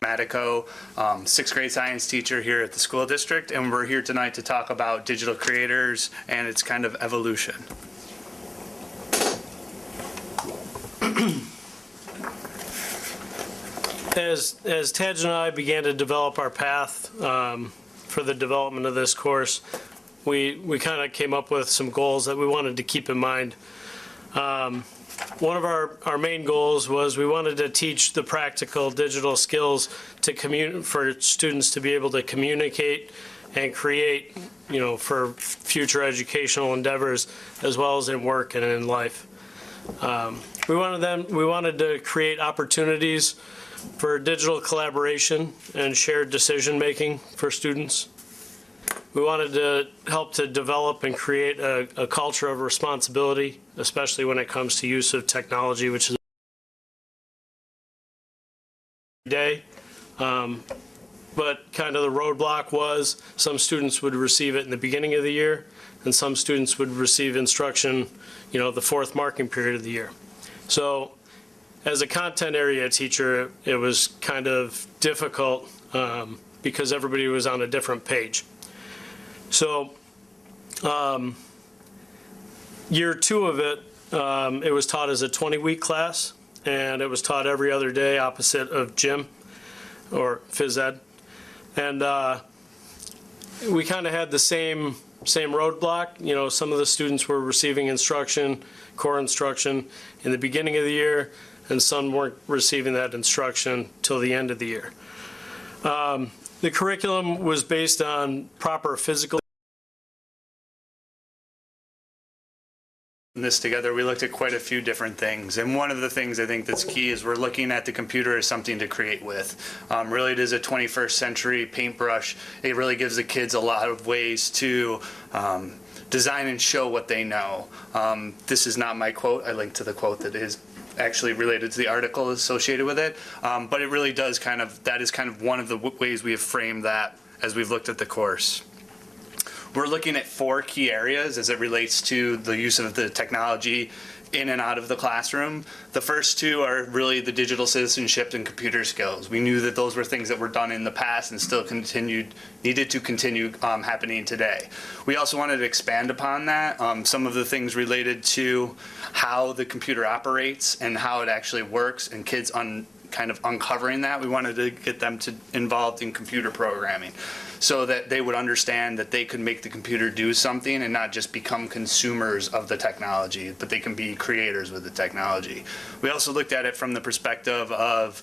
Matico, 6th grade science teacher here at the school district, and we're here tonight to talk about digital creators and its kind of evolution. As Taj and I began to develop our path for the development of this course, we kind of came up with some goals that we wanted to keep in mind. One of our main goals was we wanted to teach the practical digital skills to for students to be able to communicate and create, for future educational endeavors as well as in work and in life. We wanted to create opportunities for digital collaboration and shared decision-making for students. We wanted to help to develop and create a culture of responsibility, especially when it comes to use of technology, which is every day. But kind of the roadblock was some students would receive it in the beginning of the year, and some students would receive instruction, the fourth marking period of the year. So as a content area teacher, it was kind of difficult because everybody was on a different page. So year 2 of it, it was taught as a 20-week class, and it was taught every other day opposite of gym or phys ed. And we kind of had the same roadblock. Some of the students were receiving instruction, core instruction, in the beginning of the year, and some weren't receiving that instruction till the end of the year. The curriculum was based on proper physical. This together, we looked at quite a few different things, and one of the things I think that's key is we're looking at the computer as something to create with. Really, it is a 21st century paintbrush. It really gives the kids a lot of ways to design and show what they know. This is not my quote. I linked to the quote that is actually related to the article associated with it. But it really does that is kind of one of the ways we have framed that as we've looked at the course. We're looking at 4 key areas as it relates to the use of the technology in and out of the classroom. The first 2 are really the digital citizenship and computer skills. We knew that those were things that were done in the past and still needed to continue happening today. We also wanted to expand upon that. Some of the things related to how the computer operates and how it actually works, and kids kind of uncovering that. We wanted to get them involved in computer programming, so that they would understand that they could make the computer do something and not just become consumers of the technology, but they can be creators with the technology. We also looked at it from the perspective of,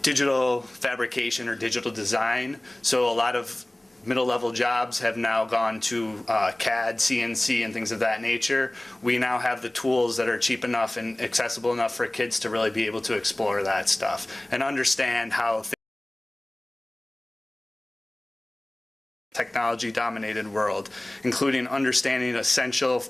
digital fabrication or digital design. So a lot of middle-level jobs have now gone to CAD, CNC, and things of that nature. We now have the tools that are cheap enough and accessible enough for kids to really be able to explore that stuff and understand how technology-dominated world, including understanding essential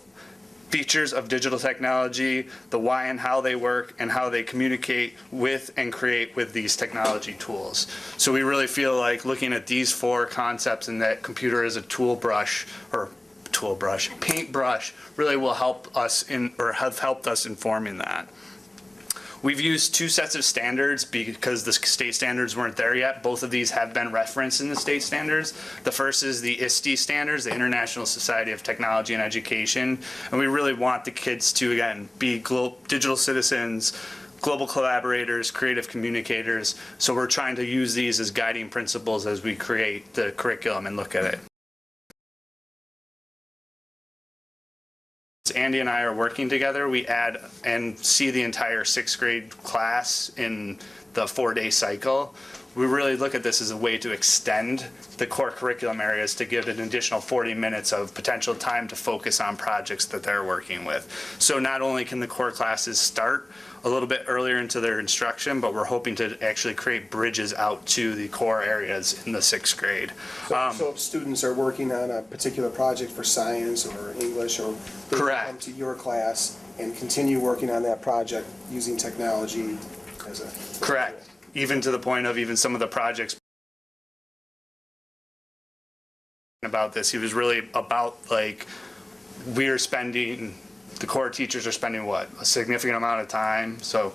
features of digital technology, the why and how they work, and how they communicate with and create with these technology tools. So we really feel like looking at these 4 concepts, and that computer as a paintbrush, really will help us have helped us informing that. We've used 2 sets of standards because the state standards weren't there yet. Both of these have been referenced in the state standards. The first is the ISTE standards, the International Society of Technology and Education. And we really want the kids to, again, be digital citizens, global collaborators, creative communicators. So we're trying to use these as guiding principles as we create the curriculum and look at it. Andy and I are working together. We add and see the entire 6th grade class in the 4-day cycle. We really look at this as a way to extend the core curriculum areas to give an additional 40 minutes of potential time to focus on projects that they're working with. So not only can the core classes start a little bit earlier into their instruction, but we're hoping to actually create bridges out to the core areas in the 6th grade. So if students are working on a particular project for science or English, or they come to your class and continue working on that project using technology as a... Correct. Even to the point of even some of the projects about this, he was really about the core teachers are spending a significant amount of time. So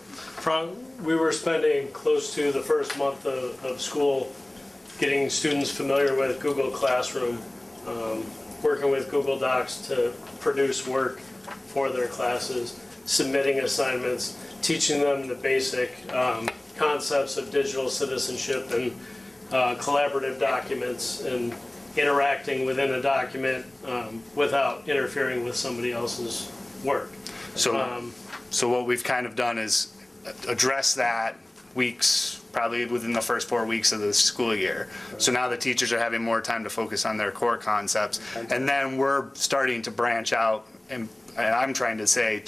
we were spending close to the first month of school getting students familiar with Google Classroom, working with Google Docs to produce work for their classes, submitting assignments, teaching them the basic concepts of digital citizenship and collaborative documents, and interacting within a document without interfering with somebody else's work. So what we've kind of done is address that probably within the first 4 weeks of the school year. So now the teachers are having more time to focus on their core concepts, and then we're starting to branch out, and I'm trying to say